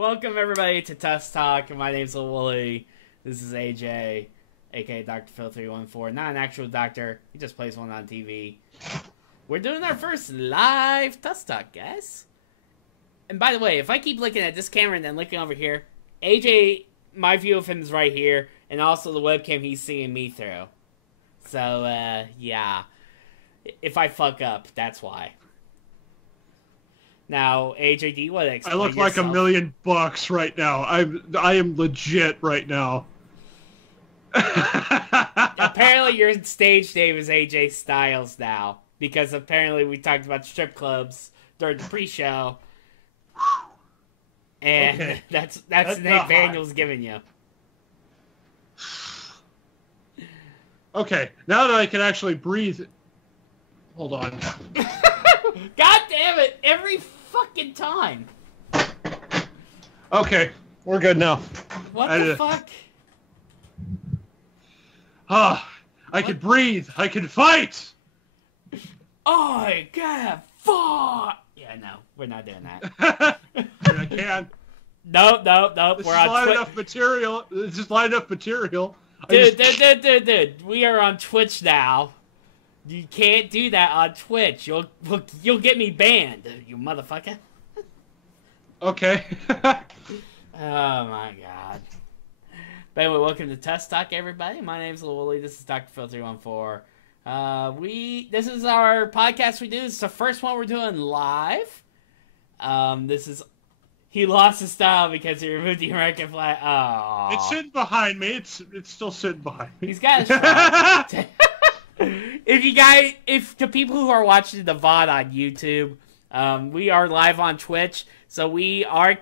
Welcome everybody to TUSK Talk. My name's Lil Wooly. This is AJ, aka Dr. Phil 314. Not an actual doctor. He just plays one on TV. We're doing our first live TUSK Talk, guys. And by the way, if I keep looking at this camera and then looking over here, AJ, my view of him is right here, and also the webcam he's seeing me through. So, yeah. If I fuck up, that's why. Now, AJ, do you want to explain I look yourself? like $1,000,000 right now. I am legit right now. Apparently, your stage name is AJ Styles now, because apparently we talked about strip clubs during the pre-show, and Okay. that's the name Daniel's giving you. Okay, now that I can actually breathe. Hold on. God damn it! Every fucking time. Okay, we're good now. What the fuck? I can breathe. I can fight. I can fuck. Yeah, no, we're not doing that. I can. Nope. This We're is on light Twitch. enough material. This is light enough material. Dude. We are on Twitch now. You can't do that on Twitch. You'll get me banned, you motherfucker. Okay. Oh my god. But anyway, welcome to TUSK Talk, everybody. My name's Lil Wooly. This is Dr. Phil 314. This is our podcast we do. This is the first one we're doing live. He lost his style because he removed the American flag. Oh. It's sitting behind me. It's still sitting behind me. He's got his flag. If the people who are watching the VOD on YouTube, we are live on Twitch, so we are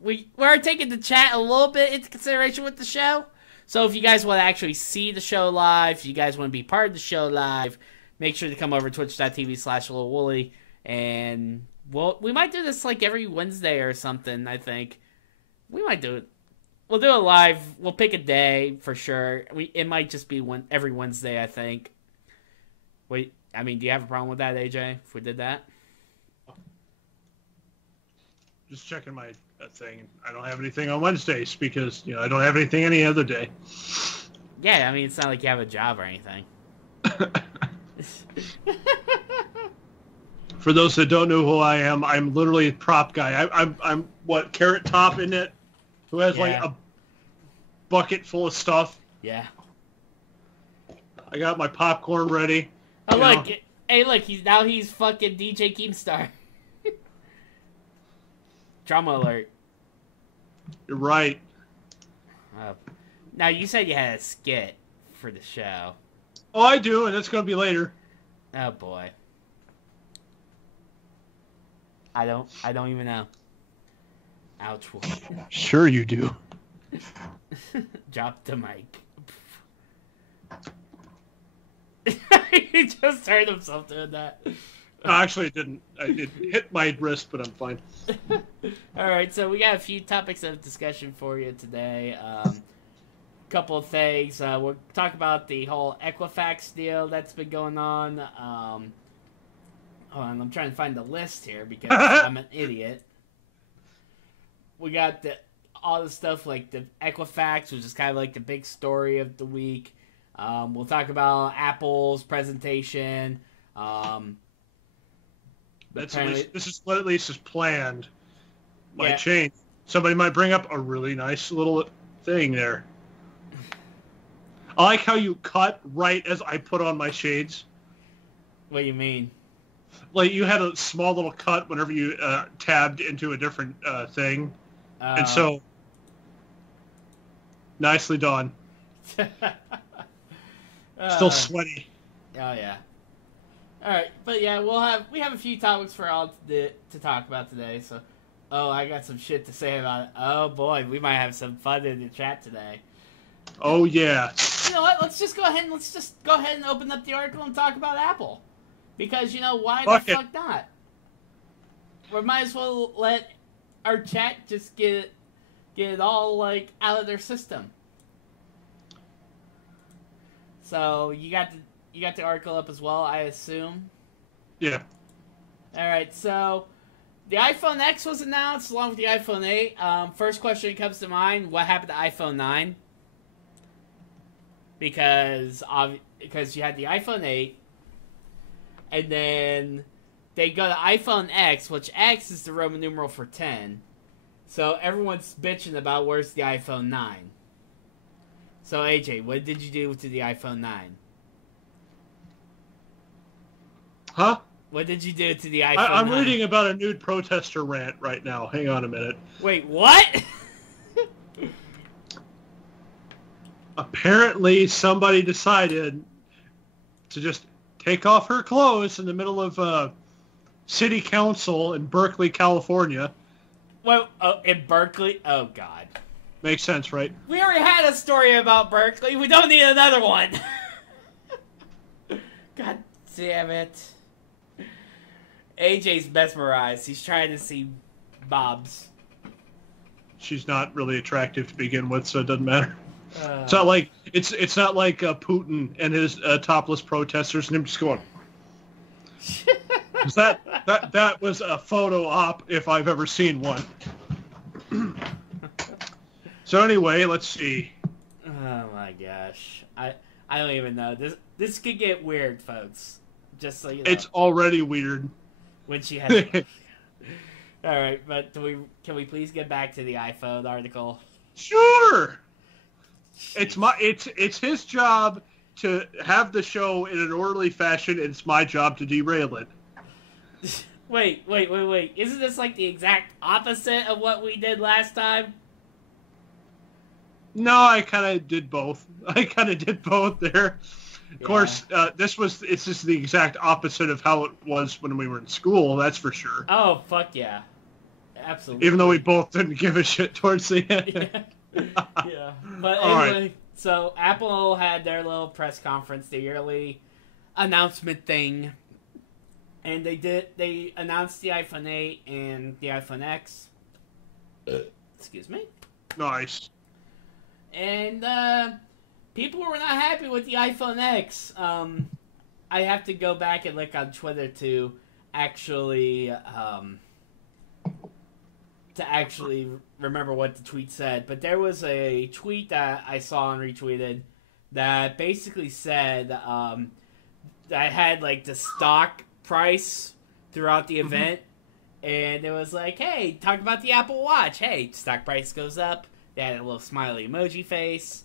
we are taking the chat a little bit into consideration with the show. So if you guys want to actually see the show live, if you guys want to be part of the show live, make sure to come over to twitch.tv/LilWooly, and we might do this like every Wednesday or something. I think we might do it. We'll do it live. We'll pick a day for sure. It might just be every Wednesday, I think. Wait, I mean, do you have a problem with that, AJ, if we did that? Just checking my thing. I don't have anything on Wednesdays because, I don't have anything any other day. Yeah, I mean, it's not like you have a job or anything. For those that don't know who I am, I'm literally a prop guy. I'm what, Carrot Top in it? Who has like a bucket full of stuff. Yeah. I got my popcorn ready. Oh, look. Hey, look. He's fucking DJ Keemstar. Drama alert. You're right. Now, you said you had a skit for the show. Oh, I do, and it's going to be later. Oh, boy. I don't even know. Ouch. Sure you do. Drop the mic. He just hurt himself doing that. No, actually, it didn't. It hit my wrist, but I'm fine. Alright, so we got a few topics of discussion for you today. Couple of things. We'll talk about the whole Equifax deal that's been going on. Hold on, I'm trying to find the list here because I'm an idiot. We got all the stuff like the Equifax, which is kind of like the big story of the week. We'll talk about Apple's presentation. This is what at least is planned. Might change. Somebody might bring up a really nice little thing there. I like how you cut right as I put on my shades. What do you mean? Like you had a small little cut whenever you tabbed into a different thing. And so, nicely done. Still sweaty. Oh yeah. All right, but yeah, we have a few topics for all to talk about today. So, I got some shit to say about it. Oh boy, we might have some fun in the chat today. Oh yeah. You know what? Let's just go ahead and open up the article and talk about Apple, because why the fuck not? We might as well let our chat just get it all like out of their system. So you got the article up as well, I assume. Yeah. All right. So The iPhone X was announced along with the iPhone 8. First question that comes to mind: what happened to iPhone 9? Because you had the iPhone 8, and then they go to iPhone X, which X is the Roman numeral for 10. So everyone's bitching about where's the iPhone 9. So AJ, what did you do to the iPhone 9? Huh? What did you do to the iPhone 9? I'm reading about a nude protester rant right now. Hang on a minute. Wait, what? Apparently, somebody decided to just take off her clothes in the middle of city council in Berkeley, California. Well, in Berkeley? Oh, God. Makes sense, right? We already had a story about Berkeley. We don't need another one. God damn it. AJ's mesmerized. He's trying to see Bob's. She's not really attractive to begin with, so it doesn't matter. It's not like Putin and his topless protesters, and him just going. that was a photo op if I've ever seen one. So anyway, let's see. Oh my gosh, I don't even know. This could get weird, folks. Just so you know. It's already weird. When she has. All right, but can we please get back to the iPhone article? Sure. It's his job to have the show in an orderly fashion, and it's my job to derail it. Wait. Isn't this like the exact opposite of what we did last time? No, I kind of did both. There. Of course, it's just the exact opposite of how it was when we were in school, that's for sure. Oh, fuck yeah. Absolutely. Even though we both didn't give a shit towards the end. Yeah. But anyway, right. So Apple had their little press conference, the yearly announcement thing. And they announced the iPhone 8 and the iPhone X. Excuse me. Nice. And people were not happy with the iPhone X. I have to go back and look on Twitter to actually remember what the tweet said. But there was a tweet that I saw and retweeted that basically said that had like the stock price throughout the event, and it was like, hey, talk about the Apple Watch. Hey, stock price goes up. They had a little smiley emoji face.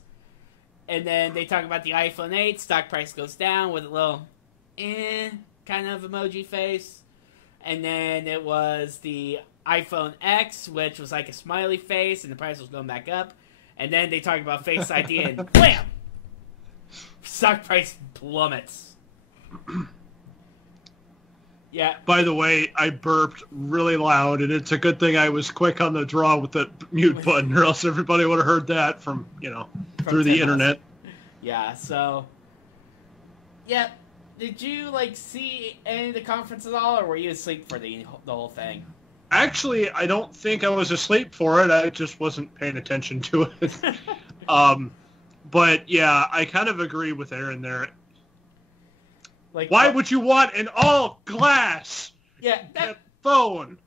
And then they talk about the iPhone 8, stock price goes down with a little kind of emoji face. And then it was the iPhone X, which was like a smiley face, and the price was going back up. And then they talk about Face ID, and blam! Stock price plummets. Yeah. By the way, I burped really loud, and it's a good thing I was quick on the draw with the mute button, or else everybody would have heard that from through the internet. Yeah, so... Yeah, did you, see any of the conference at all, or were you asleep for the whole thing? Actually, I don't think I was asleep for it. I just wasn't paying attention to it. But, yeah, I kind of agree with Aaron there. Why would you want an all-glass phone?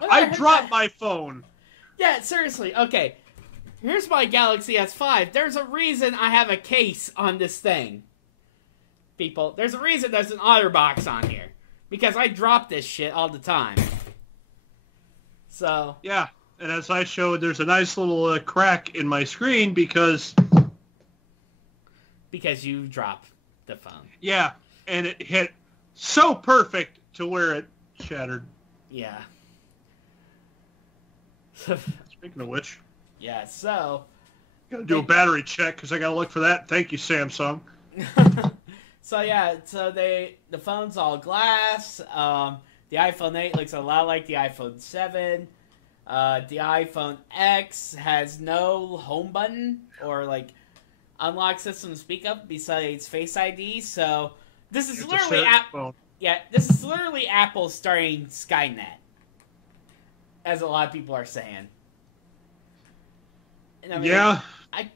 I dropped my phone. Yeah, seriously. Okay, here's my Galaxy S5. There's a reason I have a case on this thing. People, there's a reason there's an OtterBox on here. Because I drop this shit all the time. So... Yeah, and as I showed, there's a nice little crack in my screen because... Because you dropped the phone. Yeah. And it hit so perfect to where it shattered. Yeah. Speaking of which. Yeah, so... Gotta do a battery check, because I gotta look for that. Thank you, Samsung. So, yeah, the phone's all glass. The iPhone 8 looks a lot like the iPhone 7. The iPhone X has no home button or, unlock system to speak of besides Face ID, so... This is literally this is literally Apple starting Skynet, as a lot of people are saying. And I mean, I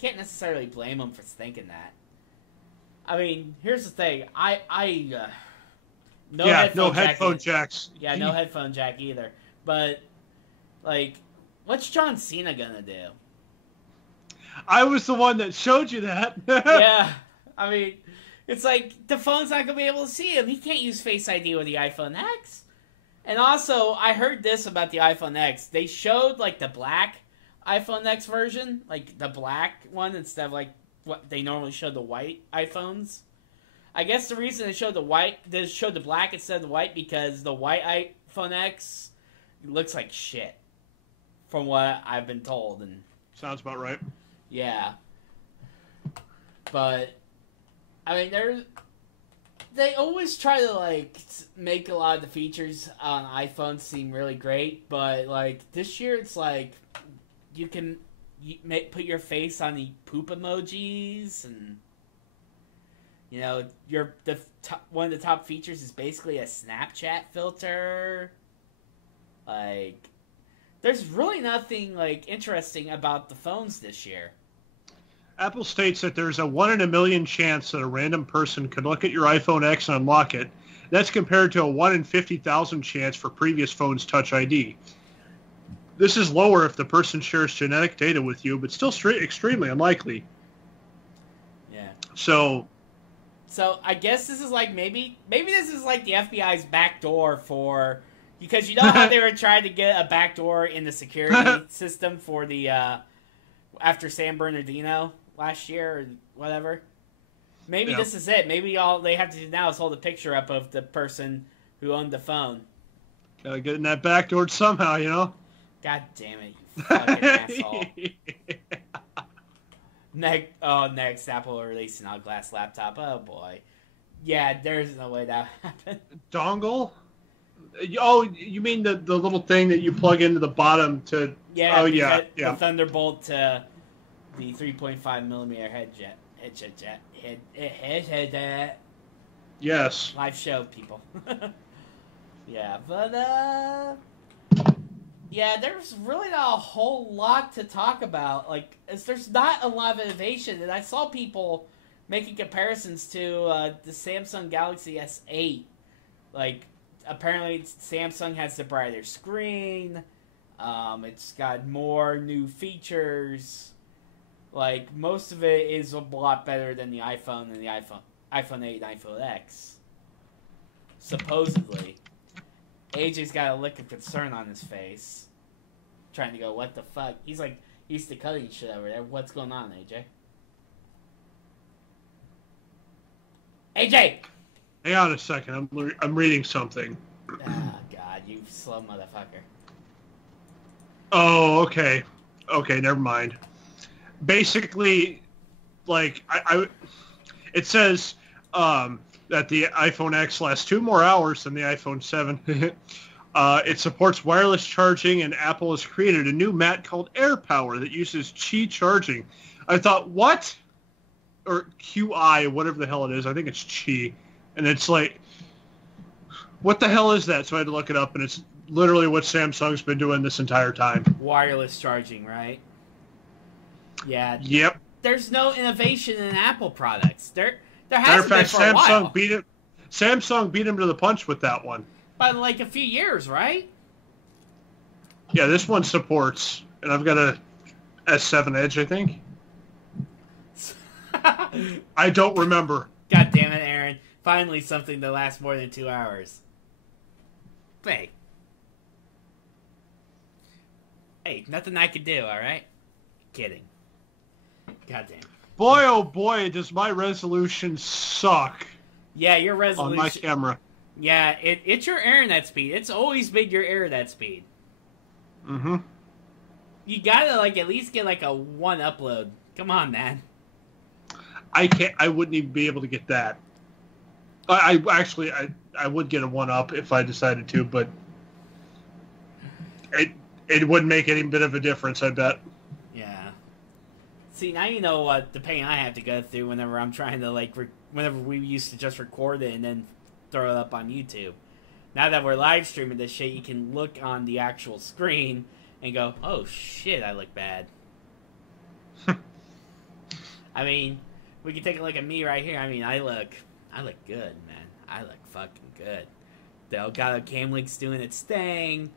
can't necessarily blame them for thinking that. I mean, here's the thing: No Yeah, headphone no jack headphone either. jacks. Yeah, no headphone jack either. But, like, what's John Cena gonna do? I was the one that showed you that. Yeah, I mean, it's like the phone's not gonna be able to see him. He can't use Face ID with the iPhone X. And also, I heard this about the iPhone X. They showed like the black iPhone X version, like the black one instead of like what they normally show the white iPhones. I guess the reason they showed the black instead of the white because the white iPhone X looks like shit, from what I've been told. And Sounds about right. yeah, but I mean, they always try to like make a lot of the features on iPhone seem really great, but like this year it's like you can put your face on the poop emojis, and you know one of the top features is basically a Snapchat filter. Like, there's really nothing like interesting about the phones this year. Apple states that there's a 1 in a million chance that a random person could look at your iPhone X and unlock it. That's compared to a 1 in 50,000 chance for previous phones' Touch ID. This is lower if the person shares genetic data with you, but still extremely unlikely. Yeah. So I guess this is like maybe this is like the FBI's backdoor for, because you know how they were trying to get a backdoor in the security system for the after San Bernardino last year or whatever. Maybe this is it. Maybe all they have to do now is hold a picture up of the person who owned the phone. Gotta get in that backdoor somehow, you know? God damn it, you fucking asshole. Next Apple will release an all-glass laptop. Oh, boy. Yeah, there's no way that would happen. Dongle? Oh, you mean the little thing that you plug into the bottom to... Yeah, oh, yeah. The Thunderbolt to the 3.5 millimeter head jet. Yes. Live show, people. Yeah, but, yeah, there's really not a whole lot to talk about. Like, there's not a lot of innovation, and I saw people making comparisons to the Samsung Galaxy S8. Like, apparently Samsung has the brighter screen. It's got more new features. Like, most of it is a lot better than the iPhone and the iPhone 8 and iPhone X. Supposedly. AJ's got a look of concern on his face. Trying to go, what the fuck? He's like, he's the cutting shit over there. What's going on, AJ? AJ! Hang on a second. I'm reading something. Oh, God, you slow motherfucker. Oh, okay. Okay, never mind. Basically, like, it says that the iPhone X lasts 2 more hours than the iPhone 7. It supports wireless charging, and Apple has created a new mat called AirPower that uses Qi charging. I thought, what? Or QI, whatever the hell it is. I think it's Qi. And it's like, what the hell is that? So I had to look it up, and it's literally what Samsung's been doing this entire time. Wireless charging, right? Yeah. Yep. There's no innovation in Apple products. There hasn't been for a while. Samsung beat him to the punch with that one. By like a few years, right? Yeah, this one supports, and I've got a S7 Edge, I think. I don't remember. God damn it, Aaron. Finally something that lasts more than 2 hours. Hey, nothing I could do, alright? Kidding. God damn. Boy, oh boy, does my resolution suck. Yeah, your resolution... on my camera. Yeah, it's your internet speed. It's always been your internet speed. Mm-hmm. You gotta, like, at least get, like, a 1 upload. Come on, man. I wouldn't even be able to get that. I would get a 1 up if I decided to, but it wouldn't make any bit of a difference, I bet. Yeah. See, now you know what the pain I have to go through whenever I'm trying to, like, whenever we used to just record it and then throw it up on YouTube. Now that we're live streaming this shit, you can look on the actual screen and go, oh shit, I look bad. I mean, we can take a look at me right here. I mean, I look good, man. I look fucking good. Elgato Cam Link's doing its thing.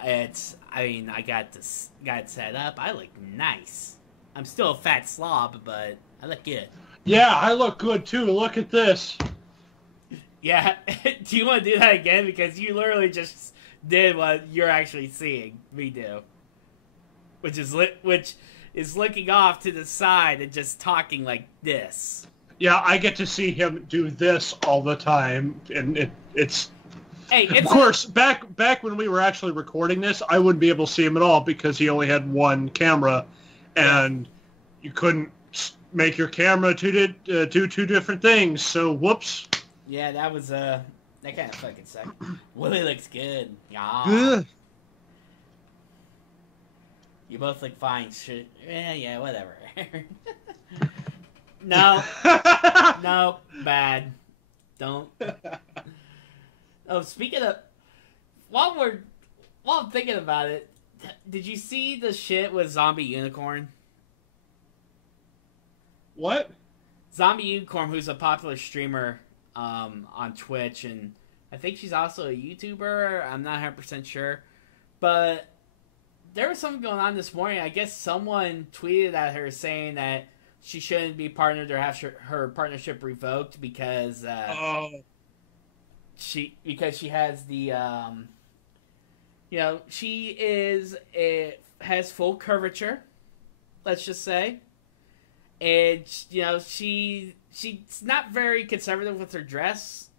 I got it set up. I look nice. I'm still a fat slob, but I look good. Yeah, I look good too. Look at this. Yeah, do you want to do that again? Because you literally just did what you're actually seeing me do, which is looking off to the side and just talking like this. Yeah, I get to see him do this all the time, and it's. Hey, of course, back when we were actually recording this, I wouldn't be able to see him at all because he only had one camera, and you couldn't make your camera do two different things. So, whoops. Yeah, that was that kind of fucking sucked. Willie looks good. Yeah. Good. You both look fine. Yeah, whatever. No, no, bad. Don't. Oh, speaking of, while I'm thinking about it, did you see the shit with Zombie Unicorn? What? Zombie Unicorn, who's a popular streamer on Twitch, and I think she's also a YouTuber. I'm not 100% sure, but there was something going on this morning. I guess someone tweeted at her saying that she shouldn't be partnered or have her partnership revoked because she has the she has full curvature, let's just say, and she's not very conservative with her dress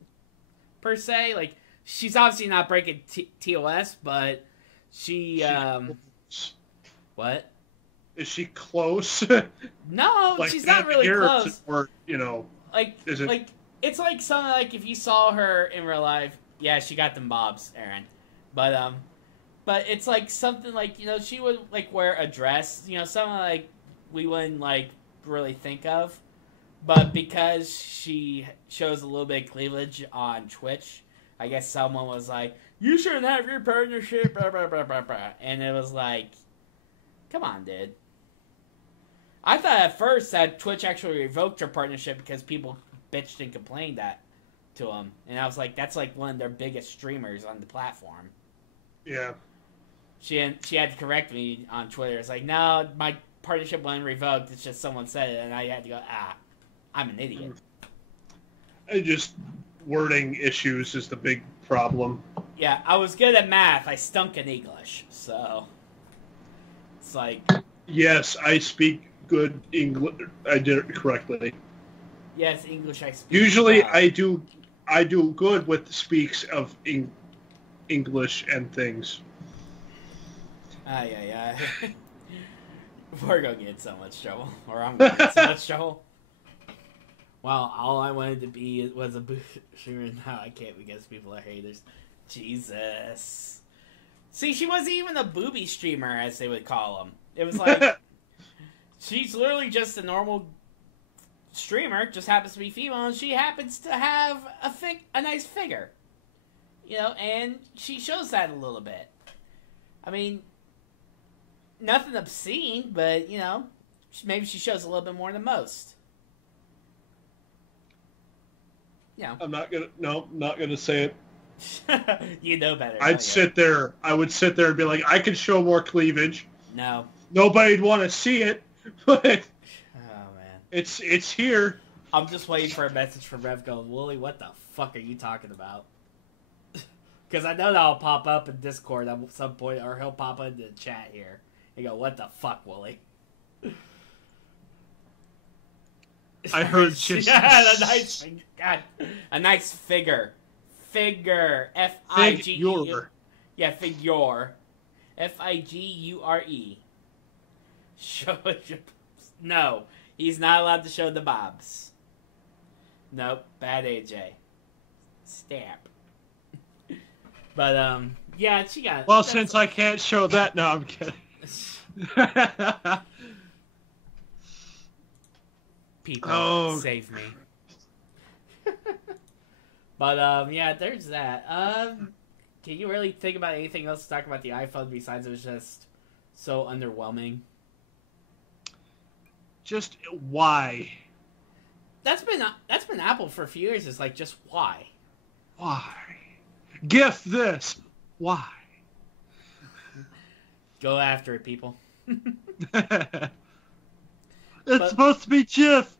per se. Like, she's obviously not breaking TOS, but what? Is she close? No, like, she's not really close. Or, is it like it's like something like if you saw her in real life, yeah, she got them bobs, Aaron. But it's like something like, she would like wear a dress, something like we wouldn't like really think of. But because she shows a little bit of cleavage on Twitch, I guess someone was like, you shouldn't have your partnership, blah, blah, blah, blah, blah. And it was like, come on, dude. I thought at first that Twitch actually revoked her partnership because people bitched and complained that to them. And I was like, that's like one of their biggest streamers on the platform. Yeah. She had to correct me on Twitter. It's like, no, my partnership wasn't revoked. It's just someone said it, and I had to go, I'm an idiot. Just wording issues is the big problem. Yeah, I was good at math. I stunk at English, so it's like. Yes, I speak good English. I did it correctly. Yes, English I speak. Usually, well. I do good with speaks of English and things. Yeah. We're gonna get in so much trouble, or I'm gonna get in so much trouble. Well, all I wanted to be was a booster, and now I can't because people are haters. Jesus. See, she wasn't even a booby streamer, as they would call them. It was like, she's literally just a normal streamer, just happens to be female, and she happens to have a nice figure. And she shows that a little bit. I mean, nothing obscene, but, maybe she shows a little bit more than most. Yeah. I'm not gonna say it. You know better. I would sit there and be like, I could show more cleavage. No. Nobody'd want to see it, but oh man, it's here. I'm just waiting for a message from Rev going, Wooly, what the fuck are you talking about? Because I know that'll pop up in Discord at some point, or he'll pop into the chat here and go, what the fuck, Wooly? I heard just a nice figure. Figure. F-I-G-U. Yeah, figure. F-I-G-U-R-E. Show your... No, he's not allowed to show the bobs. Nope, bad AJ. Stamp. But, yeah, she got... Well, since I can't show that, no, I'm kidding. People, save me. But, yeah, there's that. Can you really think about anything else to talk about the iPhone besides it was just so underwhelming? Just why? That's been Apple for a few years. It's like, just why? Why? GIF this. Why? Go after it, people. It's supposed to be GIF.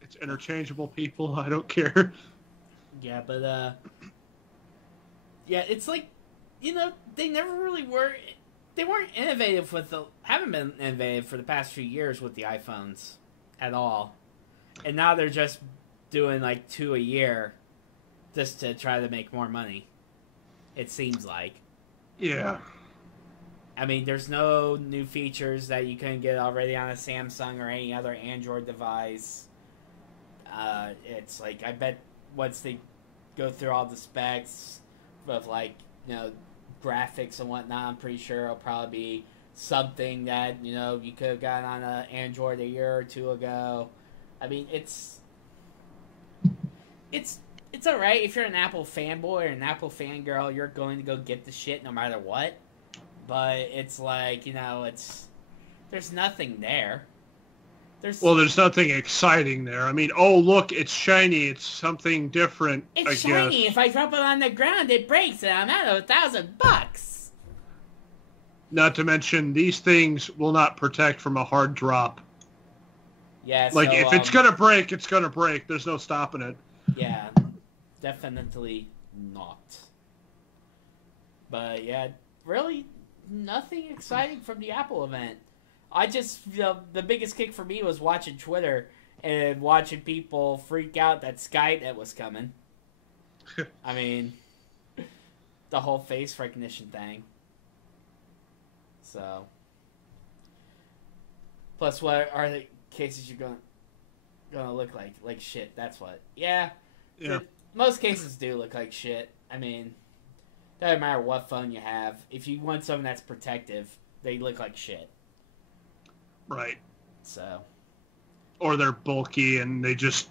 It's interchangeable, people. I don't care. Yeah, but yeah, it's like, they never really were. They weren't innovative haven't been innovative for the past few years with the iPhones at all, and now they're just doing like 2 a year, just to try to make more money. It seems like. Yeah. I mean, there's no new features that you couldn't get already on a Samsung or any other Android device. It's like, I bet once they go through all the specs of like, graphics and whatnot, I'm pretty sure it'll probably be something that, you could have gotten on an Android a year or two ago. I mean, it's alright. If you're an Apple fanboy or an Apple fangirl, you're going to go get the shit no matter what. But it's like, there's nothing there. There's nothing exciting there. I mean, oh, look, it's shiny. It's something different, It's shiny. If I drop it on the ground, it breaks, and I'm out of $1,000. Not to mention, these things will not protect from a hard drop. Yeah, like, if it's going to break, it's going to break. There's no stopping it. Yeah, definitely not. But, yeah, really nothing exciting from the Apple event. I just, the biggest kick for me was watching Twitter and watching people freak out that Skynet was coming. I mean, the whole face recognition thing. So, plus, what are the cases you're gonna look like? Like shit. That's what. Yeah. Most cases do look like shit. I mean, doesn't matter what phone you have. If you want something that's protective, they look like shit. Right. So. Or they're bulky and they just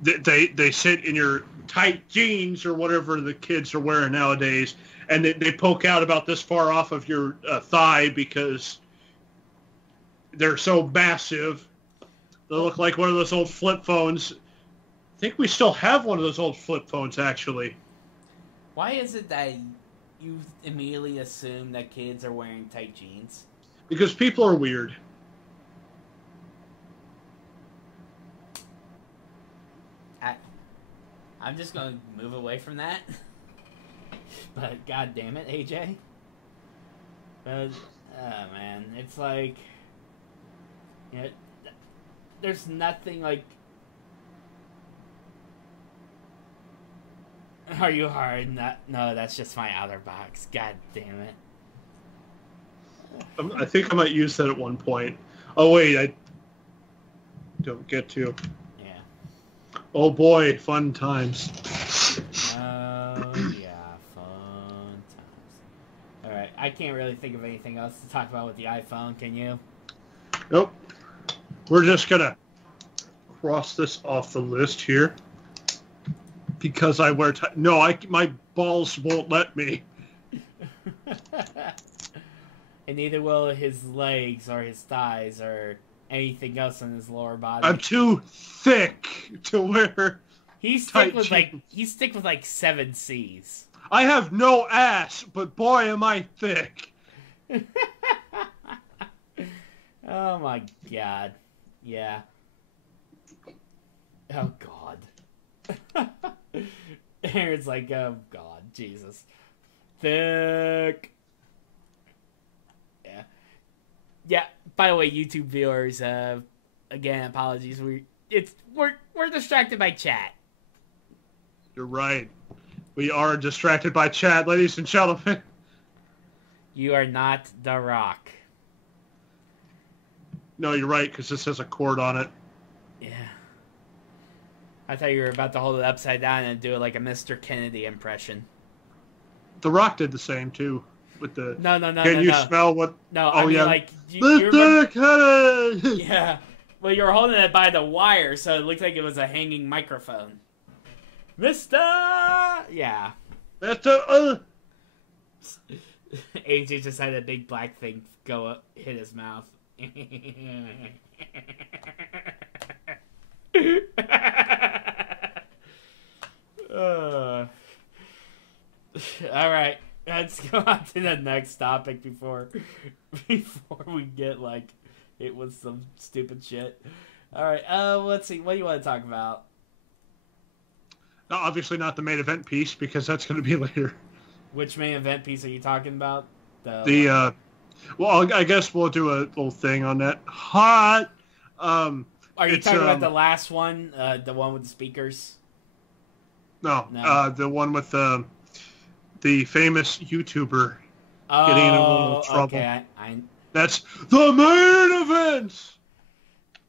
they sit in your tight jeans or whatever the kids are wearing nowadays, and they poke out about this far off of your thigh because they're so massive. They look like one of those old flip phones. I think we still have one of those old flip phones, actually. Why is it that you immediately assume that kids are wearing tight jeans? Because people are weird. I'm just going to move away from that. But god damn it, AJ. But, oh man, it's like, there's nothing like, are you hard? No, that's just my outer box. God damn it. I think I might use that at one point. Oh wait, I don't get to. Oh boy, fun times. Oh yeah, fun times. Alright, I can't really think of anything else to talk about with the iPhone, can you? Nope. We're just gonna cross this off the list here. Because I wear my balls won't let me. And neither will his legs or his thighs or anything else on his lower body. I'm too thick to wear. He's thick with like 7 C's. I have no ass, but boy am I thick. Oh my god. Yeah. Oh god. Aaron's like, oh god, Jesus. Thick. Yeah. Yeah, by the way, YouTube viewers, again, apologies. We're distracted by chat. You're right. We are distracted by chat, ladies and gentlemen. You are not The Rock. No, you're right, because this has a cord on it. Yeah. I thought you were about to hold it upside down and do it like a Mr. Kennedy impression. The Rock did the same, too. With the no. Can you smell what? No, I mean, yeah. Like Mr. Kennedy. Yeah. Well, you were holding it by the wire, so it looked like it was a hanging microphone. Mr. Yeah. Mr. AJ just had a big black thing go up, hit his mouth. All right, let's go on to the next topic before we get like hit with some stupid shit. All right, let's see. What do you want to talk about? No, obviously not the main event piece because that's going to be later. Which main event piece are you talking about? Well, I guess we'll do a little thing on that. Hot. Are you talking about the last one, the one with the speakers? No. The one with the famous YouTuber getting in a little trouble. Okay, That's the main event.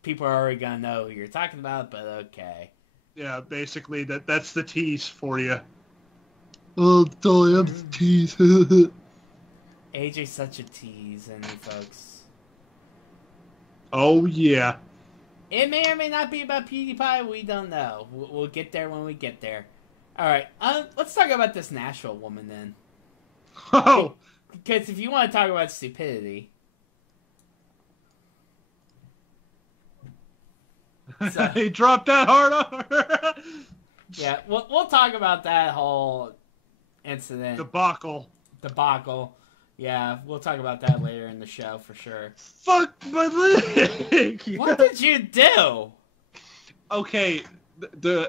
People are already gonna know who you're talking about, but okay. Yeah, basically that's the tease for you. Oh, Dolly, I'm the tease. AJ's such a tease, isn't he, folks? Oh yeah. It may or may not be about PewDiePie. We don't know. We'll get there when we get there. All right. Let's talk about this Nashville woman then. Oh. Because if you want to talk about stupidity. So, he dropped that hard on her. Yeah, we'll talk about that whole incident. Debacle. Yeah, we'll talk about that later in the show for sure. Fuck my leg! What did you do? Okay,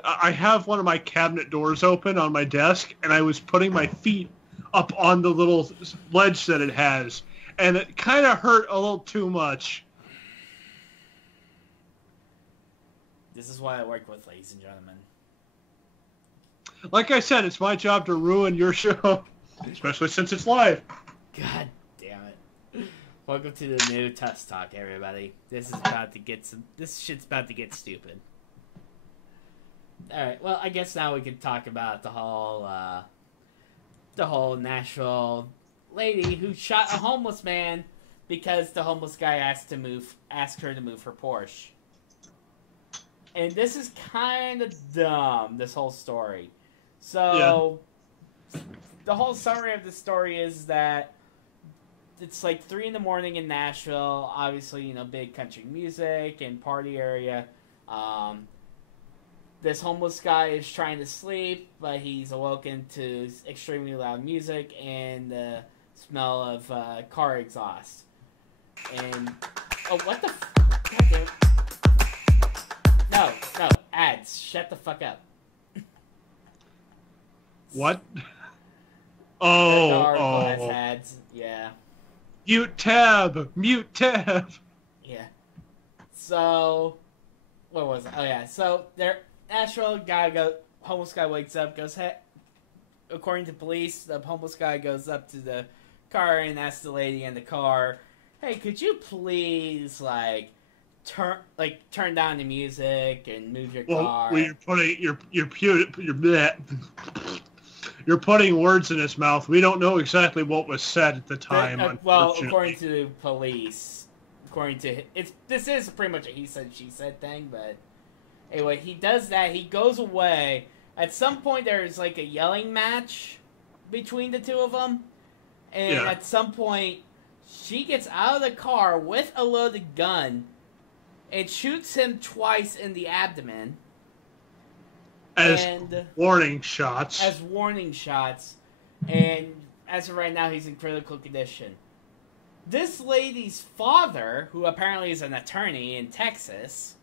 I have one of my cabinet doors open on my desk, and I was putting my feet up on the little ledge that it has, and it kind of hurt a little too much. This is why I work with, ladies and gentlemen. Like I said, it's my job to ruin your show, especially since it's live. God damn it. Welcome to the new TUSK Talk, everybody. This shit's about to get stupid. Alright, well, I guess now we can talk about the whole Nashville lady who shot a homeless man because the homeless guy asked her to move her Porsche. And this is kind of dumb, this whole story. So, The whole summary of the story is that it's like 3 in the morning in Nashville. Obviously, big country music and party area. This homeless guy is trying to sleep, but he's awoken to extremely loud music and the smell of car exhaust. And what the? God damn it. No, ads. Shut the fuck up. What? The article has ads. Yeah. Mute tab. Yeah. So, what was it? Oh yeah. So homeless guy wakes up, goes, hey. According to police, the homeless guy goes up to the car and asks the lady in the car, "Hey, could you please turn down the music and move your car?" Well, you're putting you're putting words in his mouth. We don't know exactly what was said at the time. Well, according to police, this is pretty much a he said she said thing. But anyway, he does that. He goes away. At some point, there's like a yelling match between the two of them, and at some point, she gets out of the car with a loaded gun and shoots him twice in the abdomen. As warning shots. And as of right now, he's in critical condition. This lady's father, who apparently is an attorney in Texas,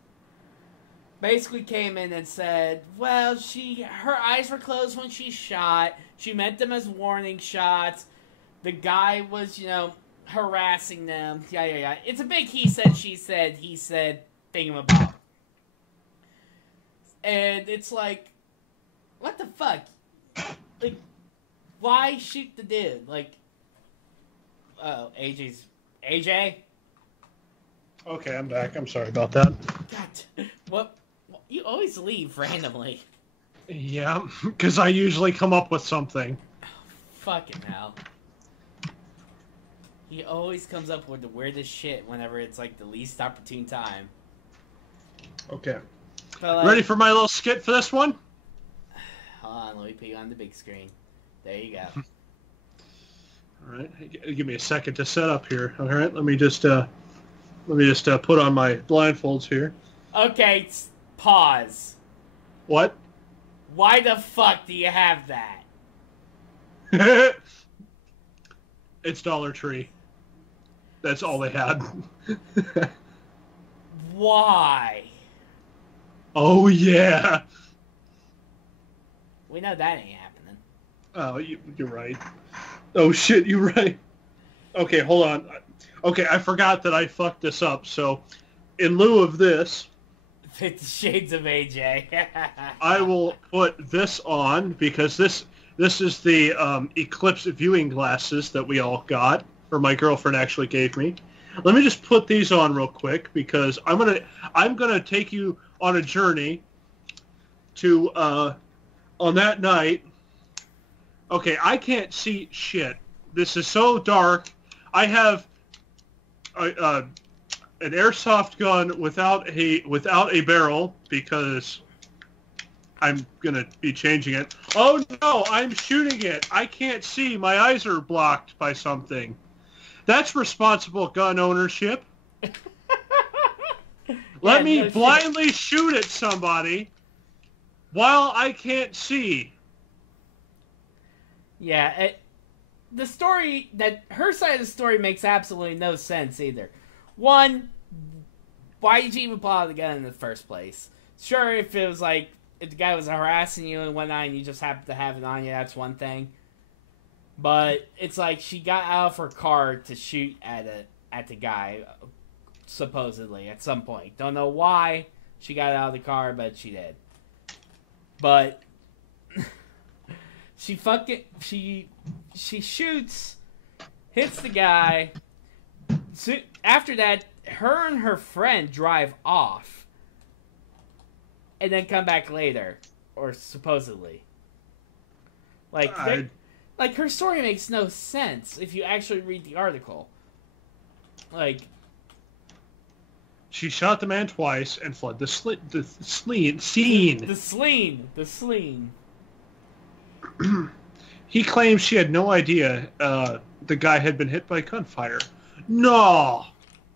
basically came in and said, well, her eyes were closed when she shot. She meant them as warning shots. The guy was, harassing them. Yeah. It's a big he said, she said, he said thingamabob. And it's like, what the fuck? Like, why shoot the dude? Like, AJ? Okay, I'm back. I'm sorry about that. God, what? You always leave randomly. Yeah, because I usually come up with something. Fucking hell. He always comes up with the weirdest shit whenever it's like the least opportune time. Okay. But, ready for my little skit for this one? Hold on, let me put you on the big screen. There you go. All right, give me a second to set up here. All right, let me just put on my blindfolds here. Okay, pause. What? Why the fuck do you have that? It's Dollar Tree. That's all they had. Why? Oh, yeah. We know that ain't happening. Oh, you're right. Oh, shit, you're right. Okay, hold on. Okay, I forgot that I fucked this up. So, in lieu of this... 50 Shades of AJ. I will put this on because this is the Eclipse viewing glasses that we all got, or my girlfriend actually gave me. Let me just put these on real quick because I'm gonna take you on a journey to on that night. Okay, I can't see shit. This is so dark. I have an airsoft gun without a barrel because I'm gonna be changing it. Oh no, I'm shooting it. I can't see. My eyes are blocked by something. That's responsible gun ownership. Let me blindly shoot at somebody while I can't see. Yeah, the story that her side of the story makes absolutely no sense either. One, why did you even pull out the gun in the first place? Sure, if it was like if the guy was harassing you and whatnot, and you just happened to have it on you, that's one thing. But it's like she got out of her car to shoot at the guy, supposedly at some point. Don't know why she got out of the car, but she did. But she shoots, hits the guy. So after that, her and her friend drive off, and then come back later, or supposedly. Like her story makes no sense if you actually read the article. Like, she shot the man twice and fled the scene. The spleen. He claims she had no idea the guy had been hit by gunfire. No.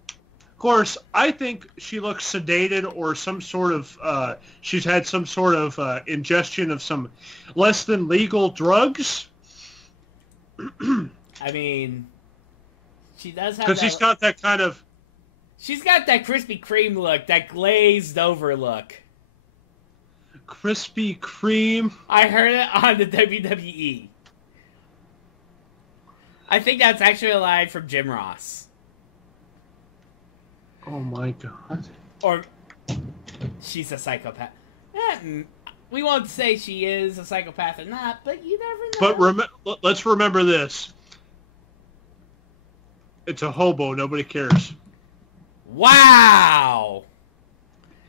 Of course, I think she looks sedated or some sort of... she's had some sort of ingestion of some less than legal drugs. I mean, she does have because she's got that kind of... She's got that Krispy Kreme look, that glazed over look. Krispy Kreme? I heard it on the WWE. I think that's actually a line from Jim Ross. Oh my god. Or, she's a psychopath. We won't say she is a psychopath or not, but you never know. But let's remember this. It's a hobo. Nobody cares. Wow!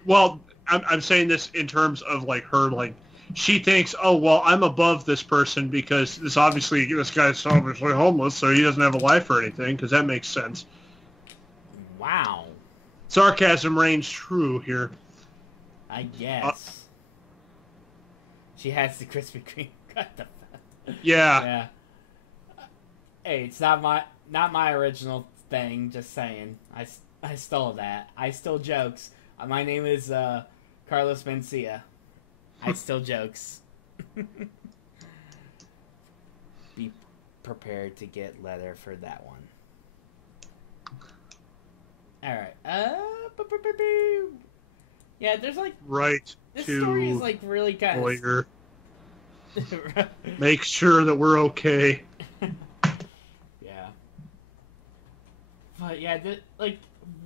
Well, I'm saying this in terms of, like, her, like, she thinks, oh, well, I'm above this person because this guy's obviously homeless, so he doesn't have a life or anything, because that makes sense. Wow. Sarcasm reigns true here. I guess. She has the Krispy Kreme. What the fuck? Yeah. Hey, it's not my original thing, just saying. I stole that. I stole jokes. My name is Carlos Mencia. I steal jokes. Be prepared to get leather for that one. Alright. Yeah, there's like... Right. This story is like really kind of... Lawyer. Make sure that we're okay. Yeah. But yeah, like,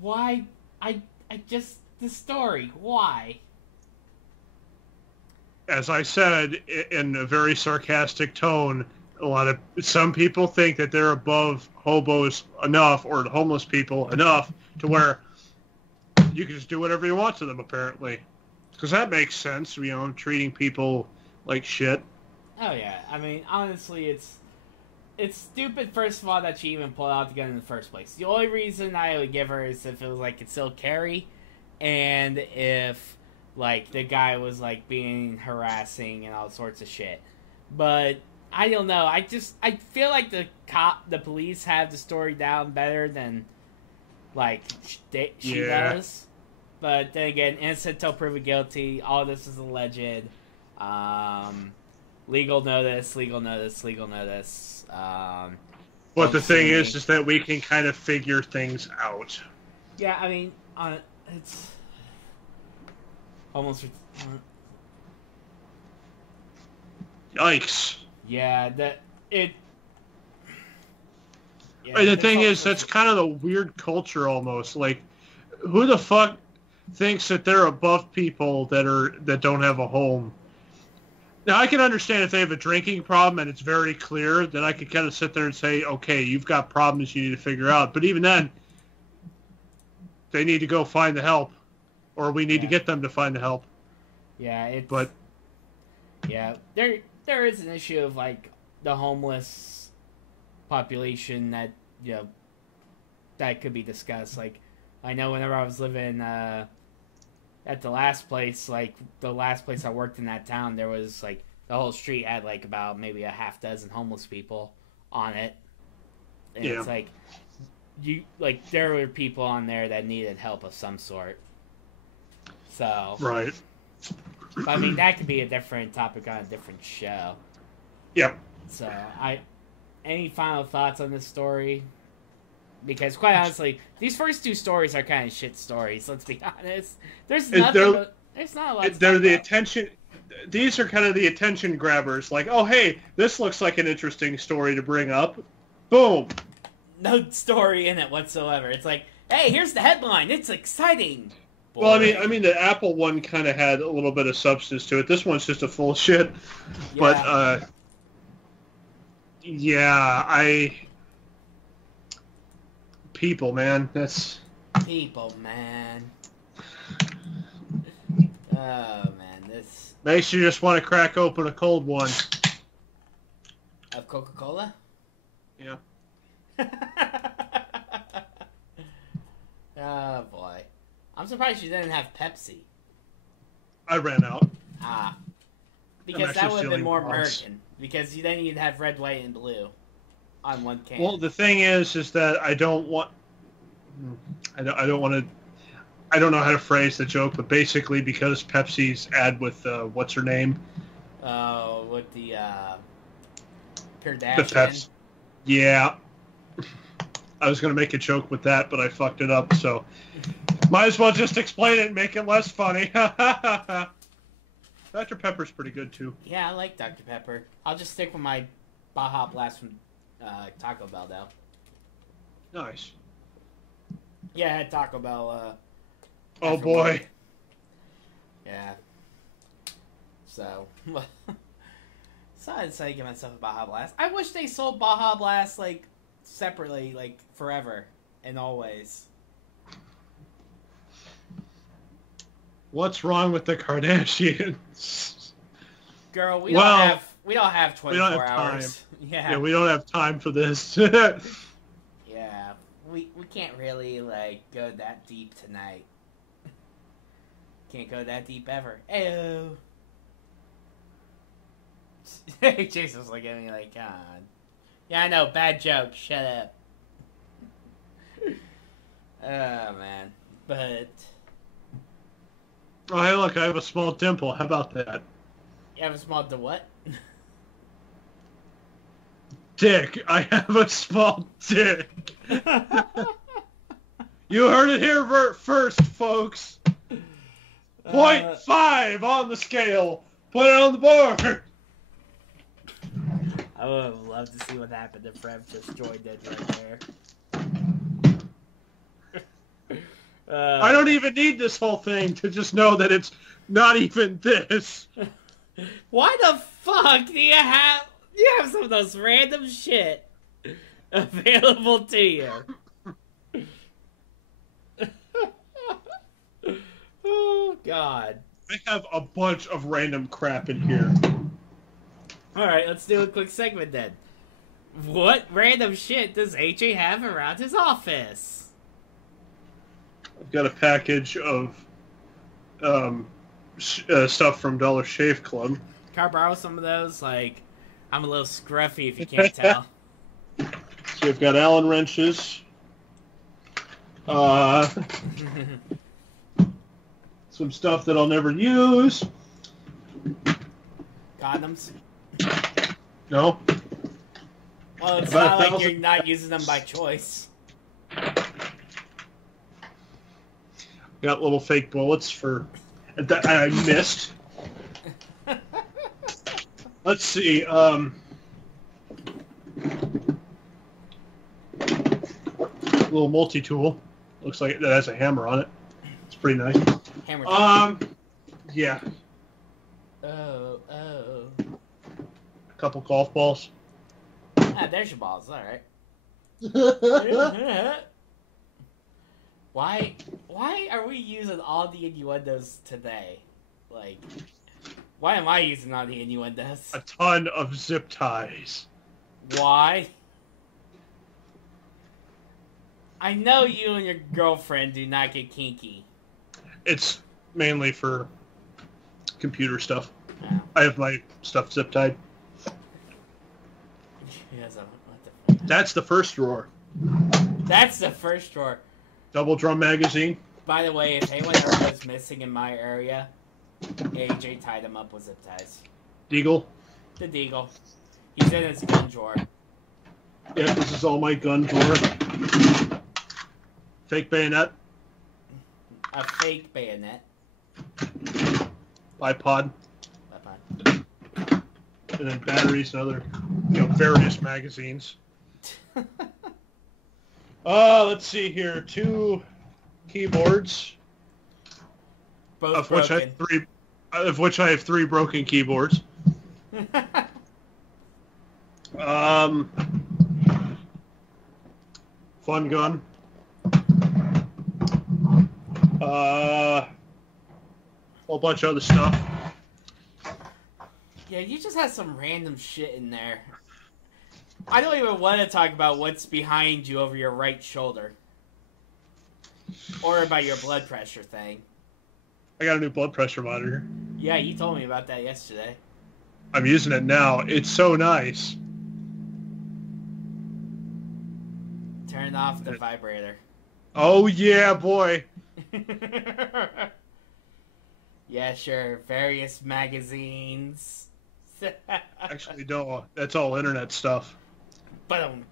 why... I just... The story, why? As I said, in a very sarcastic tone, some people think that they're above hobos enough, or homeless people enough, to where you can just do whatever you want to them, apparently. Because that makes sense, treating people like shit. Oh yeah, I mean, honestly, it's stupid, first of all, that she even pulled out the gun in the first place. The only reason I would give her is if it was, like, concealed carry, and if, like, the guy was, like, being harassing and all sorts of shit. But, I don't know, I feel like the police have the story down better than, like, she does. But then again, innocent till proven guilty, all this is alleged. legal notice, legal notice, legal notice. But the thing is that we can kind of figure things out. Yeah, I mean, it's almost. Yikes. Yeah, that it. Yeah, the thing is, that's kind of the weird culture almost. Like, who the fuck thinks that they're above people that don't have a home? Now, I can understand if they have a drinking problem and it's very clear, then I could kind of sit there and say, okay, you've got problems you need to figure out. But even then, they need to go find the help, or we need to get them to find the help. Yeah, there is an issue of like the homeless population that that could be discussed. Like, I know whenever I was living at the last place I worked in that town, there was like the whole street had like about maybe a half dozen homeless people on it, and it's like there were people on there that needed help of some sort. So right. But, I mean, that could be a different topic on a different show. Yep. So any final thoughts on this story? Because quite honestly, these first two stories are kind of shit stories. Let's be honest. There's nothing. There's not a lot. They're the attention. These are kind of the attention grabbers. Like, oh hey, this looks like an interesting story to bring up. Boom. No story in it whatsoever. It's like, hey, here's the headline. It's exciting. Boy. Well, I mean, the Apple one kind of had a little bit of substance to it. This one's just a full shit. Yeah. But yeah, people, man. That's... People, man. Oh, man, this... Makes you just want to crack open a cold one. Of Coca-Cola? Yeah. Oh, boy. I'm surprised you didn't have Pepsi. I ran out. Ah. Because that would have been more American. Because then you'd have red, white, and blue on one can. Well, the thing is that I don't want to... I don't know how to phrase the joke, but basically because Pepsi's ad with, what's her name? With the, Kardashian. The Pepsi. Yeah. I was going to make a joke with that, but I fucked it up, so... Might as well just explain it and make it less funny. Dr. Pepper's pretty good, too. Yeah, I like Dr. Pepper. I'll just stick with my Baja Blast from Taco Bell, though. Nice. Yeah, I had Taco Bell, oh, boy. Work. Yeah. So, I decided to give myself a Baja Blast. I wish they sold Baja Blast, like, separately, like, forever and always. What's wrong with the Kardashians? Girl, we don't have 24 hours. Time. Yeah, we don't have time for this. Yeah, we can't really like go that deep tonight. Can't go that deep ever. Ayo. Jason's looking at me like, God. Yeah, I know, bad joke. Shut up. Oh man, but. Oh, hey, look, I have a small dimple. How about that? You have a small what? Dick. I have a small dick. You heard it here first, folks. 0.5 on the scale. Put it on the board. I would have loved to see what happened if Rev just joined it right there. I don't even need this whole thing to just know that it's not even this. Why the fuck do you have some of those random shit available to you? Oh, God. I have a bunch of random crap in here. Alright, let's do a quick segment then. What random shit does AJ have around his office? I've got a package of stuff from Dollar Shave Club. Can I borrow some of those? Like, I'm a little scruffy if you can't tell. So we've got Allen wrenches. Some stuff that I'll never use. Condoms. No? Well, it's About not like 1,000. you're not using them by choice. Got little fake bullets for... that I missed. Let's see. Little multi-tool. Looks like it has a hammer on it. It's pretty nice. Hammer. Yeah. Oh. A couple golf balls. Ah, there's your balls. All right. Why are we using all the innuendos today? Like, why am I using all the innuendos? A ton of zip ties. Why? I know you and your girlfriend do not get kinky. It's mainly for computer stuff. Oh. I have my stuff zip tied. What the fuck? That's the first drawer. That's the first drawer. Double drum magazine. By the way, if anyone ever goes missing in my area, AJ tied him up with zip ties. Deagle. The Deagle. He's in his gun drawer. Yeah, this is all my gun drawer. Fake bayonet. A fake bayonet. iPod. And then batteries and other, various magazines. Let's see here. 2 keyboards. Both of broken. which I have 3 broken keyboards. Fun gun. Whole bunch of other stuff. Yeah, you just have some random shit in there. I don't even want to talk about what's behind you over your right shoulder. Or about your blood pressure thing. I got a new blood pressure monitor. Yeah, you told me about that yesterday. I'm using it now. It's so nice. Turn off the vibrator. Oh, yeah, boy. Yeah, sure. Various magazines. Actually, no. That's all internet stuff. Boom.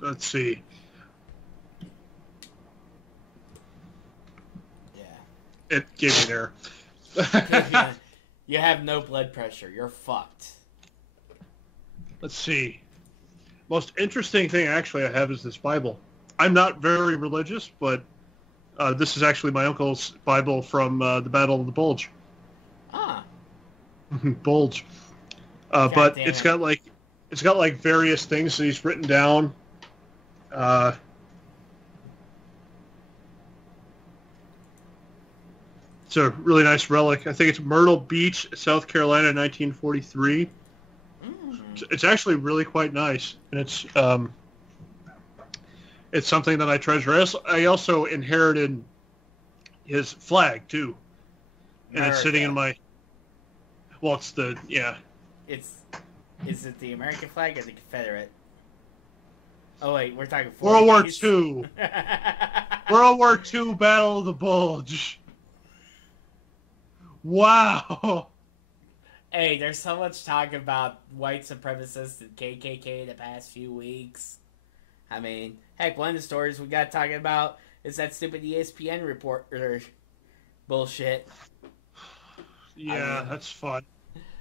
Let's see. Yeah. It gave me an error. You have no blood pressure. You're fucked. Let's see. Most interesting thing actually I have is this Bible. I'm not very religious, but this is actually my uncle's Bible from the Battle of the Bulge. Ah. Bulge. But it's it. got like various things that he's written down. It's a really nice relic. I think it's Myrtle Beach, South Carolina, 1943. It's actually really quite nice, and it's something that I treasure. I also inherited his flag too, and it's sitting in my. Well, it's the Is it the American flag or the Confederate? Oh wait, we're talking World War 40s. II. World War II Battle of the Bulge. Wow. Hey, there's so much talk about white supremacists and KKK the past few weeks. I mean, heck, one of the stories we got talking about is that stupid ESPN report or bullshit. Yeah, that's fun.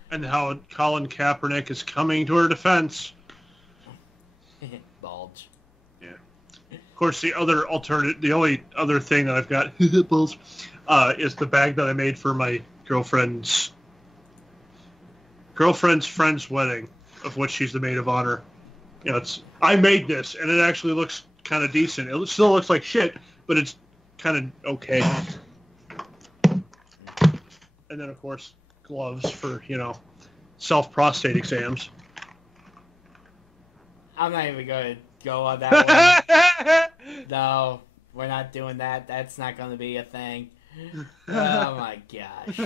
And how Colin Kaepernick is coming to her defense. Bulge. Yeah. Of course, the only other thing that I've got bulge, is the bag that I made for my girlfriend's friend's wedding, of which she's the maid of honor. I made this, and it actually looks kind of decent. It still looks like shit, but it's kind of okay. And then, of course, gloves for, self-prostate exams. I'm not even going to go on that one. No, we're not doing that. That's not going to be a thing. Oh, my gosh.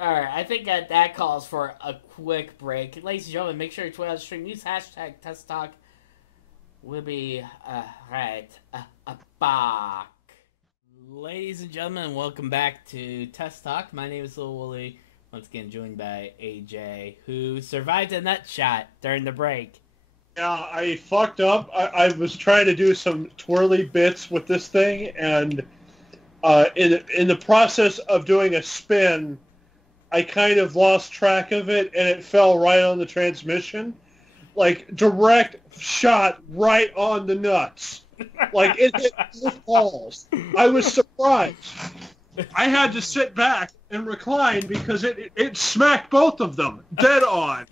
All right, I think that calls for a quick break. Ladies and gentlemen, make sure to tweet out stream. Use hashtag TUSK TALK. We'll be right back. Ladies and gentlemen, welcome back to TUSK TALK. My name is Lil Wooly. Once again, joined by AJ, who survived a nut shot during the break. Yeah, I fucked up. I was trying to do some twirly bits with this thing, and in the process of doing a spin, I kind of lost track of it, and it fell right on the transmission. Like, direct shot right on the nuts. Like, it hit both balls. I was surprised. I had to sit back and recline because it smacked both of them dead on.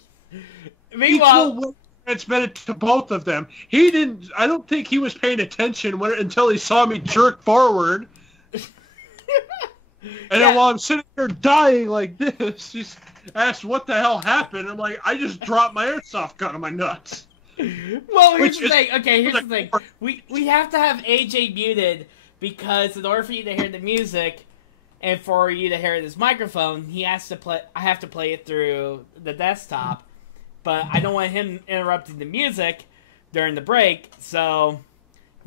Meanwhile, transmitted to both of them. I don't think he was paying attention until he saw me jerk forward. And then while I'm sitting there dying like this, he's asked what the hell happened. I'm like, I just dropped my airsoft gun on my nuts. Well, here's the thing. Okay, here's the thing. We have to have AJ muted because in order for you to hear the music and for you to hear this microphone, I have to play it through the desktop. But I don't want him interrupting the music during the break, so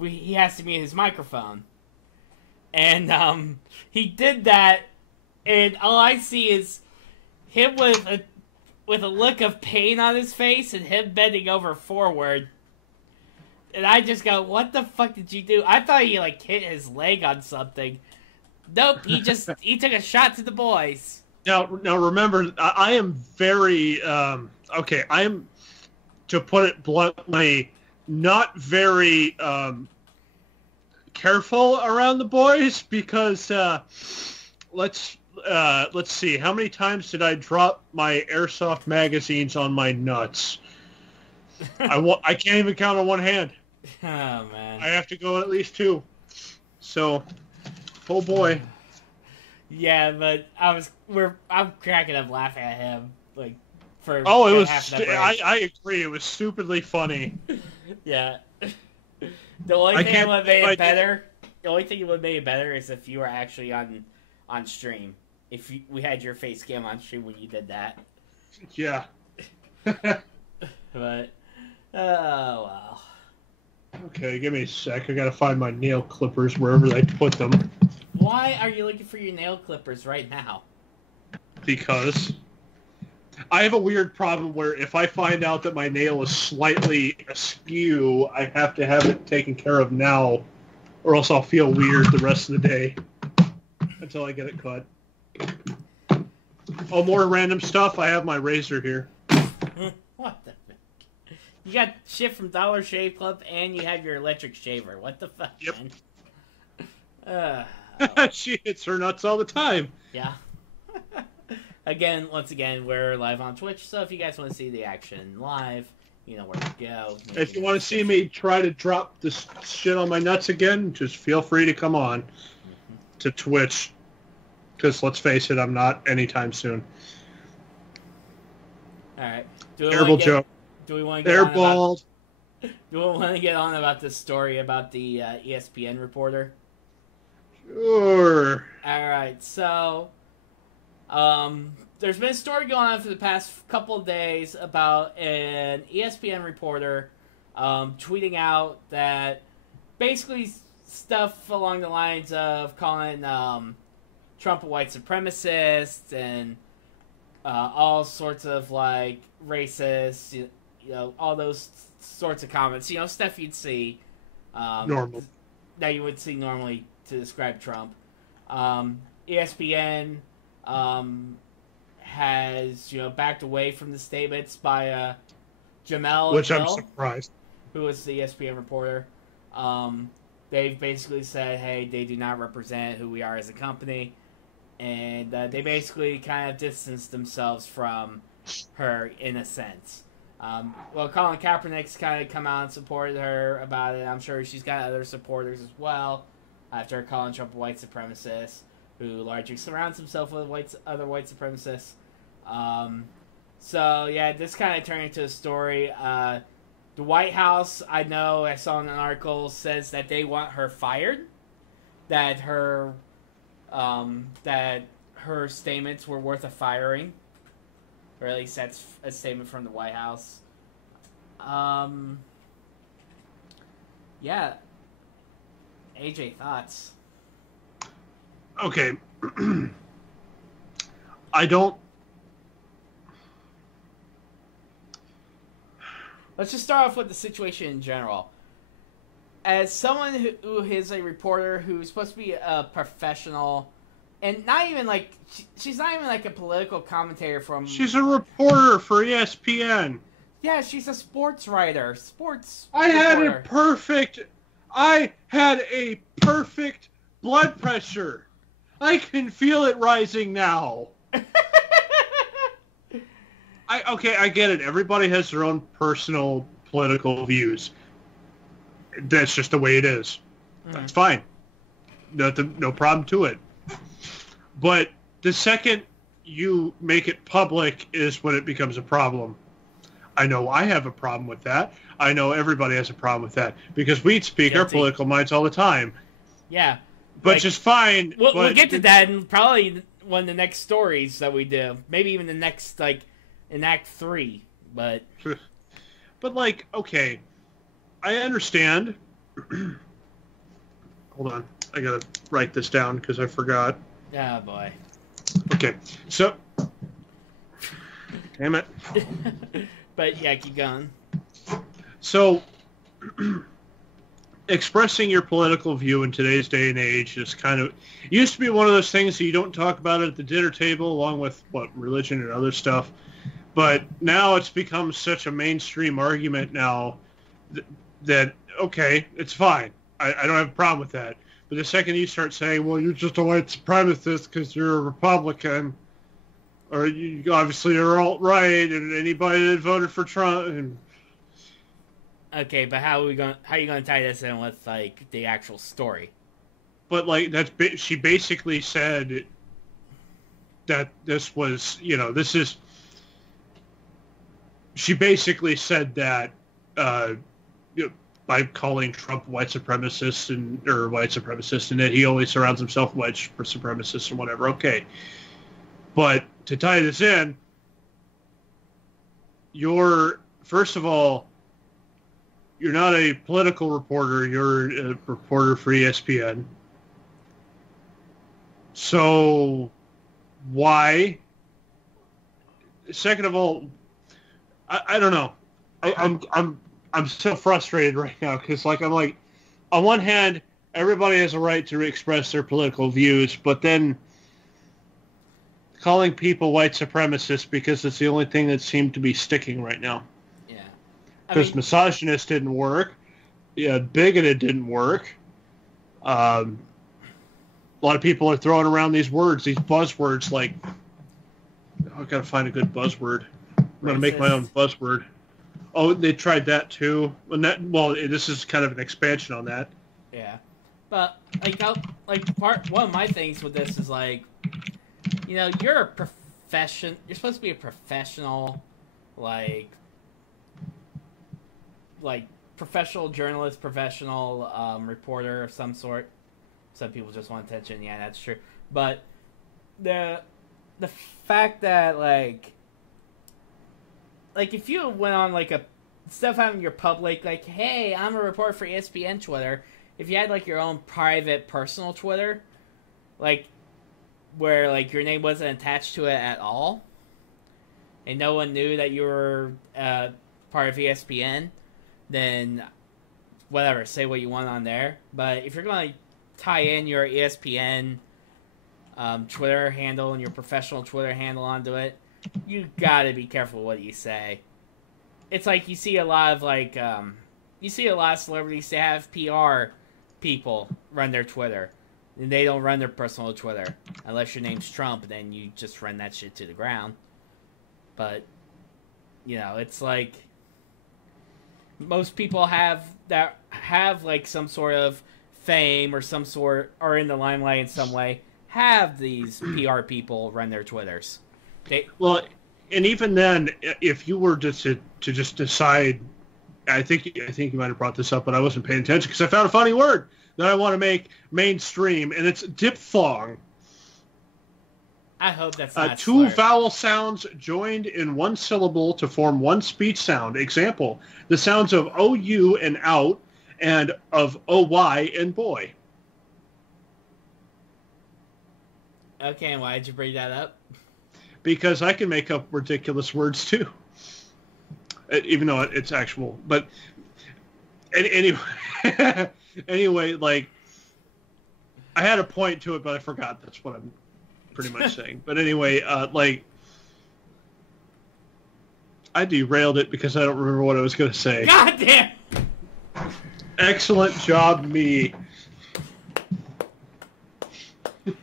he has to mute his microphone. And he did that, and all I see is him with a look of pain on his face and him bending over forward. And I just go, what the fuck did you do? I thought he hit his leg on something. Nope, he took a shot to the boys. Now remember, I am very okay. I am, to put it bluntly, not very careful around the boys because let's see, how many times did I drop my airsoft magazines on my nuts? I can't even count on one hand. Oh man, I have to go at least two. So, oh boy. Yeah, but I'm cracking up laughing at him for it was half the break. I agree, it was stupidly funny. Yeah. The only thing that would have made it better. The only thing that would have made it better is if you were actually on stream. If we had your face cam on stream when you did that. Yeah. But oh well. Okay, give me a sec. I gotta find my nail clippers wherever they put them. Why are you looking for your nail clippers right now? Because I have a weird problem where if I find out that my nail is slightly askew, I have to have it taken care of now, or else I'll feel weird the rest of the day until I get it cut. Oh, more random stuff. I have my razor here. What the fuck? You got shit from Dollar Shave Club and you have your electric shaver. What the fuck, yep. Man? She hits her nuts all the time. Yeah. Once again, we're live on Twitch, so if you guys want to see the action live, you know where to go. If you want to see me try to drop this shit on my nuts again, just feel free to come on to Twitch. Because let's face it, I'm not anytime soon. All right. Terrible joke. Do we want to get Airballed. Do we want to get on about this story about the ESPN reporter? Sure. All right. So, there's been a story going on for the past couple of days about an ESPN reporter tweeting out that basically stuff along the lines of calling Trump a white supremacist and all sorts of racist, you know, all those sorts of comments, stuff you'd see normal that you would see normally to describe Trump. ESPN has backed away from the statements by Jamel, which I'm surprised, who was the ESPN reporter. They've basically said, hey, they do not represent who we are as a company. And they basically kind of distanced themselves from her in a sense. Well, Colin Kaepernick's kind of come out and supported her about it. I'm sure she's got other supporters as well. After calling Trump a white supremacist, who largely surrounds himself with other white supremacists. So, yeah, this kind of turned into a story. The White House, I saw in an article, says that they want her fired. That her statements were worth a firing. Or at least that's a statement from the White House. Yeah. AJ, thoughts? Okay. I don't... Let's just start off with the situation in general. As someone who is a reporter who's supposed to be a professional, and not even like she's not even like a political commentator from. She's a reporter for ESPN. Yeah, she's a sports writer, I reporter. had a perfect blood pressure. I can feel it rising now. I get it. Everybody has their own personal political views. That's just the way it is. That's fine. No problem to it. But the second you make it public is when it becomes a problem. I know I have a problem with that. I know everybody has a problem with that because we speak our political minds all the time. Yeah. But just fine. We'll get to that in probably one of the next stories that we do. Maybe even the next, like, in Act 3. But like, okay, I understand. Hold on. I gotta write this down because I forgot. Oh, boy. Okay, so... Damn it. But, yeah, keep going. So, expressing your political view in today's day and age is kind of... It used to be one of those things that you don't talk about at the dinner table along with, religion and other stuff. But now it's become such a mainstream argument now that okay, it's fine. I don't have a problem with that. But the second you start saying, well, you're just a white supremacist because you're a Republican, or you obviously are alt-right, and anybody that voted for Trump... And... Okay, but how are you going to tie this in with, like, the actual story? But, like, she basically said that this was, this is... She basically said that by calling Trump white supremacist and that he always surrounds himself with white supremacists or whatever. Okay, but to tie this in, first of all, you're not a political reporter. You're a reporter for ESPN. So why? Second of all, I don't know. I'm so frustrated right now because I'm like, on one hand, everybody has a right to express their political views, but then calling people white supremacists because it's the only thing that seemed to be sticking right now. Yeah. Because misogynist didn't work. Yeah, bigoted didn't work. A lot of people are throwing around these words, these buzzwords like, I've got to find a good buzzword. I'm going to make my own buzzword. Oh, they tried that too. This is kind of an expansion on that. Yeah, but one of my things with this is like, you're a profession. You're supposed to be a professional, like professional journalist, professional reporter of some sort. Some people just want attention. Yeah, that's true. But the fact that like if you went on like a stuff having your public, like, hey, I'm a reporter for ESPN Twitter. If you had like your own private personal Twitter, like where like your name wasn't attached to it at all, and no one knew that you were part of ESPN, then whatever, say what you want on there. But if you're going to tie in your ESPN Twitter handle and your professional Twitter handle onto it, you gotta be careful what you say. It's like you see a lot of celebrities, they have PR people run their Twitter. And they don't run their personal Twitter. Unless your name's Trump, then you just run that shit to the ground. But, it's like most people have like some sort of fame or some sort, or in the limelight in some way, have these PR people run their Twitters. And even then, if you were just to just decide, I think you might have brought this up, but I wasn't paying attention because I found a funny word that I want to make mainstream, and it's diphthong. I hope that's not two slur. Vowel sounds joined in one syllable to form one speech sound. Example: the sounds of OU and out, and of OY and boy. Okay, and why did you bring that up? Because I can make up ridiculous words too, even though it's actual. But anyway, anyway, like I had a point to it, but I forgot. That's what I'm pretty much saying. But anyway, like I derailed it because I don't remember what I was going to say. God damn! Excellent job, me.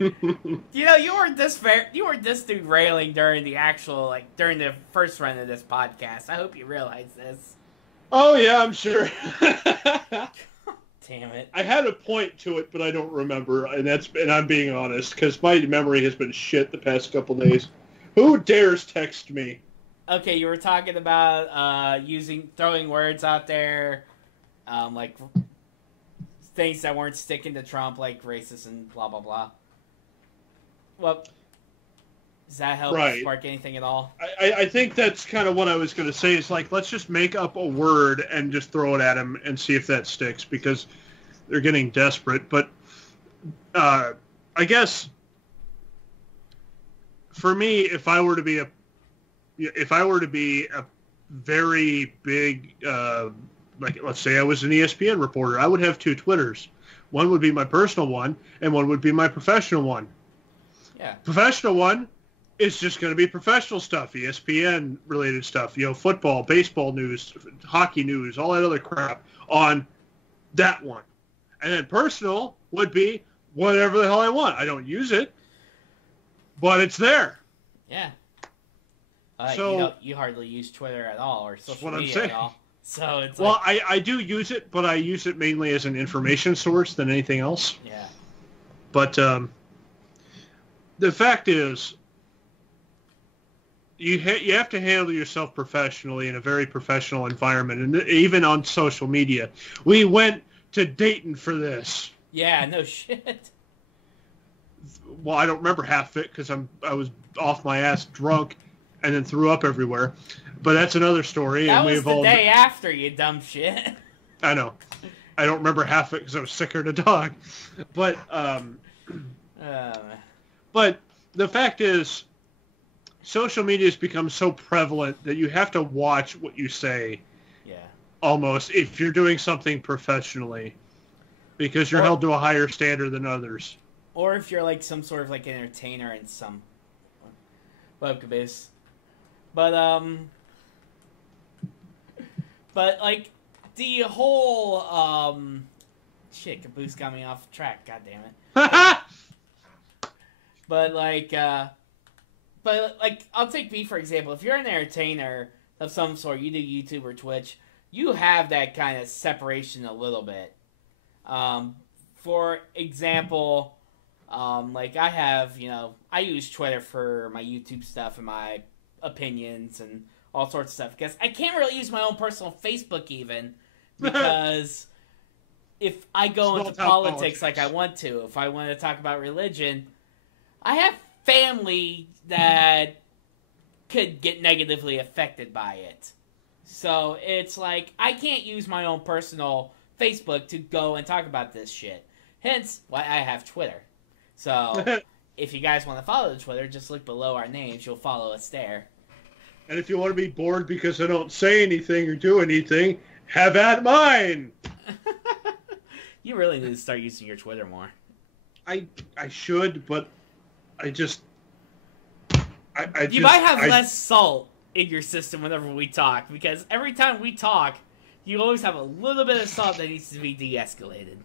You weren't this derailing during the actual, like, during the first run of this podcast. I hope you realize this. Oh yeah, I'm sure. Damn it. I had a point to it, but I don't remember, and I'm being honest, because my memory has been shit the past couple days. Who dares text me? Okay, you were talking about throwing words out there, like things that weren't sticking to Trump, like racist and blah blah blah. Well, does that help spark anything at all? I think that's kind of what I was going to say. Is like, let's just make up a word and just throw it at him and see if that sticks, because they're getting desperate. But I guess for me, if I were to be a very big, like let's say I was an ESPN reporter, I would have two Twitters. One would be my personal one, and one would be my professional one. Yeah. Professional one is just going to be professional stuff, ESPN related stuff, football, baseball news, hockey news, all that other crap on that one. And then personal would be whatever the hell I don't use it, but it's there. Yeah. So you hardly use Twitter at all, or social media saying. at all. So it's well, I do use it, but I use it mainly as an information source than anything else. Yeah. But the fact is, you have to handle yourself professionally in a very professional environment, and even on social media. We went to Dayton for this. Yeah, no shit. Well, I don't remember half of it because I was off my ass drunk and then threw up everywhere. But that's another story. That was the day after, you dumb shit. I know. I don't remember half of it because I was sicker than a dog. But but the fact is, social media has become so prevalent that you have to watch what you say. Yeah. Almost, if you're doing something professionally, because you're held to a higher standard than others. Or if you're like some sort of like entertainer in some focus. But like the whole shit, Caboose got me off track, god damn it. But I'll take me for example. If you're an entertainer of some sort, you do YouTube or Twitch, you have that kind of separation a little bit. For example, like I have, I use Twitter for my YouTube stuff and my opinions and all sorts of stuff, because I can't really use my own personal Facebook even, because if I go into politics like I want to, if I want to talk about religion, I have family that could get negatively affected by it. So it's like, I can't use my own personal Facebook to go and talk about this shit. Hence, why I have Twitter. So, if you guys want to follow the Twitter, just look below our names. You'll follow us there. And if you want to be bored because I don't say anything or do anything, have at mine! You really need to start using your Twitter more. I should, but I just... You might have less salt in your system whenever we talk, because every time we talk, you always have a little bit of salt that needs to be de-escalated.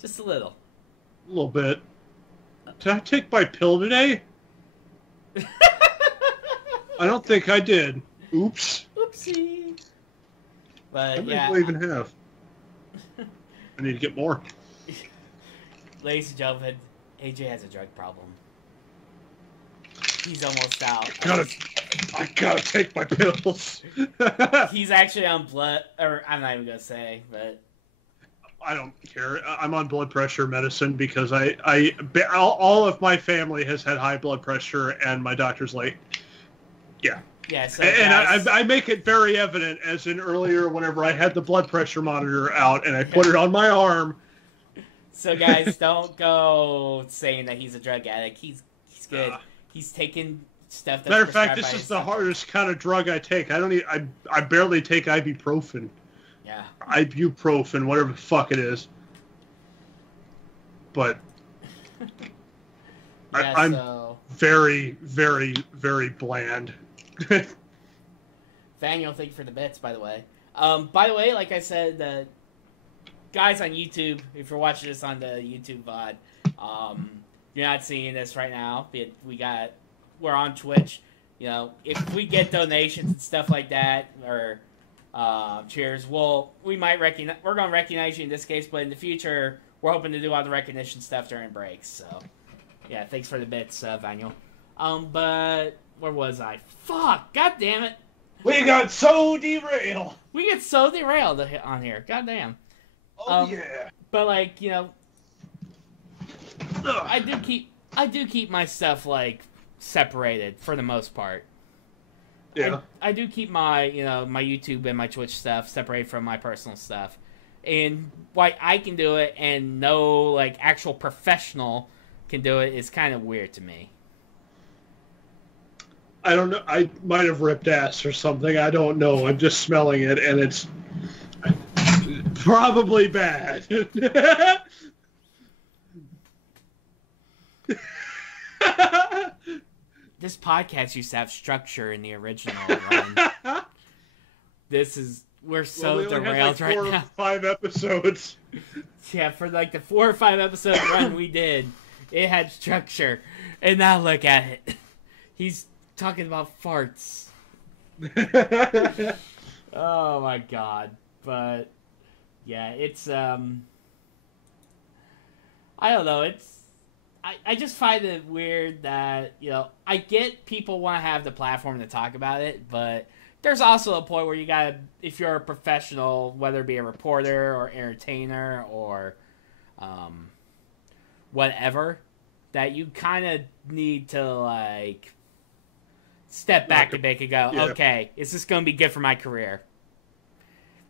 Just a little. A little bit. Did I take my pill today? I don't think I did. Oops. Oopsie. But how many do I even have? I need to get more. Ladies and gentlemen, AJ has a drug problem. He's almost out. I gotta take my pills. He's actually on blood, or I'm not even gonna say, but I don't care. I'm on blood pressure medicine because all of my family has had high blood pressure, and my doctor's like, yeah, Yeah, so and I make it very evident, as in earlier whenever I had the blood pressure monitor out and I put it on my arm. So guys, don't go saying that he's a drug addict. He's good. He's taking stuff. That's Matter of fact, this is the hardest kind of drug I take. I barely take ibuprofen. Yeah. Ibuprofen, whatever the fuck it is. But yeah, I'm so... very, very, very bland. Daniel, thank you for the bits, by the way. By the way, like I said, guys on YouTube, if you're watching this on the YouTube VOD, you're not seeing this right now. We're on Twitch. You know, if we get donations and stuff like that, or cheers, we're going to recognize you in this case, but in the future, we're hoping to do all the recognition stuff during breaks. So, yeah, thanks for the bits, Daniel. But where was I? Fuck! God damn it! We got so derailed. We get so derailed on here. God damn. Oh yeah. But like, you know, I do keep my stuff like separated for the most part. Yeah. I do keep my, you know, my YouTube and my Twitch stuff separated from my personal stuff. And why I can do it and no like actual professional can do it is kind of weird to me. I don't know. I might have ripped ass or something. I don't know. I'm just smelling it, and it's probably bad. This podcast used to have structure in the original run. We're so derailed right now. 4 or 5 episodes. Yeah, for like the 4 or 5 episode run we did, it had structure. And now look at it. He's talking about farts. Oh my god. But yeah, it's I don't know, I just find it weird that, you know, I get people want to have the platform to talk about it, but there's also a point where you gotta, if you're a professional, whether it be a reporter or entertainer or whatever, that you kind of need to like step back a bit and go, okay, is this going to be good for my career?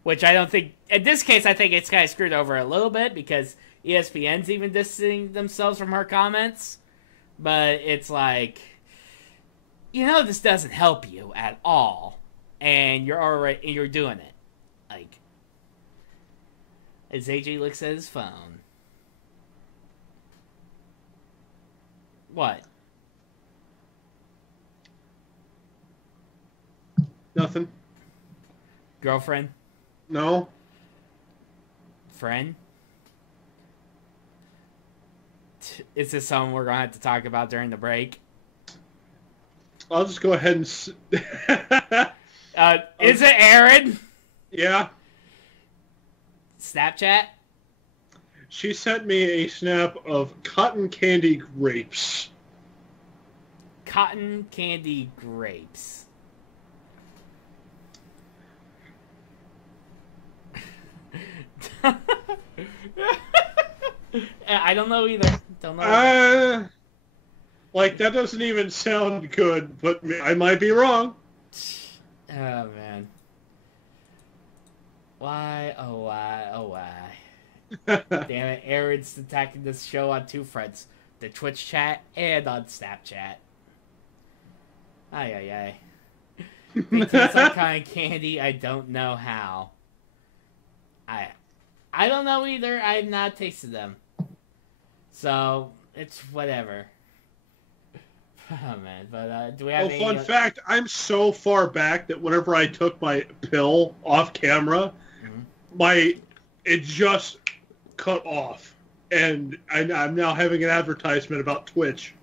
Which I don't think, in this case, I think it's kind of screwed over a little bit because ESPN's even distancing themselves from her comments. But it's like, you know, this doesn't help you at all. And you're doing it. Like, as AJ looks at his phone. What? Nothing. Girlfriend? No. Friend? Is this something we're going to have to talk about during the break? I'll just go ahead and... Is it Aaron? Yeah. Snapchat? She sent me a snap of cotton candy grapes. Cotton candy grapes. I don't know either. Don't know. Like, that doesn't even sound good, but I might be wrong. Oh, man. Why, oh, why, oh, why. Damn it, Aaron's attacking this show on 2 fronts. The Twitch chat and on Snapchat. Ay, ay, ay. They taste like kind of candy, I don't know how. I don't know either. I have not tasted them. So, it's whatever. Oh, man. But, do we have any... fun fact, I'm so far back that whenever I took my pill off camera, it just cut off. And I'm now having an advertisement about Twitch.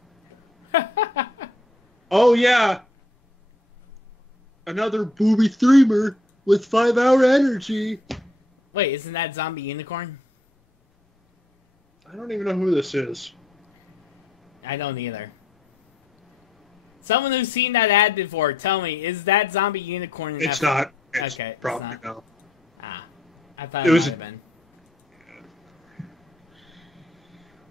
Oh, yeah. Another booby streamer with 5-hour energy. Wait, isn't that Zombie Unicorn? I don't even know who this is. I don't either. Someone who's seen that ad before, tell me, is that Zombie Unicorn? It's not. It's okay, probably it's not. no. Ah, I thought it might have been.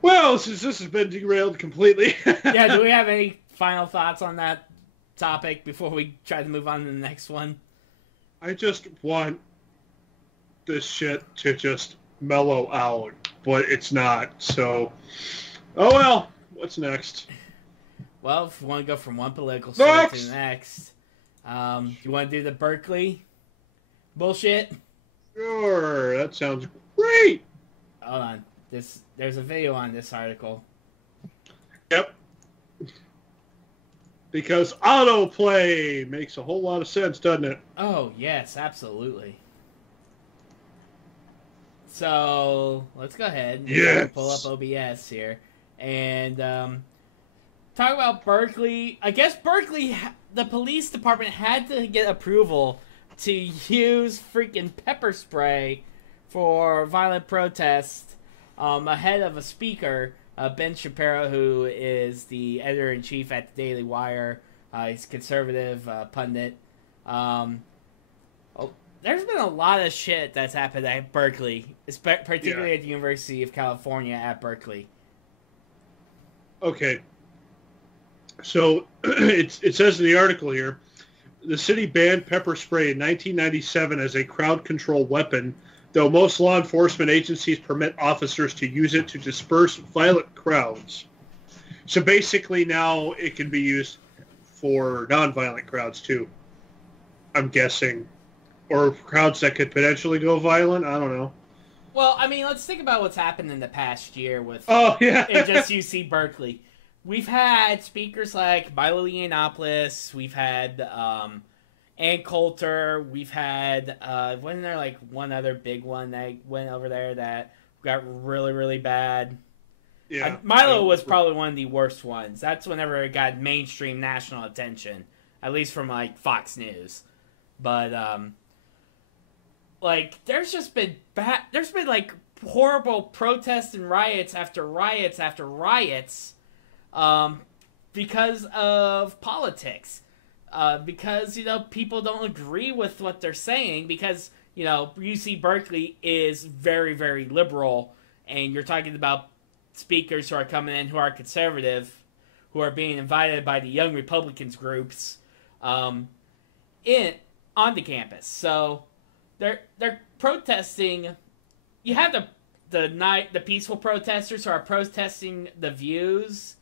Well, since this has been derailed completely. Yeah, do we have any final thoughts on that topic before we try to move on to the next one? I just want this shit to just mellow out, but it's not. So, oh well. What's next? Well, if you want to go from one political story to the next, you want to do the Berkeley bullshit? Sure, that sounds great. Hold on. There's a video on this article. Yep. Because autoplay makes a whole lot of sense, doesn't it? Oh, yes, absolutely. So, let's go ahead and pull up OBS here. And talk about Berkeley. I guess Berkeley, the police department had to get approval to use freaking pepper spray for violent protests ahead of a speaker, Ben Shapiro, who is the editor-in-chief at the Daily Wire. He's a conservative pundit. There's been a lot of shit that's happened at Berkeley, particularly at the University of California at Berkeley. Okay. So it says in the article here, the city banned pepper spray in 1997 as a crowd control weapon, though most law enforcement agencies permit officers to use it to disperse violent crowds. So basically now it can be used for nonviolent crowds too, I'm guessing. Or crowds that could potentially go violent, I don't know. Well, I mean, let's think about what's happened in the past year with just UC Berkeley. We've had speakers like Milo Yiannopoulos, we've had Ann Coulter, we've had, wasn't there like one other big one that went over there that got really, really bad? Yeah. Milo was probably one of the worst ones. That's whenever it got mainstream national attention, at least from like Fox News. But, like, there's been like horrible protests and riots after riots after riots because of politics. Because, you know, people don't agree with what they're saying because, you know, UC Berkeley is very, very liberal, and you're talking about speakers who are coming in who are conservative, who are being invited by the Young Republicans groups on the campus. So they're protesting. You have the peaceful protesters who are protesting the views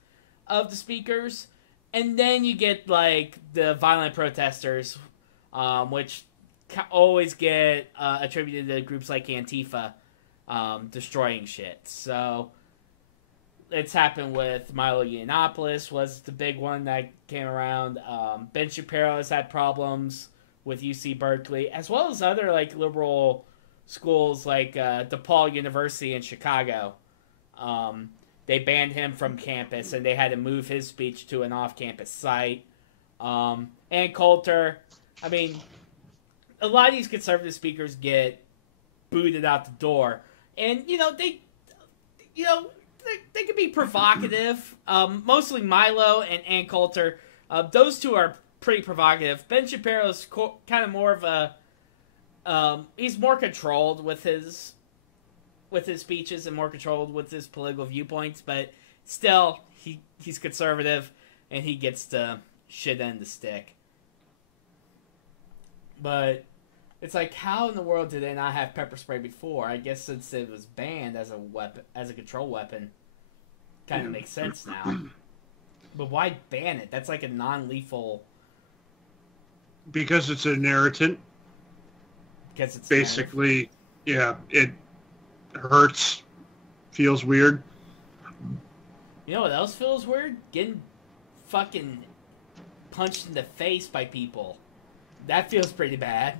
of the speakers, and then you get like the violent protesters, which always get attributed to groups like Antifa destroying shit. So it's happened with Milo Yiannopoulos was the big one that came around. Ben Shapiro has had problems with UC Berkeley, as well as other like liberal schools like DePaul University in Chicago. They banned him from campus, and they had to move his speech to an off-campus site. And Coulter, I mean, a lot of these conservative speakers get booted out the door, and they can be provocative. Mostly Milo and Ann Coulter, those two are pretty provocative. Ben Shapiro's kind of more of a he's more controlled with his speeches and more controlled with his political viewpoints, but still he's conservative and he gets the shit end of the stick. But it's like, how in the world did they not have pepper spray before? I guess since it was banned as a weapon, as a control weapon, kind of makes sense now. But why ban it? That's like a non-lethal. Because it's an irritant. Because it's basically, it hurts, feels weird. You know what else feels weird? Getting fucking punched in the face by people. That feels pretty bad.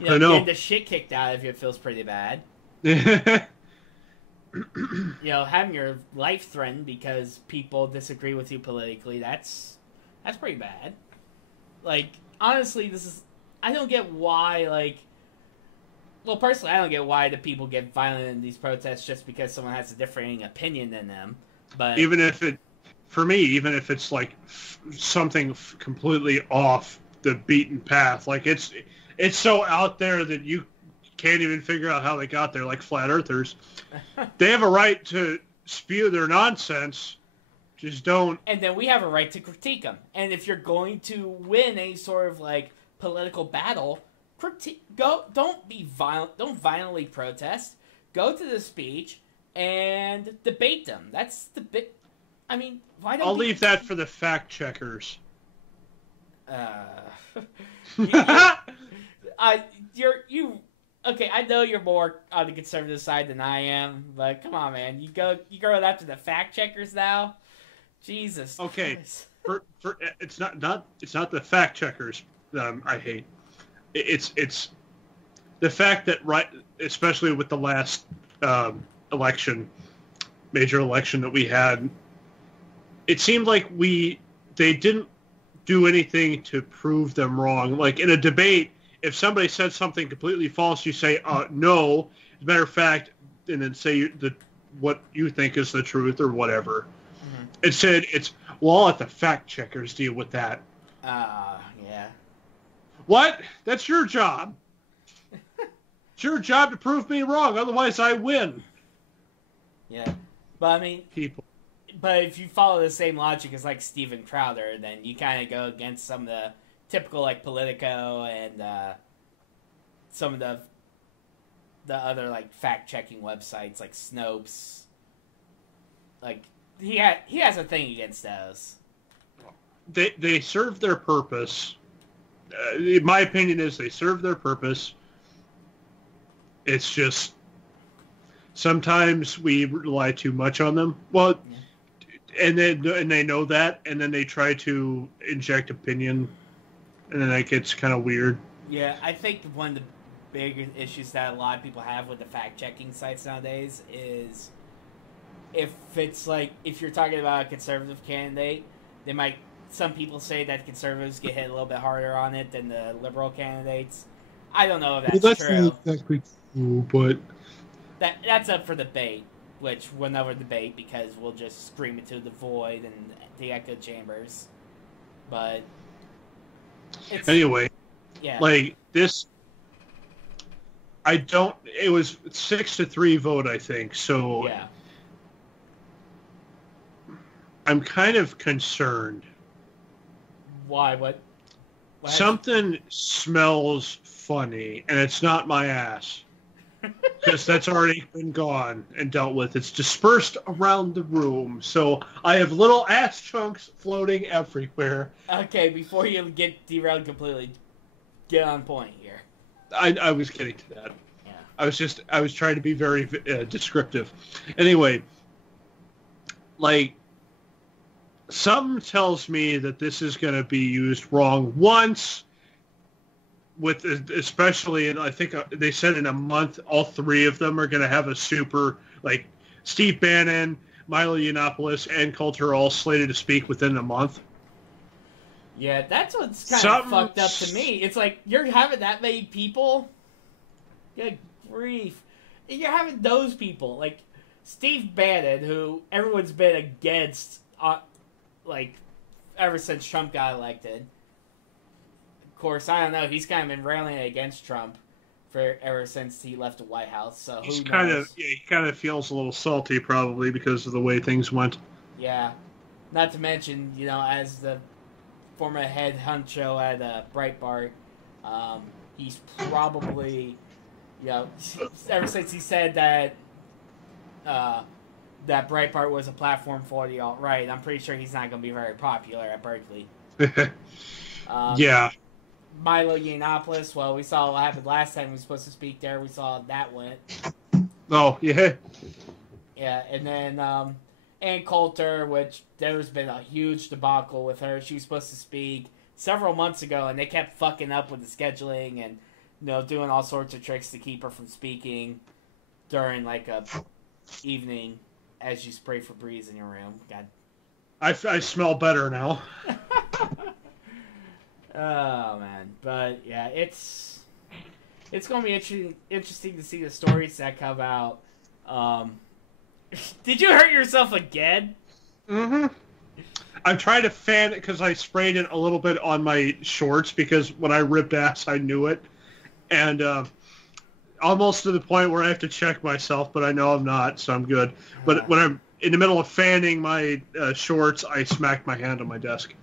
I know. Getting the shit kicked out of you feels pretty bad. Having your life threatened because people disagree with you politically, that's pretty bad. Like, honestly, I don't get why, personally, I don't get why the people get violent in these protests just because someone has a differing opinion than them. But even if it's like something completely off the beaten path, like it's so out there that you can't even figure out how they got there, like flat earthers. They have a right to spew their nonsense Just don't. And then we have a right to critique them. And if you're going to win any sort of like political battle, don't be violent. Don't violently protest. Go to the speech and debate them. That's the big. I mean, why don't? I'll leave that for the fact checkers. Okay, I know you're more on the conservative side than I am, but come on, man. You go after the fact checkers now. Jesus. Okay, Christ. it's not the fact checkers that I hate. It's the fact that especially with the last major election that we had, it seemed like they didn't do anything to prove them wrong. Like in a debate, if somebody said something completely false, you say, no, as a matter of fact, and then say what you think is the truth or whatever. Mm-hmm. Instead, I'll let the fact checkers deal with that. Yeah. What? That's your job. It's your job to prove me wrong, otherwise I win. Yeah. But I mean... People. But if you follow the same logic as like Steven Crowder, then you kind of go against some of the typical like Politico and some of the other like fact checking websites like Snopes. Like he has a thing against those. They serve their purpose. My opinion is they serve their purpose. It's just sometimes we rely too much on them. Well. Yeah. And they know that, and then they try to inject opinion, and then that gets kind of weird. Yeah, I think one of the big issues that a lot of people have with the fact-checking sites nowadays is if you're talking about a conservative candidate, some people say that conservatives get hit a little bit harder on it than the liberal candidates. I don't know if that's true. Not exactly true, but... That's up for debate. Which we'll never debate because we'll just scream it to the void and the echo chambers. But anyway, yeah. Like this, it was 6-3 vote, I think. So yeah. I'm kind of concerned. Why? What Something smells funny, and it's not my ass. Because that's already been gone and dealt with. It's dispersed around the room. So I have little ass chunks floating everywhere. Okay, before you get derailed completely, get on point here. I was getting to that. Yeah. I was trying to be very descriptive. Anyway, like, something tells me that this is going to be used wrong once. Especially, and I think they said in a month, all three of them are going to have a super, like, Steve Bannon, Milo Yiannopoulos, and Coulter all slated to speak within a month. Yeah, that's what's kind of fucked up to me. It's like, you're having that many people? Good grief. You're having those people, like Steve Bannon, who everyone's been against, like, ever since Trump got elected. Of course, I don't know. He's kind of been railing against Trump ever since he left the White House. So he kind of feels a little salty, probably because of the way things went. Yeah, not to mention, as the former head honcho at Breitbart, he's probably, ever since he said that that Breitbart was a platform for the alt-right, I'm pretty sure he's not going to be very popular at Berkeley. Yeah. Milo Yiannopoulos, well, we saw what happened last time he was supposed to speak there. We saw that went. Oh, yeah. Yeah, and then Ann Coulter, which there's been a huge debacle with her. She was supposed to speak several months ago, and they kept fucking up with the scheduling and doing all sorts of tricks to keep her from speaking during like a evening as you spray Febreze in your room. God. I smell better now. Oh man, but yeah, it's gonna be interesting to see the stories that come out. Did you hurt yourself again? Mm-hmm. I'm trying to fan it because I sprayed it a little bit on my shorts because when I ripped ass, I knew it, and almost to the point where I have to check myself, but I know I'm not, so I'm good. But when in the middle of fanning my shorts, I smacked my hand on my desk.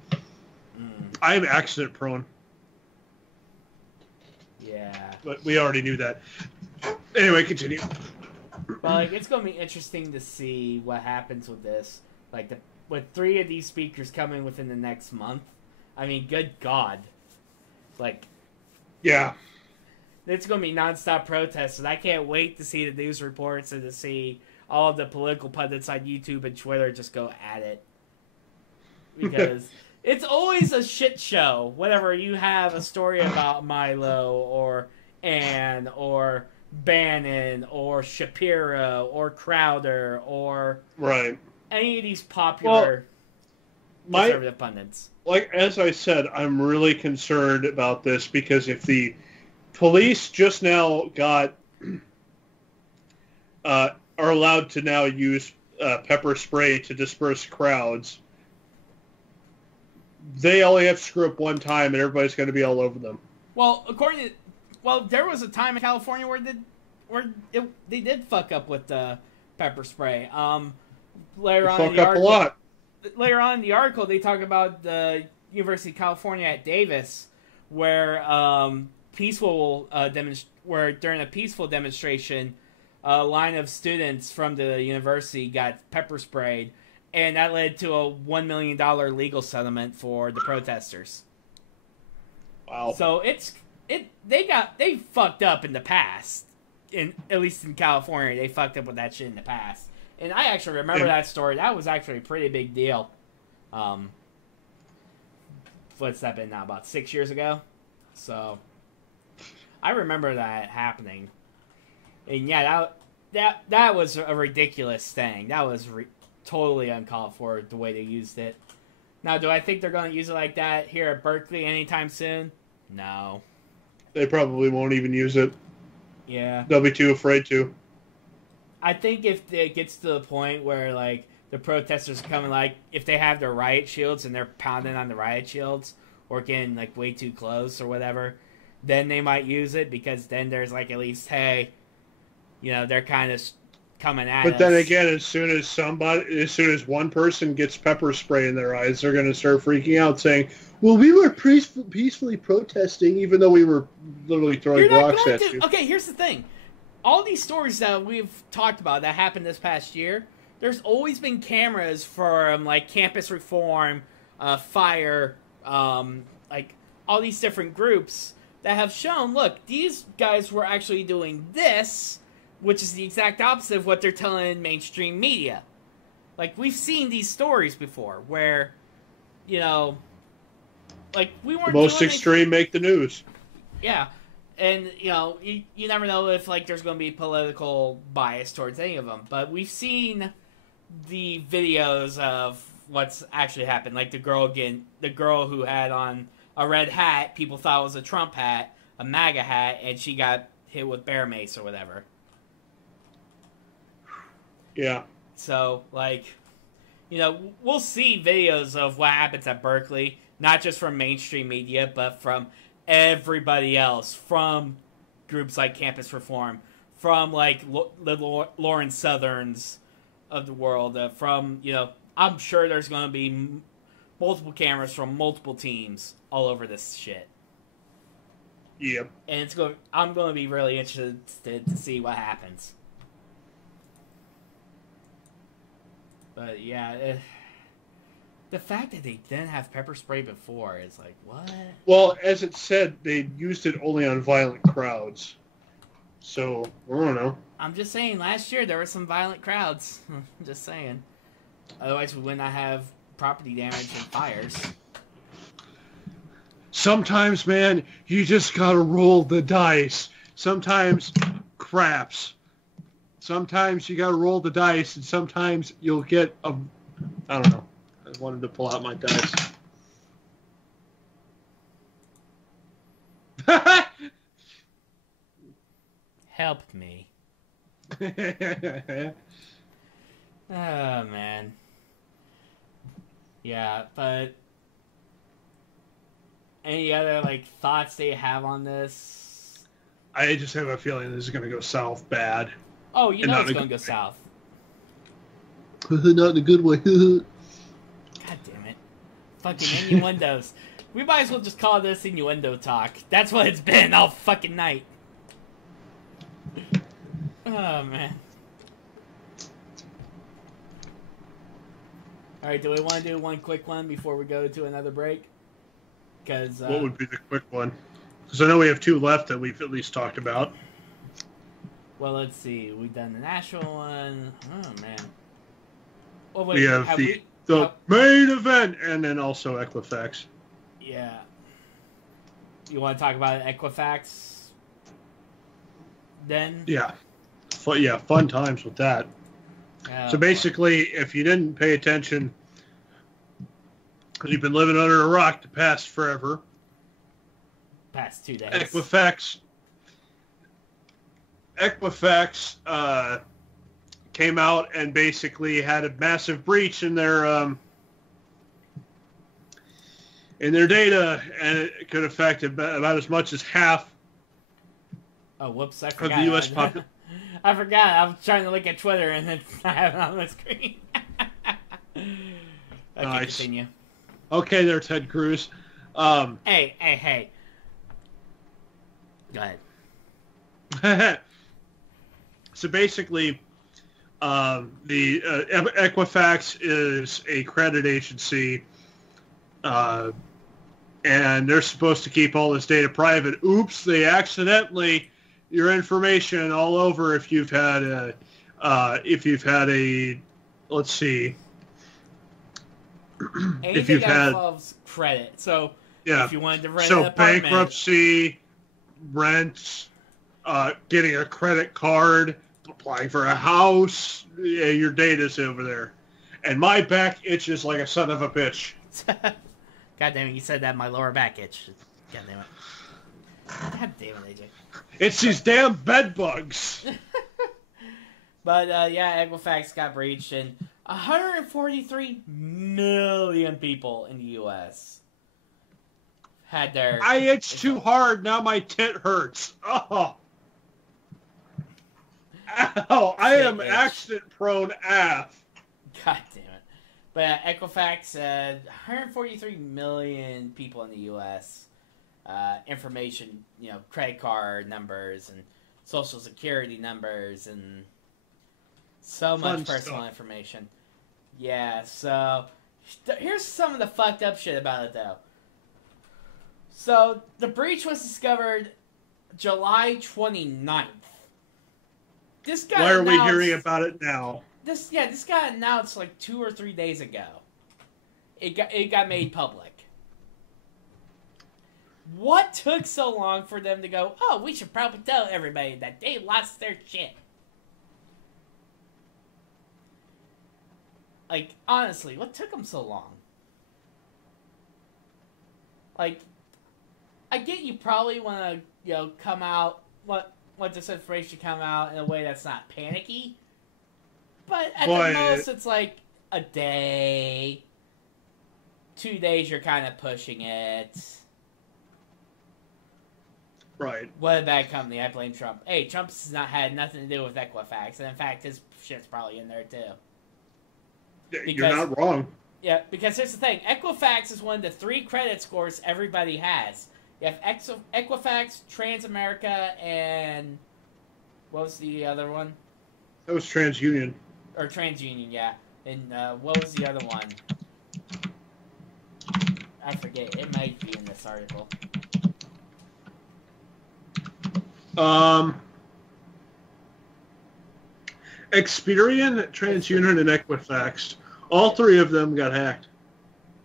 I'm accident prone. Yeah. But we already knew that. Anyway, continue. But like, it's gonna be interesting to see what happens with this. Like, with 3 of these speakers coming within the next month. I mean, good God. Like, yeah, it's gonna be nonstop protests, and I can't wait to see the news reports and to see all of the political pundits on YouTube and Twitter just go at it. Because it's always a shit show whenever you have a story about Milo or Ann or Bannon or Shapiro or Crowder or right. any of these popular conservative pundits. Like, as I said, I'm really concerned about this because if the police just now are allowed to now use pepper spray to disperse crowds, they only have to screw up one time and everybody's going to be all over them. Well, there was a time in California where they did fuck up with the pepper spray. Later on in the article, they talk about the University of California at Davis, where during a peaceful demonstration, a line of students from the university got pepper sprayed, and that led to a $1 million legal settlement for the protesters. Wow! So they fucked up in the past. At least in California, they fucked up with that shit in the past. And I actually remember that story. That was actually a pretty big deal. What's that been now? About 6 years ago? So, I remember that happening. And yeah, that was a ridiculous thing. That was totally uncalled for, the way they used it. Now, do I think they're going to use it like that here at Berkeley anytime soon? No. They probably won't even use it. Yeah. They'll be too afraid to. I think if it gets to the point where, like, the protesters are coming, like, if they have their riot shields and they're pounding on the riot shields or getting, like, way too close or whatever, then they might use it, because then there's, like, at least, hey, you know, they're kind of coming at us. But then again, as soon as one person gets pepper spray in their eyes, they're going to start freaking out, saying, well, we were peacefully protesting, even though we were literally throwing rocks at you. Okay, here's the thing. All these stories that we've talked about that happened this past year, there's always been cameras from, like, Campus Reform, Fire, like, all these different groups that have shown, look, these guys were actually doing this, which is the exact opposite of what they're telling mainstream media. Like, we've seen these stories before where, you know, like, we weren't the most extreme make the news. Yeah. And, you know, you never know if, like, there's going to be political bias towards any of them. But we've seen the videos of what's actually happened. Like, the girl who had on a red hat, people thought it was a Trump hat, a MAGA hat, and she got hit with bear mace or whatever. Yeah. So, like, you know, we'll see videos of what happens at Berkeley, not just from mainstream media, but from everybody else, from groups like Campus Reform, from, like, the Lauren Southerns of the world, from, you know, I'm sure there's going to be multiple cameras from multiple teams all over this shit. Yep. And I'm going to be really interested to see what happens. But yeah, the fact that they didn't have pepper spray before is like, what? Well, as it said, they used it only on violent crowds. So, I don't know. I'm just saying, last year there were some violent crowds. Just saying. Otherwise, we would not have property damage and fires. Sometimes, man, you just gotta roll the dice. Sometimes, craps. Sometimes you gotta roll the dice, and sometimes you'll get a... I don't know. I wanted to pull out my dice. Help me. Oh, man. Yeah, but... any other, like, thoughts that you have on this? I just have a feeling this is going to go south bad. Oh, you know it's going to go south. Not in a good way. God damn it. Fucking innuendos. We might as well just call this innuendo talk. That's what it's been all fucking night. Oh, man. Alright, do we want to do one quick one before we go to another break? Because what would be the quick one? Because I know we have 2 left that we've at least talked about. Well, let's see. We've done the national one. Oh, man. Well, wait, We have the main event, and then also Equifax. Yeah. You want to talk about Equifax then? Yeah. Fun times with that. So basically, if you didn't pay attention, because you've been living under a rock the past forever. Past 2 days. Equifax came out and basically had a massive breach in their data, and it could affect about as much as half of the U.S. population. I forgot. I was trying to look at Twitter and then I have it on the screen. Okay, nice. Continue. Okay, there, Ted Cruz. Hey. Go ahead. So basically, the Equifax is a credit agency, and they're supposed to keep all this data private. Oops, they accidentally, your information all over if you've had a, let's see. Anything that involves credit. So, yeah. If you wanted to rent an apartment, bankruptcy, rents, getting a credit card, applying for a house, your data's over there. And my back itches like a son of a bitch. God damn it, you said that my lower back itch. God damn it. God damn it, AJ. It's these damn bed bugs. But, Equifax got breached, and 143 million people in the U.S. had their... I itch too hard, now my tit hurts. Oh. Ow, I am accident-prone AF. God damn it. But Equifax said 143 million people in the U.S. Information, credit card numbers and social security numbers and so much personal information. Yeah, so here's some of the fucked up shit about it, though. So the breach was discovered July 29th. Why are we hearing about it now? This got announced like 2 or 3 days ago. It got made public. What took so long for them to go, oh, we should probably tell everybody that they lost their shit? Like, honestly, what took them so long? Like, I get you probably want to, come out, want this information to come out in a way that's not panicky. But at the most, it's like a day. 2 days, you're kind of pushing it. Right. What a bad company. I blame Trump. Hey, Trump's not had nothing to do with Equifax. And in fact, his shit's probably in there, too. You're not wrong. Yeah, because here's the thing. Equifax is one of the 3 credit scores everybody has. You have Equifax, Transamerica, and... what was the other one? That was TransUnion. Or TransUnion, yeah. And what was the other one? I forget. It might be in this article. Experian, TransUnion, and Equifax. All 3 of them got hacked.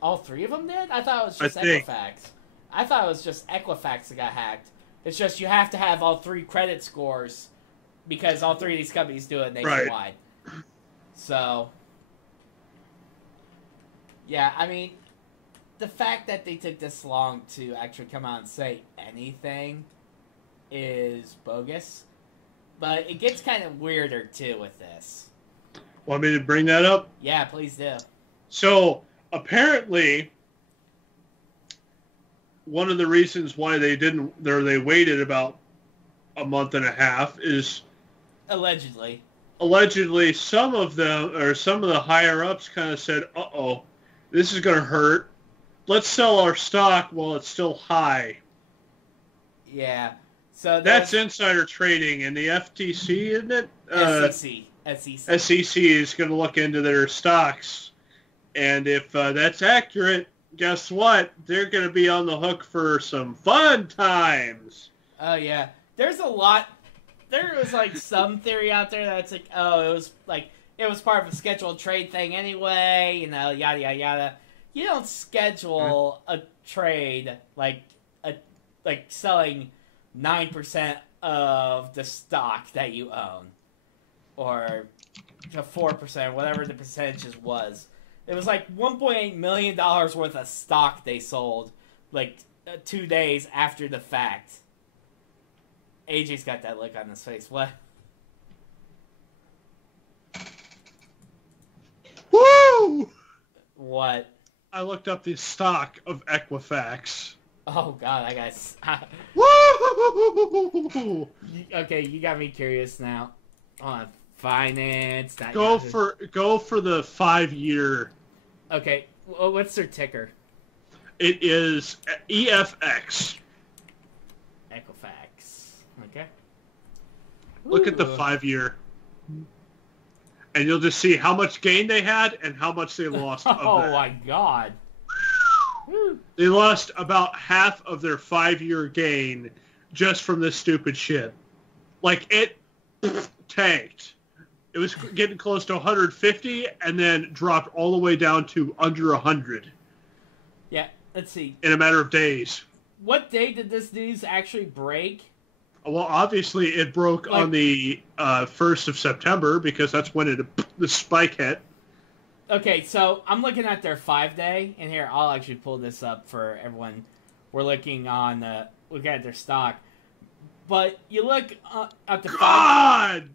All 3 of them did? I thought it was just Equifax. I thought it was just Equifax that got hacked. It's just you have to have all 3 credit scores because all 3 of these companies do it nationwide. Right. So, yeah, I mean, the fact that they took this long to actually come out and say anything is bogus. But it gets kind of weirder, too, with this. Want me to bring that up? Yeah, please do. So, apparently, one of the reasons why they waited about a month and a half is... Allegedly. allegedly some of them, or some of the higher-ups kind of said, uh-oh, this is going to hurt. Let's sell our stock while it's still high. Yeah. So that's insider trading, and the FTC, isn't it? SEC is going to look into their stocks, and if that's accurate, guess what? They're going to be on the hook for some fun times. Oh yeah, there's a lot. There was like some theory out there that's like, oh, it was part of a scheduled trade thing anyway. You know, yada yada yada. You don't schedule a trade like selling 9% of the stock that you own, or 4%, whatever the percentages was. It was like $1.8 million worth of stock they sold, like 2 days after the fact. AJ's got that look on his face. What? Woo! What? I looked up the stock of Equifax. Oh God, I guess. Woo! Okay, you got me curious now. On finance. Go for the 5-year. Okay, what's their ticker? It is EFX. Equifax. Okay. Look at the 5-year. And you'll just see how much gain they had and how much they lost. Oh my God. They lost about half of their 5-year gain just from this stupid shit. Like, it tanked. It was getting close to 150 and then dropped all the way down to under 100. Yeah, let's see. In a matter of days. What day did this news actually break? Well, obviously it broke on the 1st of September because that's when the spike hit. Okay, so I'm looking at their 5-day, and here, I'll actually pull this up for everyone. We're looking at their stock. But you look at the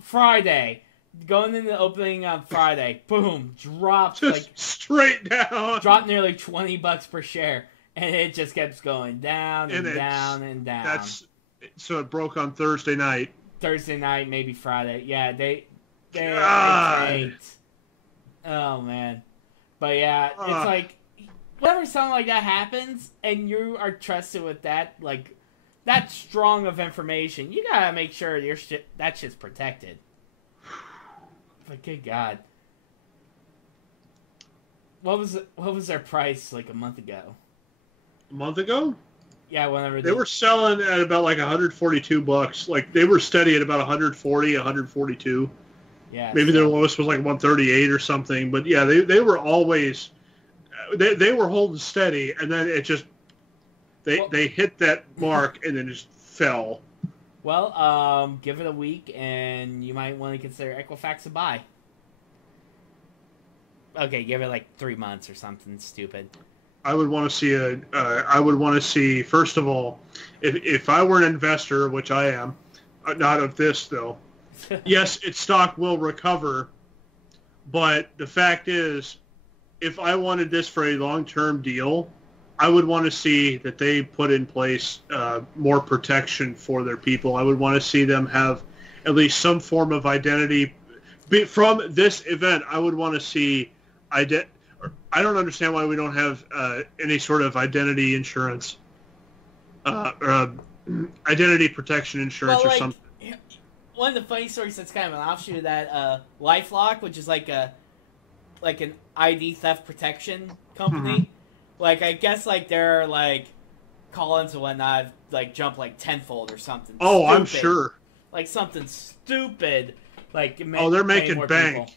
Friday, going into the opening on Friday, boom, dropped just straight down. Dropped nearly $20 per share, and it just kept going down and down and down. So it broke on Thursday night. Thursday night, maybe Friday. Yeah, they tanked. Oh man, but yeah, it's like whenever something like that happens and you are trusted with that, like that strong of information, you gotta make sure that shit's protected. But good God, what was their price like a month ago? A month ago? Yeah, whenever they were selling at about like $142. Like they were steady at about 140, 142. Yeah, maybe their lowest was like 138 or something, but yeah, they were always they were holding steady, and then it just they hit that mark and then just fell. Well, give it a week, and you might want to consider Equifax a buy. Okay, give it like 3 months or something stupid. I would want to see first of all, if I were an investor, which I am, not of this though. Yes, its stock will recover, but the fact is, if I wanted this for a long-term deal, I would want to see that they put in place more protection for their people. I would want to see them have at least some form of identity. From this event, I would want to see I don't understand why we don't have any sort of identity insurance, or identity protection insurance or something. One of the funny stories that's kind of an offshoot of that, LifeLock, which is like an ID theft protection company. Mm-hmm. Like I guess like their like call-ins and whatnot like jump like tenfold or something. Oh, stupid. I'm sure. Like something stupid. Like they're making bank. People.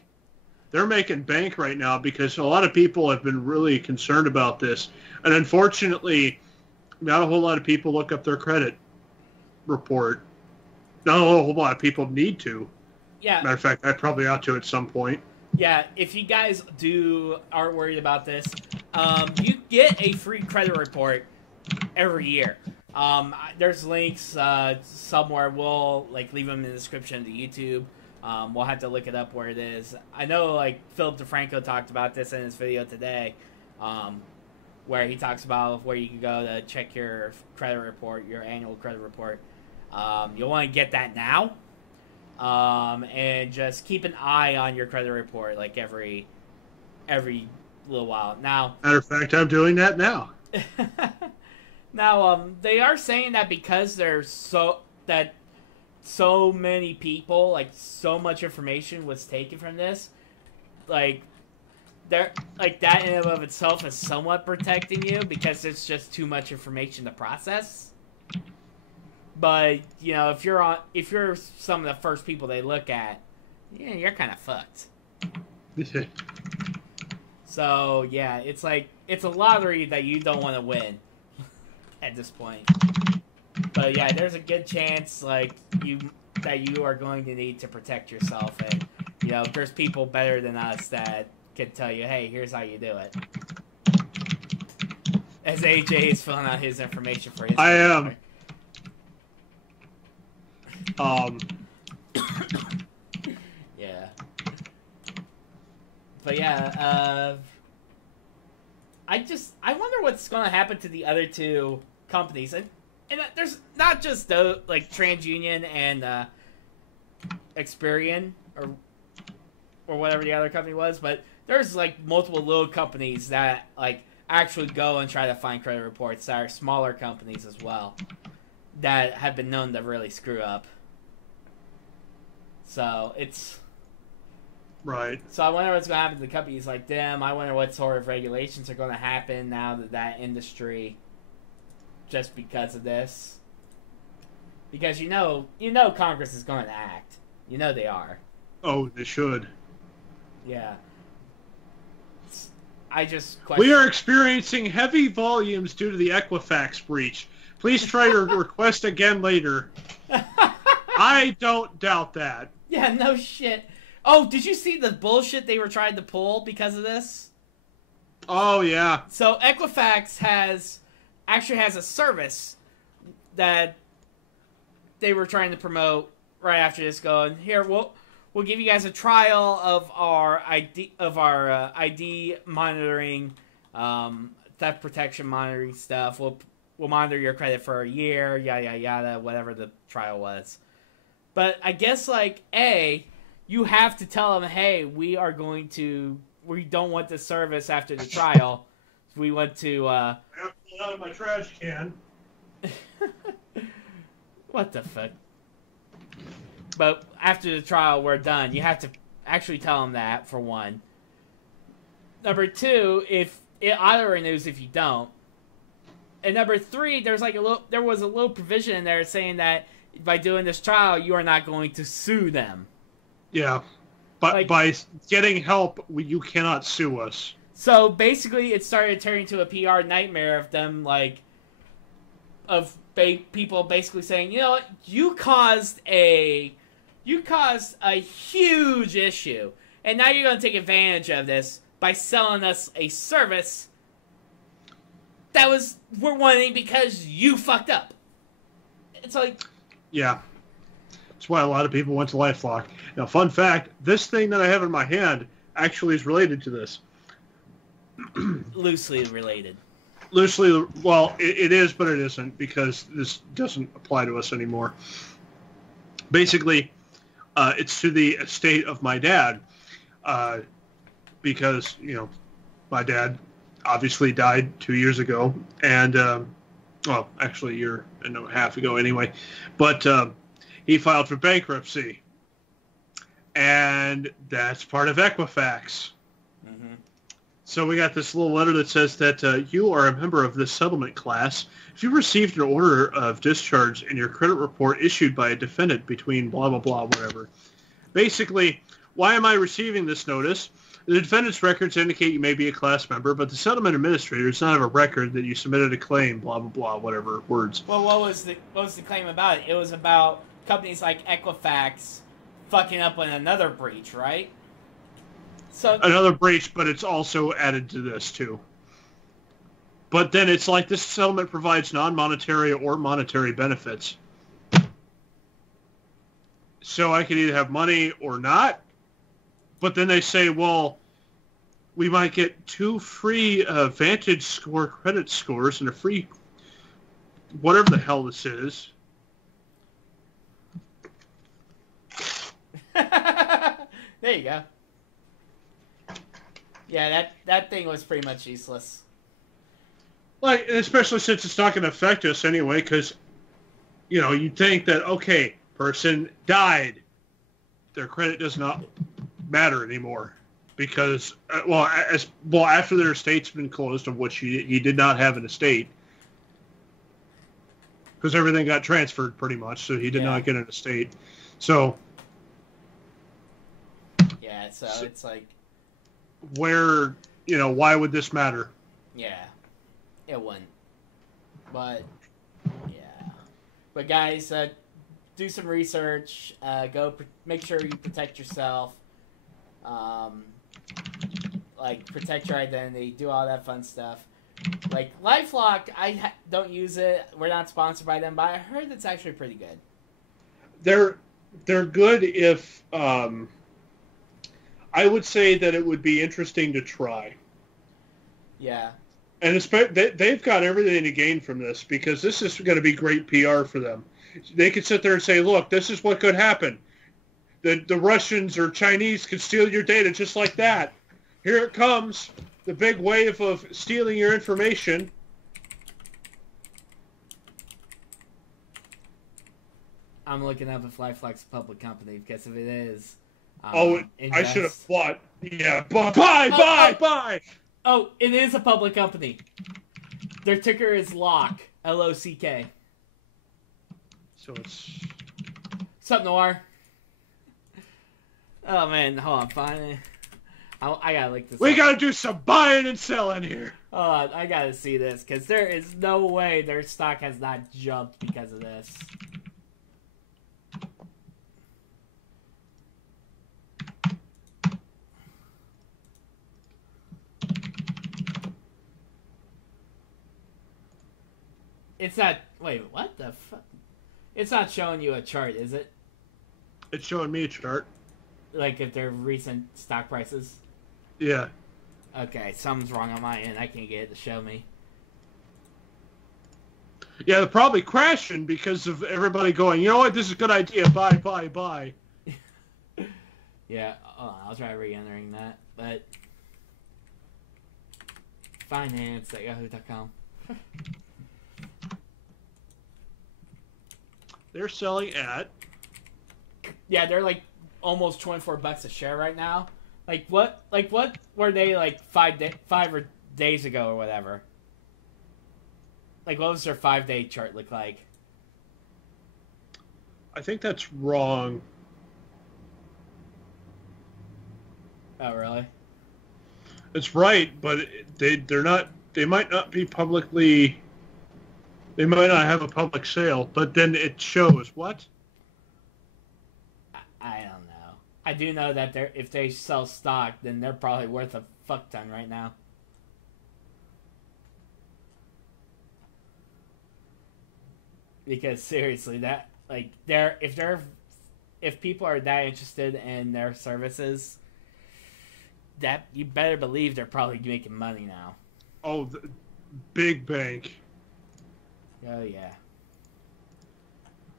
They're making bank right now because a lot of people have been really concerned about this, and unfortunately, not a whole lot of people look up their credit report. Not a whole lot of people need to. Yeah. Matter of fact, I probably ought to at some point. Yeah, if you guys aren't worried about this, you get a free credit report every year. There's links somewhere. We'll leave them in the description of the YouTube. We'll have to look it up where it is. I know Philip DeFranco talked about this in his video today, where he talks about where you can go to check your credit report, your annual credit report. You'll want to get that now. and just keep an eye on your credit report like every little while. Now, matter of fact, I'm doing that now. now, they are saying that because there's so many people, like so much information was taken from this, like that in and of itself is somewhat protecting you because it's just too much information to process. But you know, if you're some of the first people they look at, yeah, you're kind of fucked. So yeah, it's like it's a lottery that you don't want to win at this point. But yeah, there's a good chance that you are going to need to protect yourself, and you know, there's people better than us that can tell you, hey, here's how you do it. As AJ is filling out his information for his. I am. Yeah. But yeah, I wonder what's going to happen to the other two companies, and there's not just the like TransUnion and Experian or whatever the other company was, but there's like multiple little companies that like actually go and try to find credit reports that are smaller companies as well that have been known to really screw up. So it's right. So I wonder what's going to happen to the companies like them. I wonder what sort of regulations are going to happen now that industry, just because of this. Because you know Congress is going to act. You know they are. Oh, they should. Yeah. I just question. We are experiencing heavy volumes due to the Equifax breach. Please try your request again later. I don't doubt that. Yeah, no shit. Oh, did you see the bullshit they were trying to pull because of this? Oh, yeah. So Equifax actually has a service that they were trying to promote right after this, going, here, we'll give you guys a trial of our ID monitoring, theft protection monitoring stuff. We'll monitor your credit for a year, yada yada yada, whatever the trial was. But I guess you have to tell them, hey, we don't want this service after the trial. We want to. I have to pull out of my trash can. What the fuck? But after the trial, we're done. You have to actually tell them that, for one. Number two, if it auto renews if you don't. And number three, there was a little provision in there saying that by doing this trial, you are not going to sue them. Yeah, but by getting help, you cannot sue us. So basically, it started turning into a PR nightmare of them, people basically saying, you know what, you caused a huge issue, and now you're going to take advantage of this by selling us a service that we're wanting because you fucked up. It's like... Yeah. That's why a lot of people went to LifeLock. Now, fun fact, this thing that I have in my hand actually is related to this. Loosely related. Loosely, well, it is, but it isn't, because this doesn't apply to us anymore. Basically, it's to the estate of my dad, because, my dad obviously died 2 years ago, and, well, actually a year and a half ago anyway, but he filed for bankruptcy, and that's part of Equifax. Mm-hmm. So we got this little letter that says that you are a member of this settlement class. If you received an order of discharge in your credit report issued by a defendant between blah, blah, blah, whatever. Basically, why am I receiving this notice? The defendant's records indicate you may be a class member, but the settlement administrator does not have a record that you submitted a claim, blah, blah, blah, whatever words. Well, what was the claim about? It was about companies like Equifax fucking up on another breach, right? So another breach, but it's also added to this, too. But then it's like this settlement provides non-monetary or monetary benefits. So I could either have money or not. But then they say, well, we might get 2 free Vantage Score credit scores and a free whatever the hell this is. There you go. Yeah, that thing was pretty much useless. Like, especially since it's not going to affect us anyway, because, you know, you think that, okay, person died. Their credit does not matter anymore. Because, after their estate's been closed, of which he did not have an estate, because everything got transferred pretty much, so he did not get an estate. So... Yeah, so it's like... Where, you know, why would this matter? Yeah, it wouldn't. But, yeah. But guys, do some research. Make sure you protect yourself. Like, protect your identity. Do all that fun stuff. Like, LifeLock, don't use it. We're not sponsored by them, but I heard it's actually pretty good. They're good if... I would say that it would be interesting to try. Yeah. And they've got everything to gain from this, because this is going to be great PR for them. They could sit there and say, look, this is what could happen. The Russians or Chinese could steal your data just like that. Here it comes, the big wave of stealing your information. I'm looking up if LifeLock's a public company, because if it is... I should have bought. Yeah, buy. Oh, it is a public company. Their ticker is LOCK, LOCK. So it's Sup, Noir? Oh man, hold on, fine. I gotta look this. We gotta do some buying and selling here. Hold on, I gotta see this, because there is no way their stock has not jumped because of this. It's not... Wait, what the fuck? It's not showing you a chart, is it? It's showing me a chart. Like, if they're recent stock prices? Yeah. Okay, something's wrong on my end. I can't get it to show me. Yeah, they're probably crashing because of everybody going, you know what, this is a good idea. Buy. Yeah, I'll try re-entering that. But... finance@yahoo.com. They're selling at... Yeah, they're like almost $24 a share right now. Like what were they like 5 days ago or whatever? Like what was their 5-day chart look like? I think that's wrong. Oh really? It's right, but they're not. They might not be publicly. They might not have a public sale, but then it shows what? I don't know. I do know that if they sell stock, then they're probably worth a fuck ton right now. Because seriously, that like if people are that interested in their services, that you better believe they're probably making money now. Oh, big bank. Oh, yeah.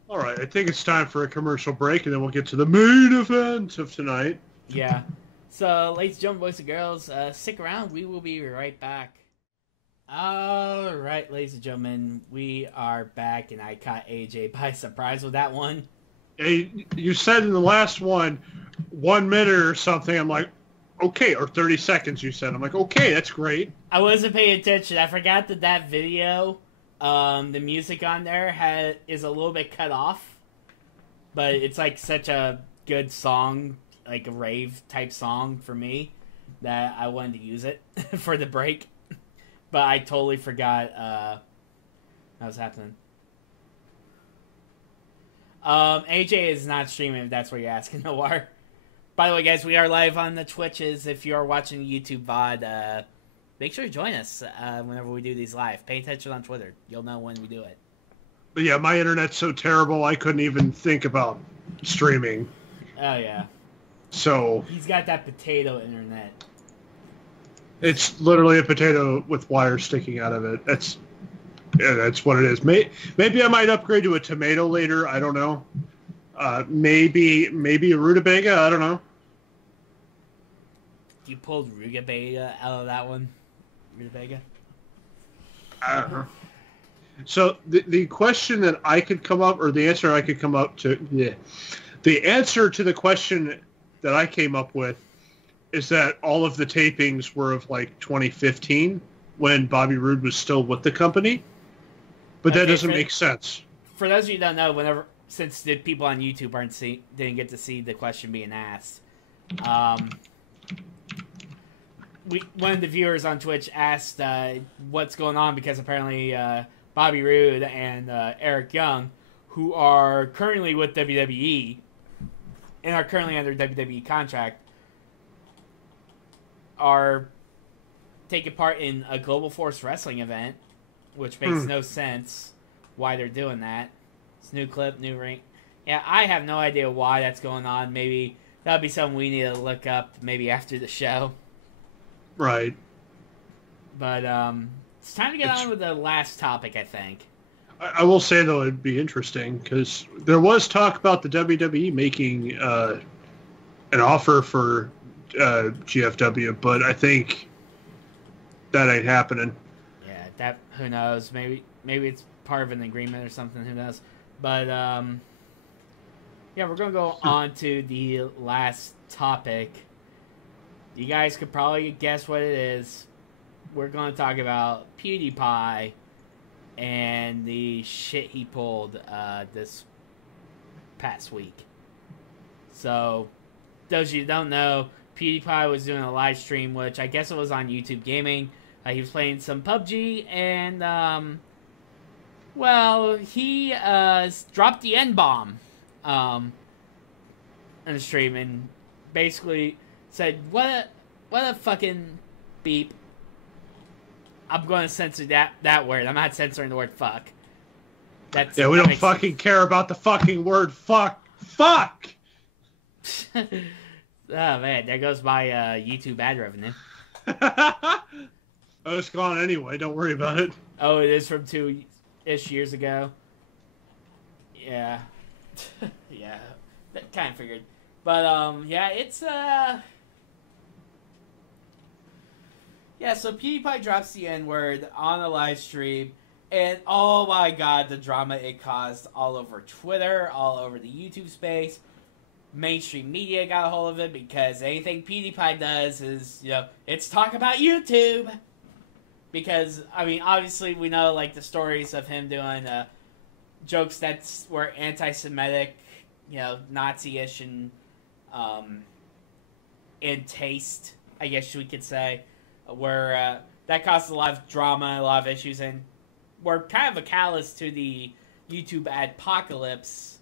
All right, I think it's time for a commercial break, and then we'll get to the main event of tonight. Yeah. So, ladies and gentlemen, boys and girls, stick around. We will be right back. All right, ladies and gentlemen, we are back, and I caught AJ by surprise with that one. Hey, you said in the last one, 1 minute or something. I'm like, okay, or 30 seconds, you said. I'm like, okay, that's great. I wasn't paying attention. I forgot that video... the music on there is a little bit cut off, but it's like such a good song, like a rave type song for me, that I wanted to use it for the break. But I totally forgot that was happening. AJ is not streaming, if that's what you're asking, Noir. By the way, guys, we are live on the Twitches. If you're watching YouTube VOD, make sure to join us whenever we do these live. Pay attention on Twitter. You'll know when we do it. But yeah, my internet's so terrible, I couldn't even think about streaming. Oh, yeah. So... He's got that potato internet. It's literally a potato with wires sticking out of it. That's what it is. Maybe I might upgrade to a tomato later. I don't know. Maybe a rutabaga. I don't know. you pulled Rutabaga out of that one. Rutabaga. So the question that I could come up, or the answer I could come up to, the answer to the question that I came up with is that all of the tapings were of like 2015 when Bobby Roode was still with the company. But that doesn't make sense. For those of you who don't know, since the people on YouTube didn't get to see the question being asked, one of the viewers on Twitch asked what's going on because apparently Bobby Roode and Eric Young, who are currently with WWE and are currently under WWE contract, are taking part in a Global Force Wrestling event, which makes no sense why they're doing that. It's new clip, new ring. Yeah, I have no idea why that's going on. Maybe that'll be something we need to look up maybe after the show. Right. But it's time to get on with the last topic, I think. I will say, though, it'd be interesting because there was talk about the WWE making an offer for GFW, but I think that ain't happening. Yeah, who knows? Maybe it's part of an agreement or something. Who knows? But yeah, we're gonna go on to the last topic. You guys could probably guess what it is. We're gonna talk about PewDiePie and the shit he pulled this past week. So, those of you who don't know, PewDiePie was doing a live stream, which I guess it was on YouTube Gaming. He was playing some PUBG, and, well, he dropped the N-bomb in the stream, and basically said, what a fucking beep. I'm going to censor that word. I'm not censoring the word fuck. We don't fucking care about the fucking word fuck. Fuck! Oh, man, there goes my YouTube ad revenue. Oh, it's gone anyway. Don't worry about it. Oh, it is from 2-ish years ago. Yeah. Yeah. That kind of figured. But, yeah, it's, yeah, so PewDiePie drops the N-word on a live stream, and oh my god, the drama it caused all over Twitter, all over the YouTube space. Mainstream media got a hold of it because anything PewDiePie does is, it's talk about YouTube. Because, I mean, obviously we know, like, the stories of him doing jokes that were anti-Semitic, Nazi-ish and in taste, I guess we could say. Where that caused a lot of drama, a lot of issues, and were kind of a callous to the YouTube adpocalypse.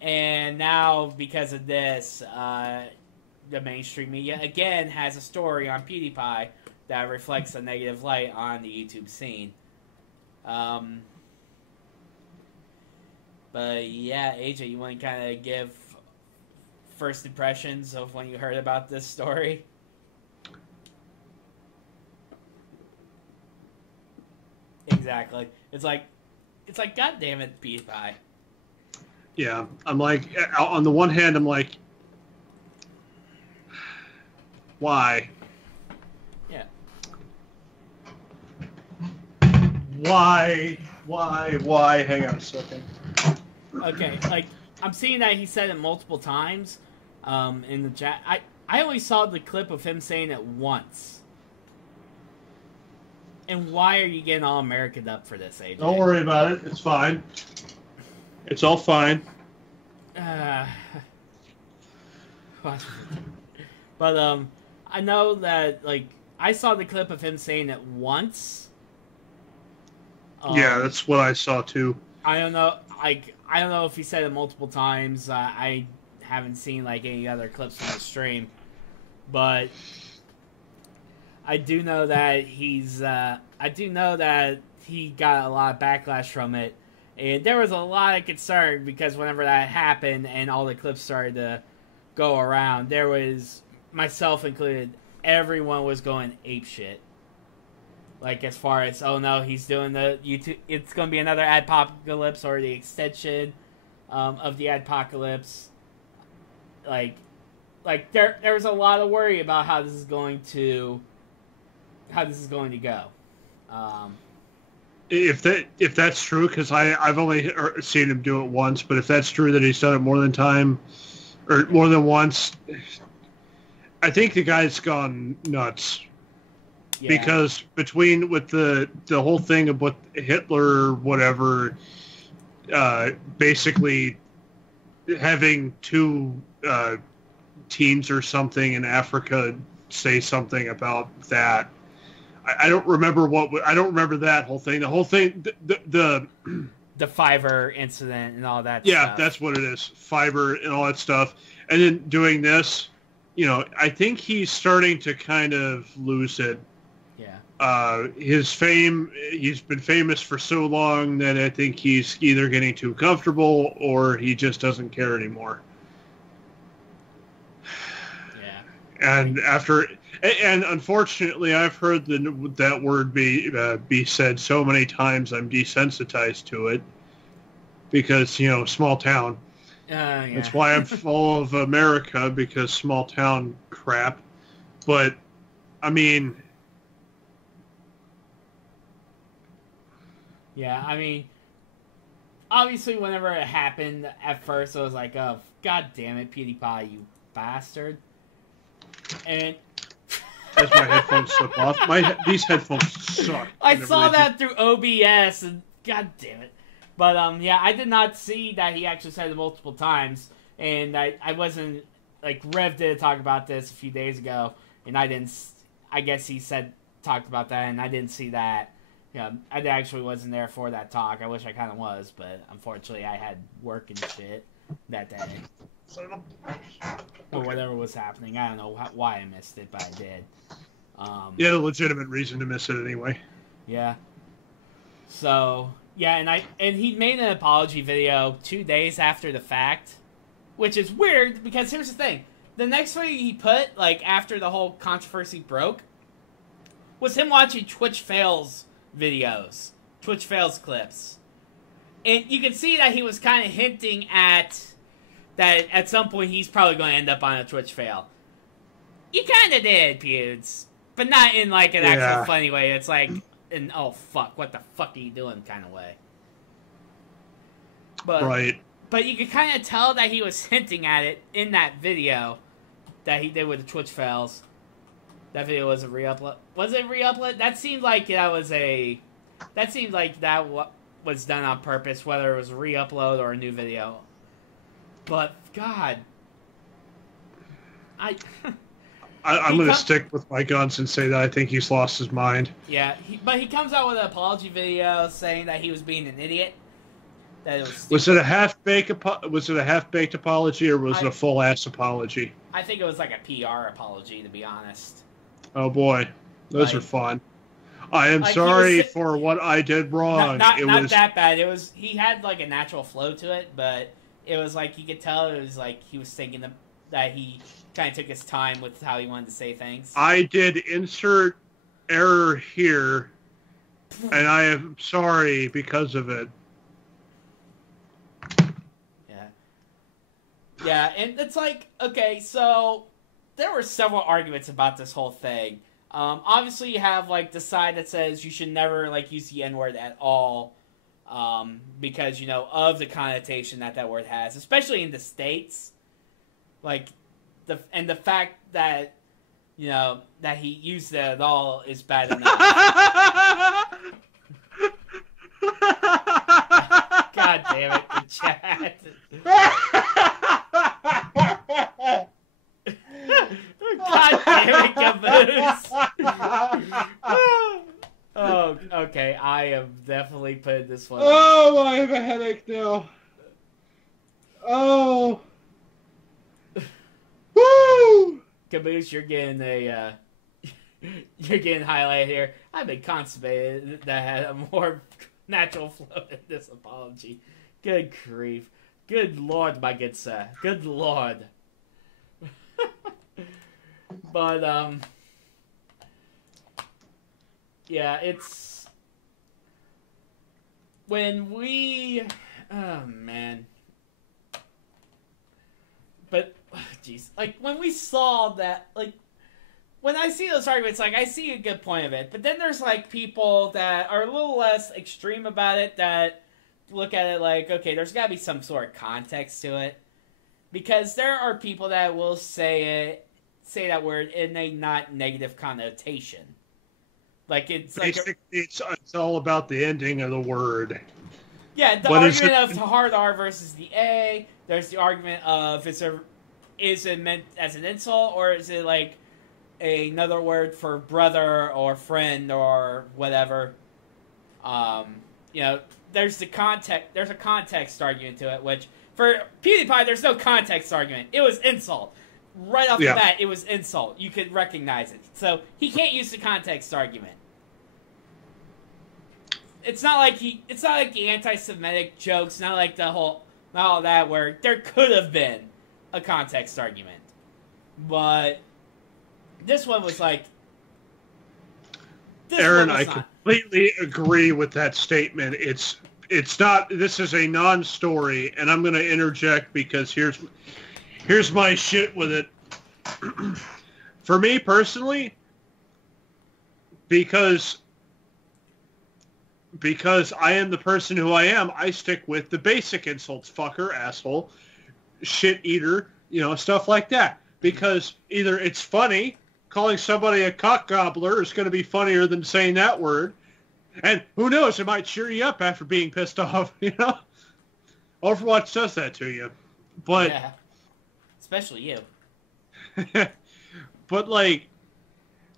And now, because of this, the mainstream media again has a story on PewDiePie that reflects a negative light on the YouTube scene. But yeah, AJ, you want to kind of give first impressions of when you heard about this story? Exactly. It's like, God damn it, PewDiePie. Yeah, I'm like, on the one hand, I'm like, why? Yeah. Why? Hang on a second. Okay, like, I'm seeing that he said it multiple times in the chat. I only saw the clip of him saying it once. And why are you getting all American up for this, AJ? Don't worry about it. It's fine. It's all fine. But I know that, like, I saw the clip of him saying it once. Yeah, that's what I saw too. I don't know. I don't know if he said it multiple times. I haven't seen like any other clips from the stream, but I do know that he got a lot of backlash from it, and there was a lot of concern because whenever that happened and all the clips started to go around, there was, myself included, everyone was going apeshit. Like, as far as, oh no, he's doing the YouTube, it's going to be another adpocalypse or the extension of the adpocalypse. Like, like there was a lot of worry about how this is going to go. If that's true, because I've only seen him do it once, but if that's true that he's done it more than once, I think the guy's gone nuts. Yeah. Because with the whole thing of what Hitler, whatever, basically having two teams or something in Africa say something about that. I don't remember that whole thing. The whole thing, the Fiverr incident and all that. Yeah, stuff. That's what it is. Fiverr and all that stuff, and then doing this. I think he's starting to kind of lose it. Yeah. His fame. He's been famous for so long that I think he's either getting too comfortable or he just doesn't care anymore. Yeah. And unfortunately, I've heard that word be said so many times. I'm desensitized to it because small town. Yeah. That's why I'm full of America, because small town crap. But I mean, yeah, I mean, obviously, whenever it happened, at first I was like, "Oh, God damn it, PewDiePie, you bastard!" And as my headphones slip off, these headphones suck. I saw that through OBS, and God damn it. But yeah, I did not see that he actually said it multiple times, and I wasn't like Rev did talk about this a few days ago, and I didn't. I guess he talked about that, and I didn't see that. Yeah, I actually wasn't there for that talk. I wish I kind of was, but unfortunately, I had work and shit that day. Or whatever was happening. I don't know why I missed it, but I did. You had a legitimate reason to miss it anyway. Yeah. So, yeah, and he made an apology video 2 days after the fact, which is weird because here's the thing. The next video he put, like, after the whole controversy broke, was him watching Twitch Fails videos. Twitch Fails clips. And you can see that he was kind of hinting at that at some point he's probably going to end up on a Twitch fail. You kind of did, Pewds. But not in, like, an actual funny way. It's like an, oh, fuck, what the fuck are you doing kind of way. But, right. But you could kind of tell that he was hinting at it in that video that he did with the Twitch fails. That video was a re-upload. Was it re-upload? That seemed like that was a... That seemed like that was done on purpose, whether it was a re-upload or a new video. But, God... I'm going to stick with my guns and say that I think he's lost his mind. Yeah, but he comes out with an apology video saying that he was being an idiot. That it was it a half-baked apology, or was it a full-ass apology? I think it was like a PR apology, to be honest. Oh boy, those are fun. I am sorry for what I did wrong. Not that bad. It was, he had like a natural flow to it, but it was like you could tell it was like he was thinking that he kind of took his time with how he wanted to say things. I did insert error here, and I am sorry because of it. Yeah. Yeah, and it's like, okay, so there were several arguments about this whole thing. Obviously, you have, like, the side that says you should never, like, use the N-word at all because, you know, of the connotation that word has, especially in the States. Like, the fact that, you know, that he used it at all is bad enough. God damn it, the chat. God damn it, Caboose. Oh, okay, I am definitely putting this one. Oh, I have a headache now. Oh. Woo! Caboose, you're getting you're getting highlighted here. I've been constipated that had a more natural flow than this apology. Good grief. Good Lord, my good sir. Good Lord. But, yeah, it's... When we... Oh, man. But jeez. Like, when we saw that, like, when I see those arguments, like, I see a good point of it. But then there's, like, people that are a little less extreme about it that look at it like, okay, there's got to be some sort of context to it. Because there are people that will say that word in a not negative connotation. Like, it's basically, like it's all about the ending of the word. Yeah, the argument of the hard R versus the A. There's the argument of is it meant as an insult, or is it like another word for brother or friend or whatever? There's the context. There's a context argument to it, which for PewDiePie, there's no context argument. It was insult. Right off the bat, it was insult. You could recognize it. So he can't use the context argument. It's not like the anti-Semitic jokes, not all that where there could have been a context argument. But this one was like, Aaron, I completely agree with that statement. It's not, this is a non-story, and I'm going to interject because here's my shit with it. For me personally, because I am the person who I am, I stick with the basic insults. Fucker, asshole, shit eater, stuff like that. Because either it's funny, calling somebody a cock gobbler is going to be funnier than saying that word. And who knows, it might cheer you up after being pissed off, Overwatch does that to you. But yeah. Especially you. But, like,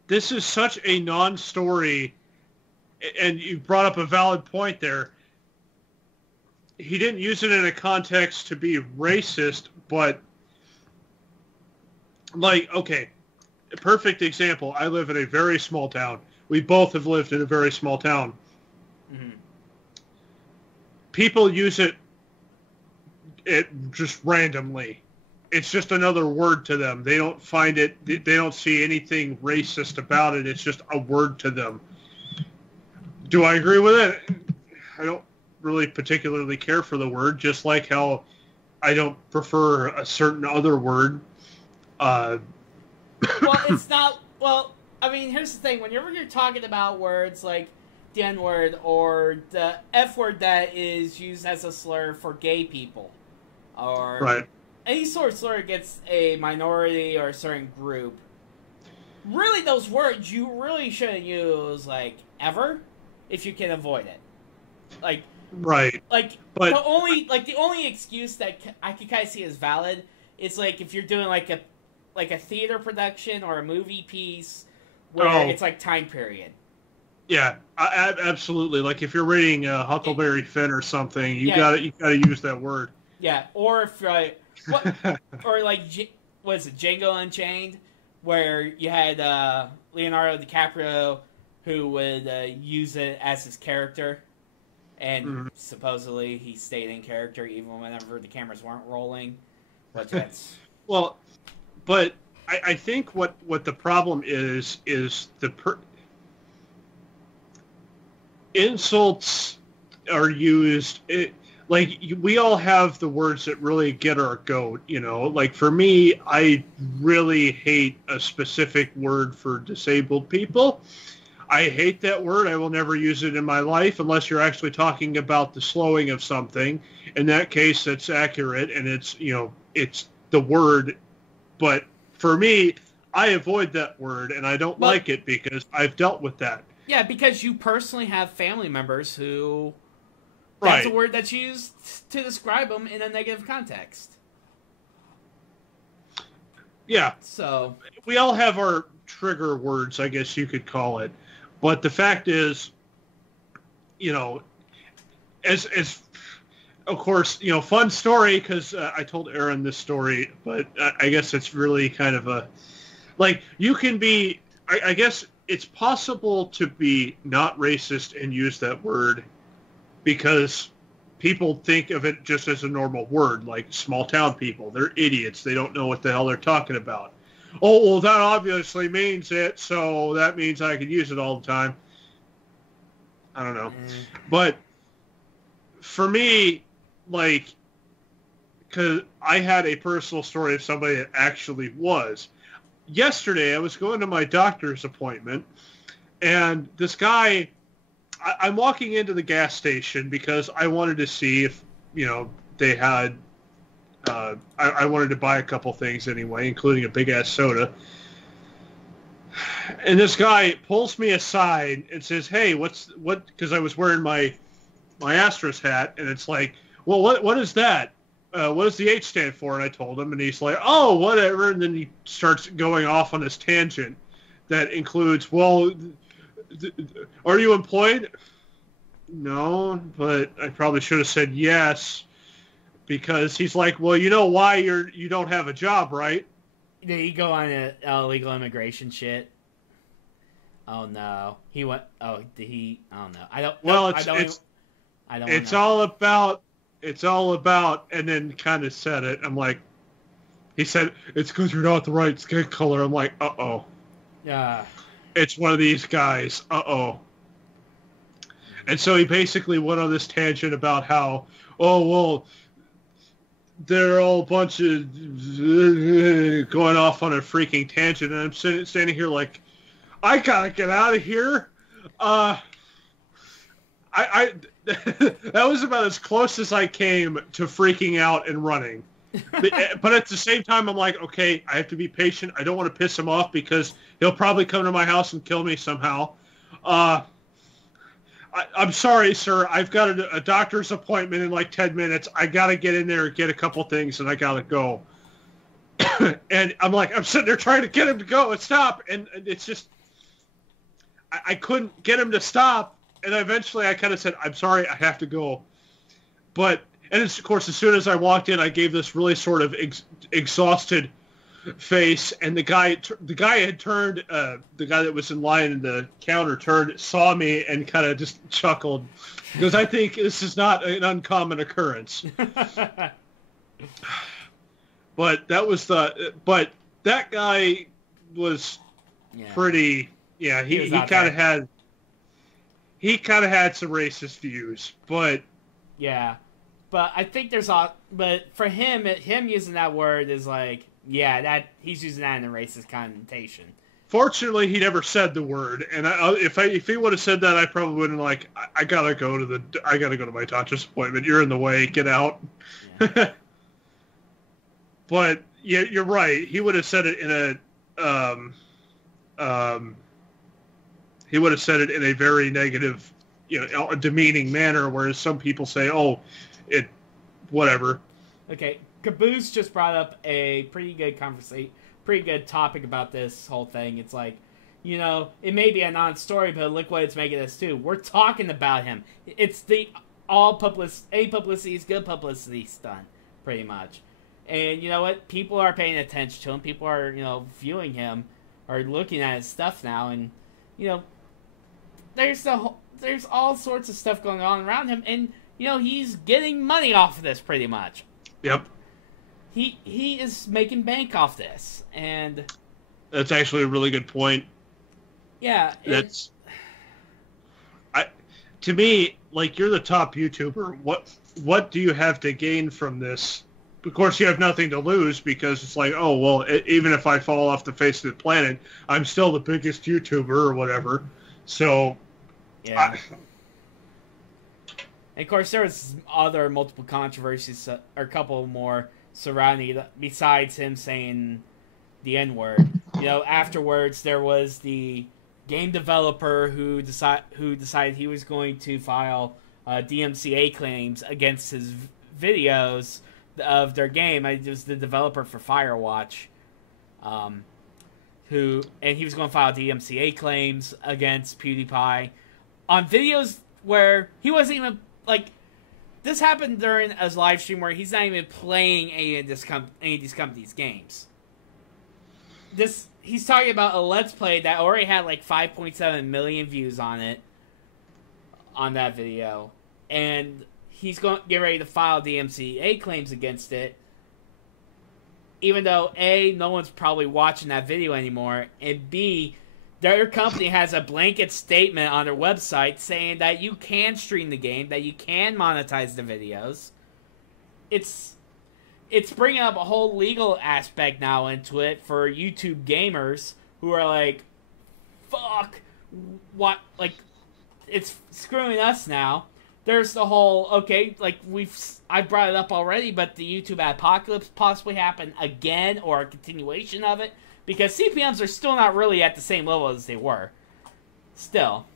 this is such a non-story, and you brought up a valid point there. He didn't use it in a context to be racist, but, like, okay, a perfect example. I live in a very small town. We both have lived in a very small town. Mm-hmm. People use it just randomly. It's just another word to them. They don't find it, they don't see anything racist about it. It's just a word to them. Do I agree with it? I don't really particularly care for the word, just like how I don't prefer a certain other word. Well, it's not, I mean, here's the thing. Whenever you're talking about words like the N-word or the F-word that is used as a slur for gay people, or right. any sort of slur against a minority or a certain group, really those words you really shouldn't use, like, ever, if you can avoid it. Like, right. Like, but the only excuse that I can kind of see as valid is, like, if you're doing, like a theater production or a movie piece where it's, like, time period. Yeah, absolutely. Like, if you're reading Huckleberry Finn or something, you gotta use that word. Yeah, or if, or like, what is it, Django Unchained, where you had Leonardo DiCaprio who would use it as his character, and supposedly he stayed in character even whenever the cameras weren't rolling. But that's well, but I think what the problem is the insults are used. Like, we all have the words that really get our goat, Like, for me, I really hate a specific word for disabled people. I hate that word. I will never use it in my life unless you're actually talking about the slowing of something. In that case, that's accurate, and it's the word. But for me, I avoid that word, and I don't like it because I've dealt with that. Yeah, because you personally have family members who... That's a word that's used to describe them in a negative context. Yeah. So we all have our trigger words, I guess you could call it. But the fact is, as of course, fun story, because I told Aaron this story, but I guess it's really kind of a, like, you can be, I guess it's possible to be not racist and use that word, because people think of it just as a normal word, like small town people. They're idiots. They don't know what the hell they're talking about. Oh, well, that obviously means it, so that means I can use it all the time. I don't know. But for me, like, because I had a personal story of somebody that actually was. Yesterday, I was going to my doctor's appointment, and this guy, I'm walking into the gas station because I wanted to see if, they had, I wanted to buy a couple things anyway, including a big-ass soda. And this guy pulls me aside and says, hey, what, because I was wearing my Astros hat, and it's like, well, what is that? What does the H stand for? And I told him, and he's like, oh, whatever. And then he starts going off on this tangent that includes, well, are you employed? No, but I probably should have said yes, because he's like, well, you know why you don't have a job, right? Did he go on illegal immigration shit? Oh no, he went. Oh, did he? I don't know. I don't. Well, I don't. It's all about. It's all about, and then kind of said it. I'm like, he said, it's because you're not the right skin color. I'm like, uh-oh. Yeah. It's one of these guys. Uh-oh. And so he basically went on this tangent about how, oh, well, they're all a bunch of going off on a freaking tangent. And I'm standing here like, I gotta get out of here. That was about as close as I came to freaking out and running. But at the same time, I'm like, okay, I have to be patient. I don't want to piss him off because he'll probably come to my house and kill me somehow. I'm sorry, sir. I've got a doctor's appointment in like 10 minutes. I got to get in there and get a couple things, and I got to go. And I'm like, I'm sitting there trying to get him to go and stop. And it's just, I couldn't get him to stop. And eventually I kind of said, I'm sorry, I have to go. But, and of course, as soon as I walked in, I gave this really sort of exhausted face. And the guy had turned, the guy that was in line in the counter saw me and kind of just chuckled. Because I think this is not an uncommon occurrence. But but that guy was pretty, he kind of had... He kind of had some racist views, but... Yeah. But I think but for him using that word is like, that he's using that in a racist connotation. Fortunately, he never said the word, and if he would have said that, I probably wouldn't I gotta go to my doctor's appointment. You're in the way. Get out. Yeah. But yeah, you're right. He would have said it in he would have said it in a very negative, demeaning manner, whereas some people say, oh, whatever. Okay, Caboose just brought up a pretty good topic about this whole thing. It's like, it may be a non-story, but look what it's making us do. We're talking about him. It's the publicity is good publicity stunt, pretty much. And you know what? People are paying attention to him. People are, viewing him or looking at his stuff now, and, there's all sorts of stuff going on around him, and he's getting money off of this pretty much. Yep. He is making bank off this, and that's actually a really good point. Yeah, to me, like, you're the top YouTuber. What do you have to gain from this? Of course, you have nothing to lose because it's like, oh well, even if I fall off the face of the planet, I'm still the biggest YouTuber or whatever. So. Yeah. And of course, there was multiple controversies, or a couple more surrounding it, besides him saying the N-word. Afterwards, there was the game developer who decided he was going to file DMCA claims against his videos of their game. It was the developer for Firewatch, and he was going to file DMCA claims against PewDiePie on videos where he wasn't even, this happened during a live stream where he's not even playing any of these companies' games. He's talking about a Let's Play that already had 5.7 million views on it, on that video, and he's going to get ready to file DMCA claims against it, even though A, no one's probably watching that video anymore, and B, their company has a blanket statement on their website saying that you can stream the game, that you can monetize the videos. it's bringing up a whole legal aspect now into it for YouTube gamers who are like, fuck, what, like, it's screwing us now. There's the whole, okay, like, I brought it up already, but the YouTube apocalypse possibly happen again, or a continuation of it, because CPMs are still not really at the same level as they were. Still.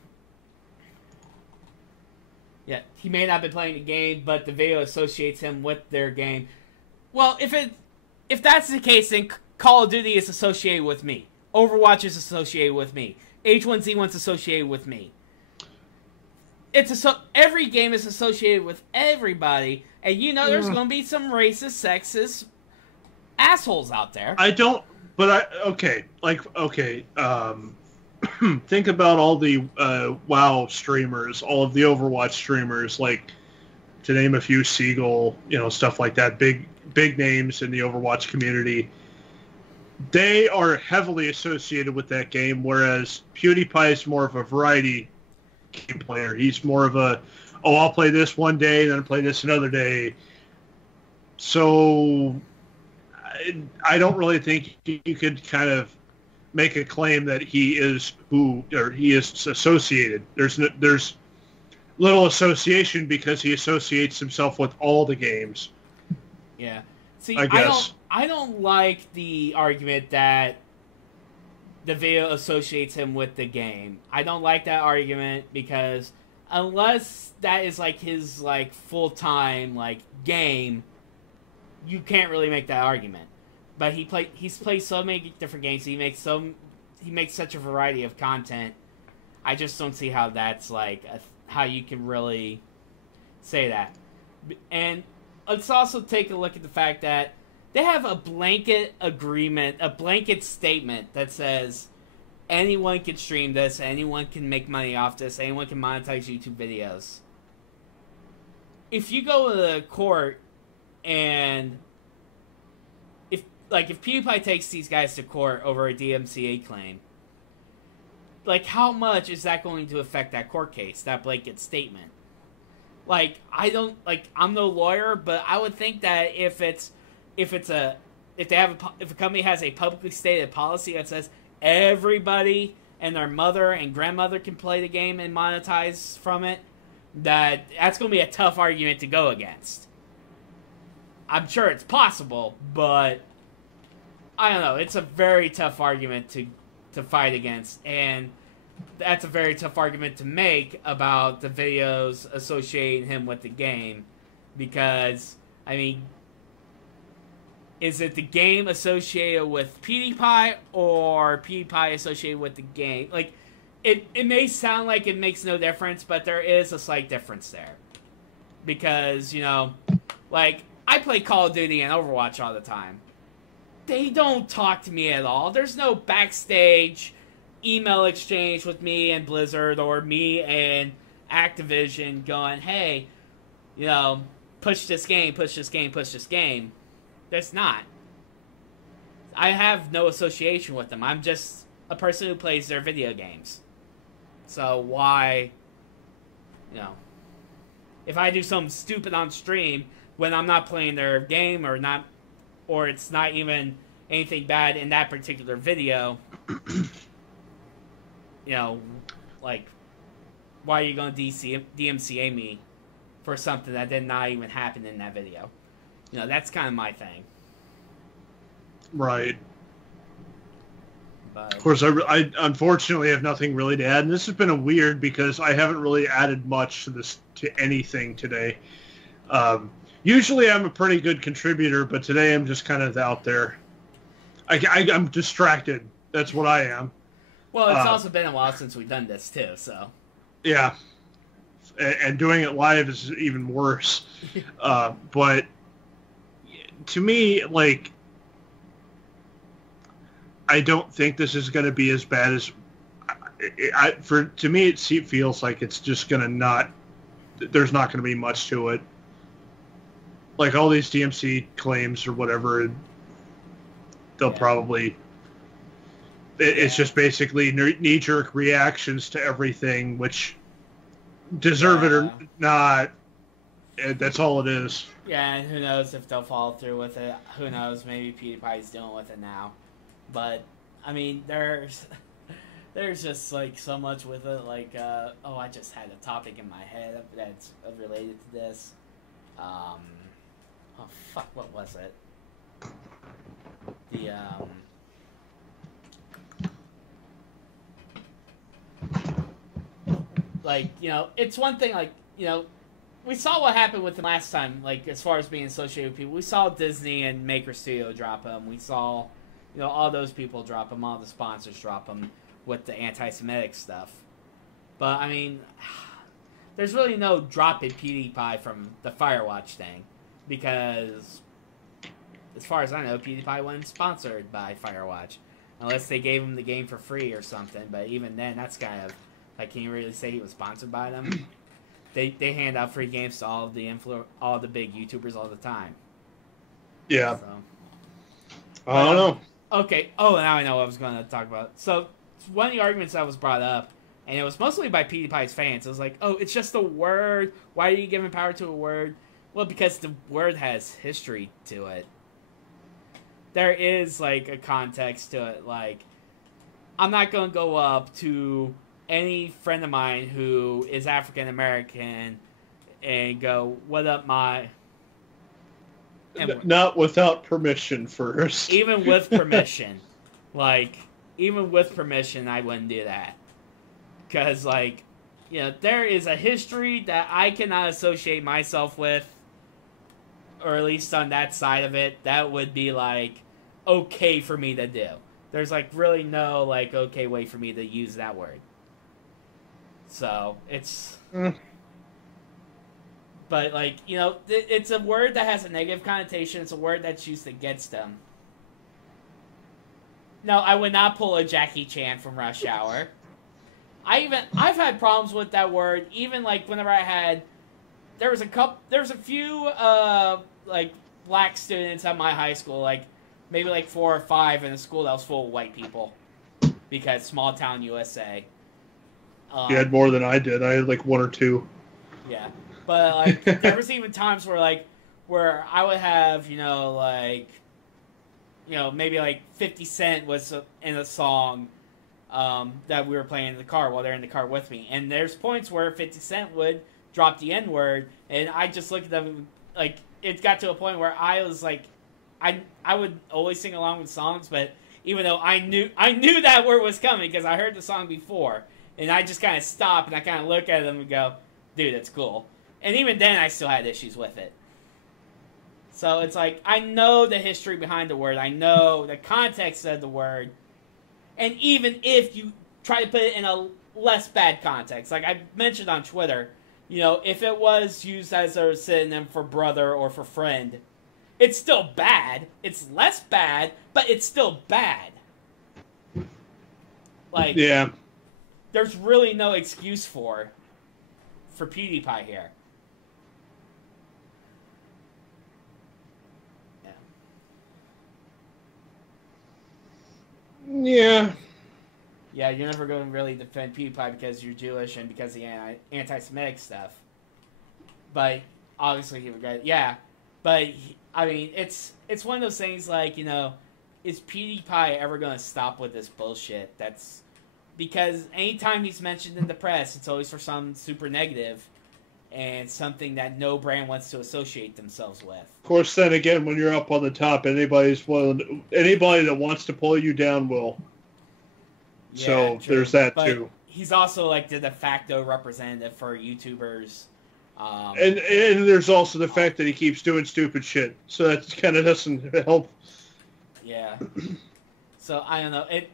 Yeah, he may not be playing the game, but the video associates him with their game. Well, if that's the case, then Call of Duty is associated with me. Overwatch is associated with me. H1Z1's associated with me. Every game is associated with everybody, and there's going to be some racist, sexist assholes out there. Think about all the WoW streamers, all of the Overwatch streamers, like, to name a few, Siegel, stuff like that, big names in the Overwatch community. They are heavily associated with that game, whereas PewDiePie is more of a variety game player. He's more of I'll play this one day, then play this another day. So I don't really think you could kind of make a claim that he is associated. There's little association because he associates himself with all the games. Yeah. See, I guess. I don't like the argument that the video associates him with the game. I don't like that argument because unless that is like his like full-time like game, you can't really make that argument. But he's played so many different games. He makes such a variety of content. I just don't see how that's like how you can really say that. And let's also take a look at the fact that they have a blanket agreement, a blanket statement that says anyone can stream this, anyone can make money off this, anyone can monetize YouTube videos. If you go to the court and if PewDiePie takes these guys to court over a DMCA claim, like, how much is that going to affect that court case, that blanket statement? Like, I'm no lawyer, but I would think that if a company has a publicly stated policy that says everybody and their mother and grandmother can play the game and monetize from it, that's going to be a tough argument to go against. I'm sure it's possible, but I don't know. It's a very tough argument to fight against, and that's a very tough argument to make about the videos associating him with the game, because, I mean, is it the game associated with PewDiePie or PewDiePie associated with the game? Like, it may sound like it makes no difference, but there is a slight difference there. Because, like, I play Call of Duty and Overwatch all the time. They don't talk to me at all. There's no backstage email exchange with me and Blizzard or me and Activision going, hey, push this game, push this game, push this game. There's not. I have no association with them. I'm just a person who plays their video games. So why, if I do something stupid on stream when I'm not playing their game or it's not even anything bad in that particular video, like, why are you going to DMCA me for something that did not even happen in that video? That's kind of my thing. Right. But, of course, I unfortunately have nothing really to add, and this has been a weird because I haven't really added much to anything today. Usually I'm a pretty good contributor, but today I'm just kind of out there. I'm distracted. That's what I am. Well, it's also been a while since we've done this, too, so. Yeah. And doing it live is even worse. But to me, like, I don't think this is going to be as bad as... to me, it feels like it's just going to not... There's not going to be much to it. Like, all these DMC claims or whatever, they'll probably... It's just basically knee-jerk reactions to everything, which, deserve it or not, That's all it is. Yeah, and who knows if they'll follow through with it. Who knows? Maybe PewDiePie's dealing with it now. But, I mean, there's just, like, so much with it. Like, I just had a topic in my head that's related to this. Oh, fuck, what was it? Like, you know, it's one thing, like, you know, we saw what happened with him last time, like, as far as being associated with people. We saw Disney and Maker Studio drop him. We saw, you know, all those people drop him, all the sponsors drop him with the anti-Semitic stuff. But, I mean, there's really no drop in PewDiePie from the Firewatch thing. Because, as far as I know, PewDiePie wasn't sponsored by Firewatch. Unless they gave him the game for free or something. But even then, that's kind of, like, can you really say he was sponsored by them? They hand out free games to all of the big YouTubers all the time. Yeah. So. I don't know. Okay. Oh, now I know what I was going to talk about. So, one of the arguments that was brought up, and it was mostly by PewDiePie's fans, it was like, oh, it's just a word. Why are you giving power to a word? Well, because the word has history to it. There is, like, a context to it. Like, I'm not going to go up to any friend of mine who is African American and go, what up, my... Not without permission first. Even with permission. Like, even with permission, I wouldn't do that. Because, like, you know, there is a history that I cannot associate myself with, or at least on that side of it, that would be, like, okay for me to do. There's, like, really no, like, okay way for me to use that word. So, it's... But, like, you know, it's a word that has a negative connotation. It's a word that's used against them. No, I would not pull a Jackie Chan from Rush Hour. I've had problems with that word, even, like, whenever I had... There was a few, like, black students at my high school, like, maybe, like, 4 or 5 in a school that was full of white people. Because small town USA. You had more than I did. I had, like, 1 or 2. Yeah. But, like, there was even times where, like, where I would have, you know, like, you know, maybe, like, 50 Cent was in a song that we were playing in the car while they're in the car with me. And there's points where 50 Cent would drop the N-word, and I just looked at them, like, it got to a point where I was, like, I would always sing along with songs, but even though I knew that word was coming because I heard the song before, and I just kind of stop and I kind of look at them and go, dude, that's cool. And even then, I still had issues with it. So it's like, I know the history behind the word. I know the context of the word. And even if you try to put it in a less bad context, like I mentioned on Twitter, you know, if it was used as a synonym for brother or for friend, it's still bad. It's less bad, but it's still bad. Like, yeah. There's really no excuse for PewDiePie here. Yeah. Yeah, you're never going to really defend PewDiePie because you're Jewish and because of the anti-Semitic stuff. But obviously he regretted. Yeah, but I mean, it's one of those things like, you know, is PewDiePie ever going to stop with this bullshit? That's because anytime he's mentioned in the press, it's always for some super negative and something that no brand wants to associate themselves with. Of course, then again, when you're up on the top, anybody that wants to pull you down will. Yeah, so true. There's that but too. He's also like the de facto representative for YouTubers. And there's also the fact that he keeps doing stupid shit, so that kind of doesn't help. Yeah. So I don't know it.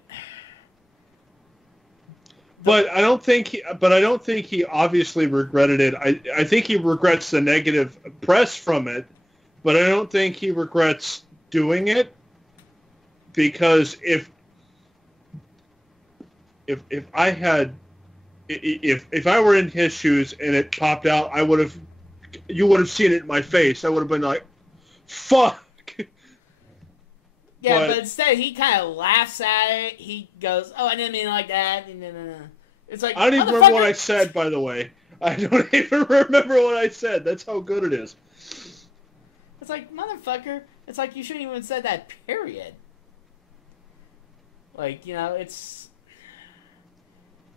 But I don't think he obviously regretted it. I think he regrets the negative press from it, but I don't think he regrets doing it because if I were in his shoes and it popped out, you would have seen it in my face. I would have been like, fuck. Yeah, but instead he kind of laughs at it. He goes, "Oh, I didn't mean it like that." No. It's like, I don't even remember what I said. By the way, I don't even remember what I said. That's how good it is. It's like, motherfucker. It's like you shouldn't even have said that, period. Like, you know, it's...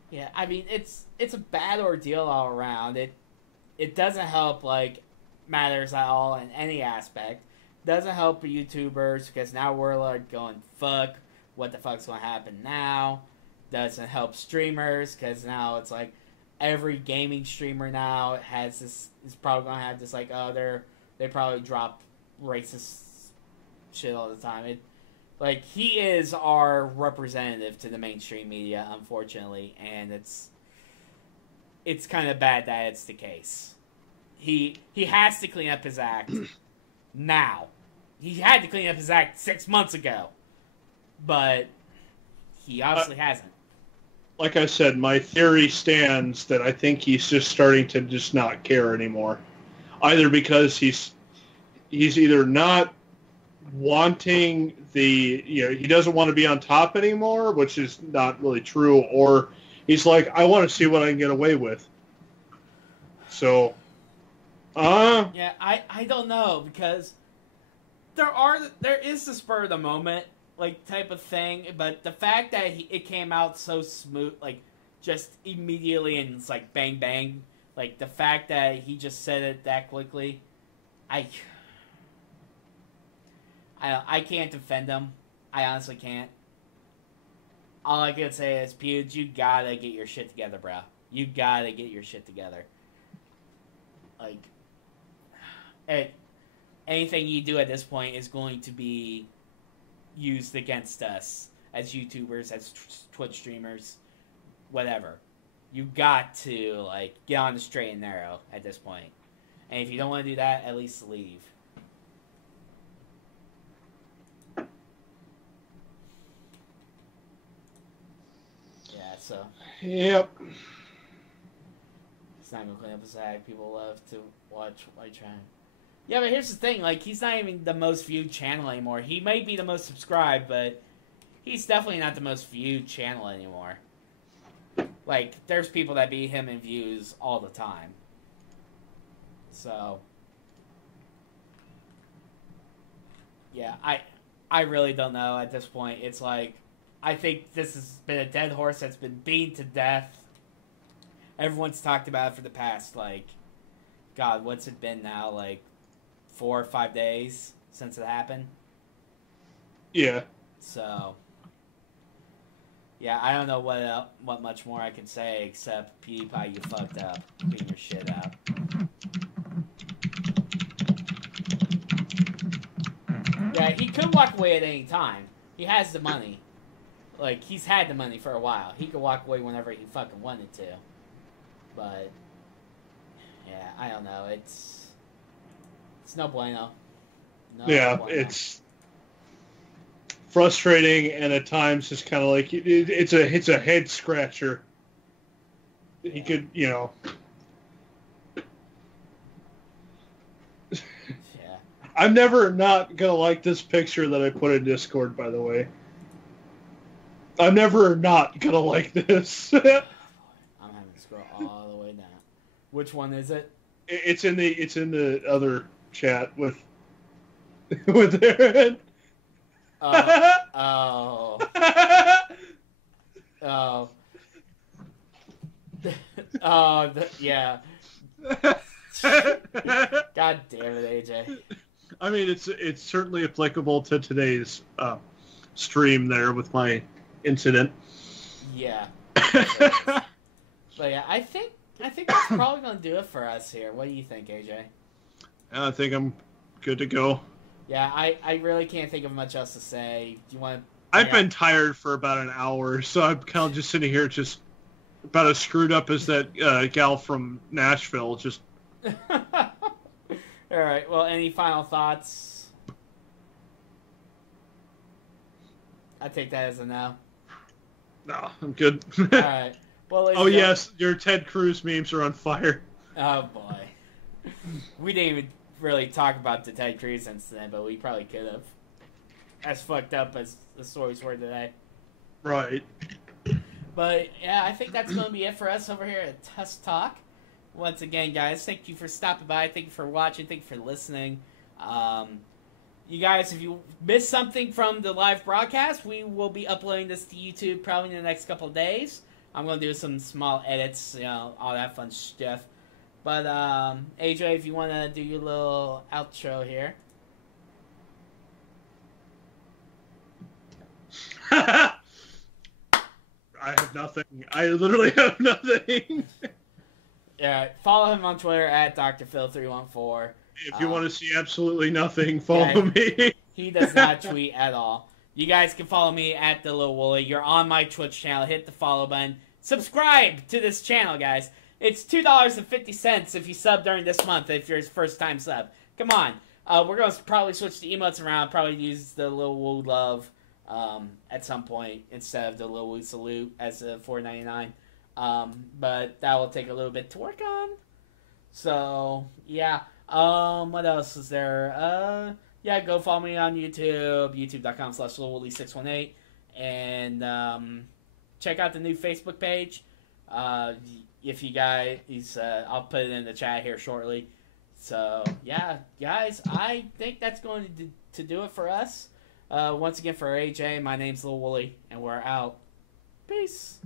Yeah, I mean, it's a bad ordeal all around. It doesn't help, like, matters at all in any aspect. Doesn't help YouTubers, because now we're, like, going, fuck, what the fuck's going to happen now? Doesn't help streamers, because now it's like, every gaming streamer now has this, is probably going to have this, like, oh, they probably drop racist shit all the time. Like, he is our representative to the mainstream media, unfortunately, and it's kind of bad that it's the case. He has to clean up his act now. He had to clean up his act 6 months ago, but he obviously hasn't. Like I said, my theory stands that I think he's just starting to just not care anymore. Either because he's either not wanting he doesn't want to be on top anymore, which is not really true, or he's like, I want to see what I can get away with. So, yeah, I don't know, because there is the spur of the moment, like, type of thing, but the fact that it came out so smooth, like, just immediately, and it's like bang bang, like, the fact that he just said it that quickly, I can't defend him. I honestly can't. All I can say is, Pewds, you gotta get your shit together, bro. You gotta get your shit together. Like, anything you do at this point is going to be used against us as YouTubers, as Twitch streamers, whatever. You got to, like, get on the straight and narrow at this point. And if you don't want to do that, at least leave. So, yep. He's not gonna clean up his act. People love to watch White Trying. Yeah, but here's the thing: like, he's not even the most viewed channel anymore. He may be the most subscribed, but he's definitely not the most viewed channel anymore. Like, there's people that beat him in views all the time. So, yeah, I really don't know at this point. It's like, I think this has been a dead horse that's been beaten to death. Everyone's talked about it for the past, like, God, what's it been now? Like, 4 or 5 days since it happened? Yeah. So, yeah, I don't know what much more I can say except, PewDiePie, you fucked up. Clean your shit out. Yeah, he could walk away at any time. He has the money. Like, he's had the money for a while. He could walk away whenever he fucking wanted to. But, yeah, I don't know. It's no bueno. No bueno. It's frustrating, and at times it's kind of like, it's a head scratcher. Yeah. He could, you know. Yeah. I'm never not going to like this picture that I put in Discord, by the way. I'm never not gonna like this. I'm having to scroll all the way down. Which one is it? It's in the other chat with Aaron. Oh. Yeah. God damn it, AJ. I mean, it's certainly applicable to today's stream there with my incident. Yeah. But yeah, I think that's probably gonna do it for us here. What do you think, AJ? I think I'm good to go. Yeah, I really can't think of much else to say. Do you want? I've been tired for about an hour, so I'm kind of just sitting here, just about as screwed up as that gal from Nashville. Just. All right. Well, any final thoughts? I take that as a no. No, I'm good. All right. Well, oh, yes, your Ted Cruz memes are on fire. Oh, boy. We didn't even really talk about the Ted Cruz incident, but we probably could have. As fucked up as the stories were today. Right. But, yeah, I think that's going to be it for us over here at TUSK Talk. once again, guys, thank you for stopping by. Thank you for watching. Thank you for listening. You guys, if you missed something from the live broadcast, we will be uploading this to YouTube probably in the next couple of days. I'm going to do some small edits, all that fun stuff. But, AJ, if you want to do your little outro here. I have nothing. I literally have nothing. Yeah, follow him on Twitter at DrPhil314. If you want to see absolutely nothing, follow me. He does not tweet at all. You guys can follow me at the Lil Wooly. You're on my Twitch channel. Hit the follow button. Subscribe to this channel, guys. It's $2.50 if you sub during this month. If you're his first time sub, come on. We're gonna probably switch the emotes around. Probably use the Lil Woo Love at some point instead of the Lil Woo Salute as a $4.99. But that will take a little bit to work on. So yeah. What else is there? Yeah, go follow me on YouTube, youtube.com/LilWooly618, and check out the new Facebook page. If you guys, I'll put it in the chat here shortly. So yeah, guys, I think that's going to do it for us. Once again, for AJ, my name's Lil Wooly, and we're out. Peace.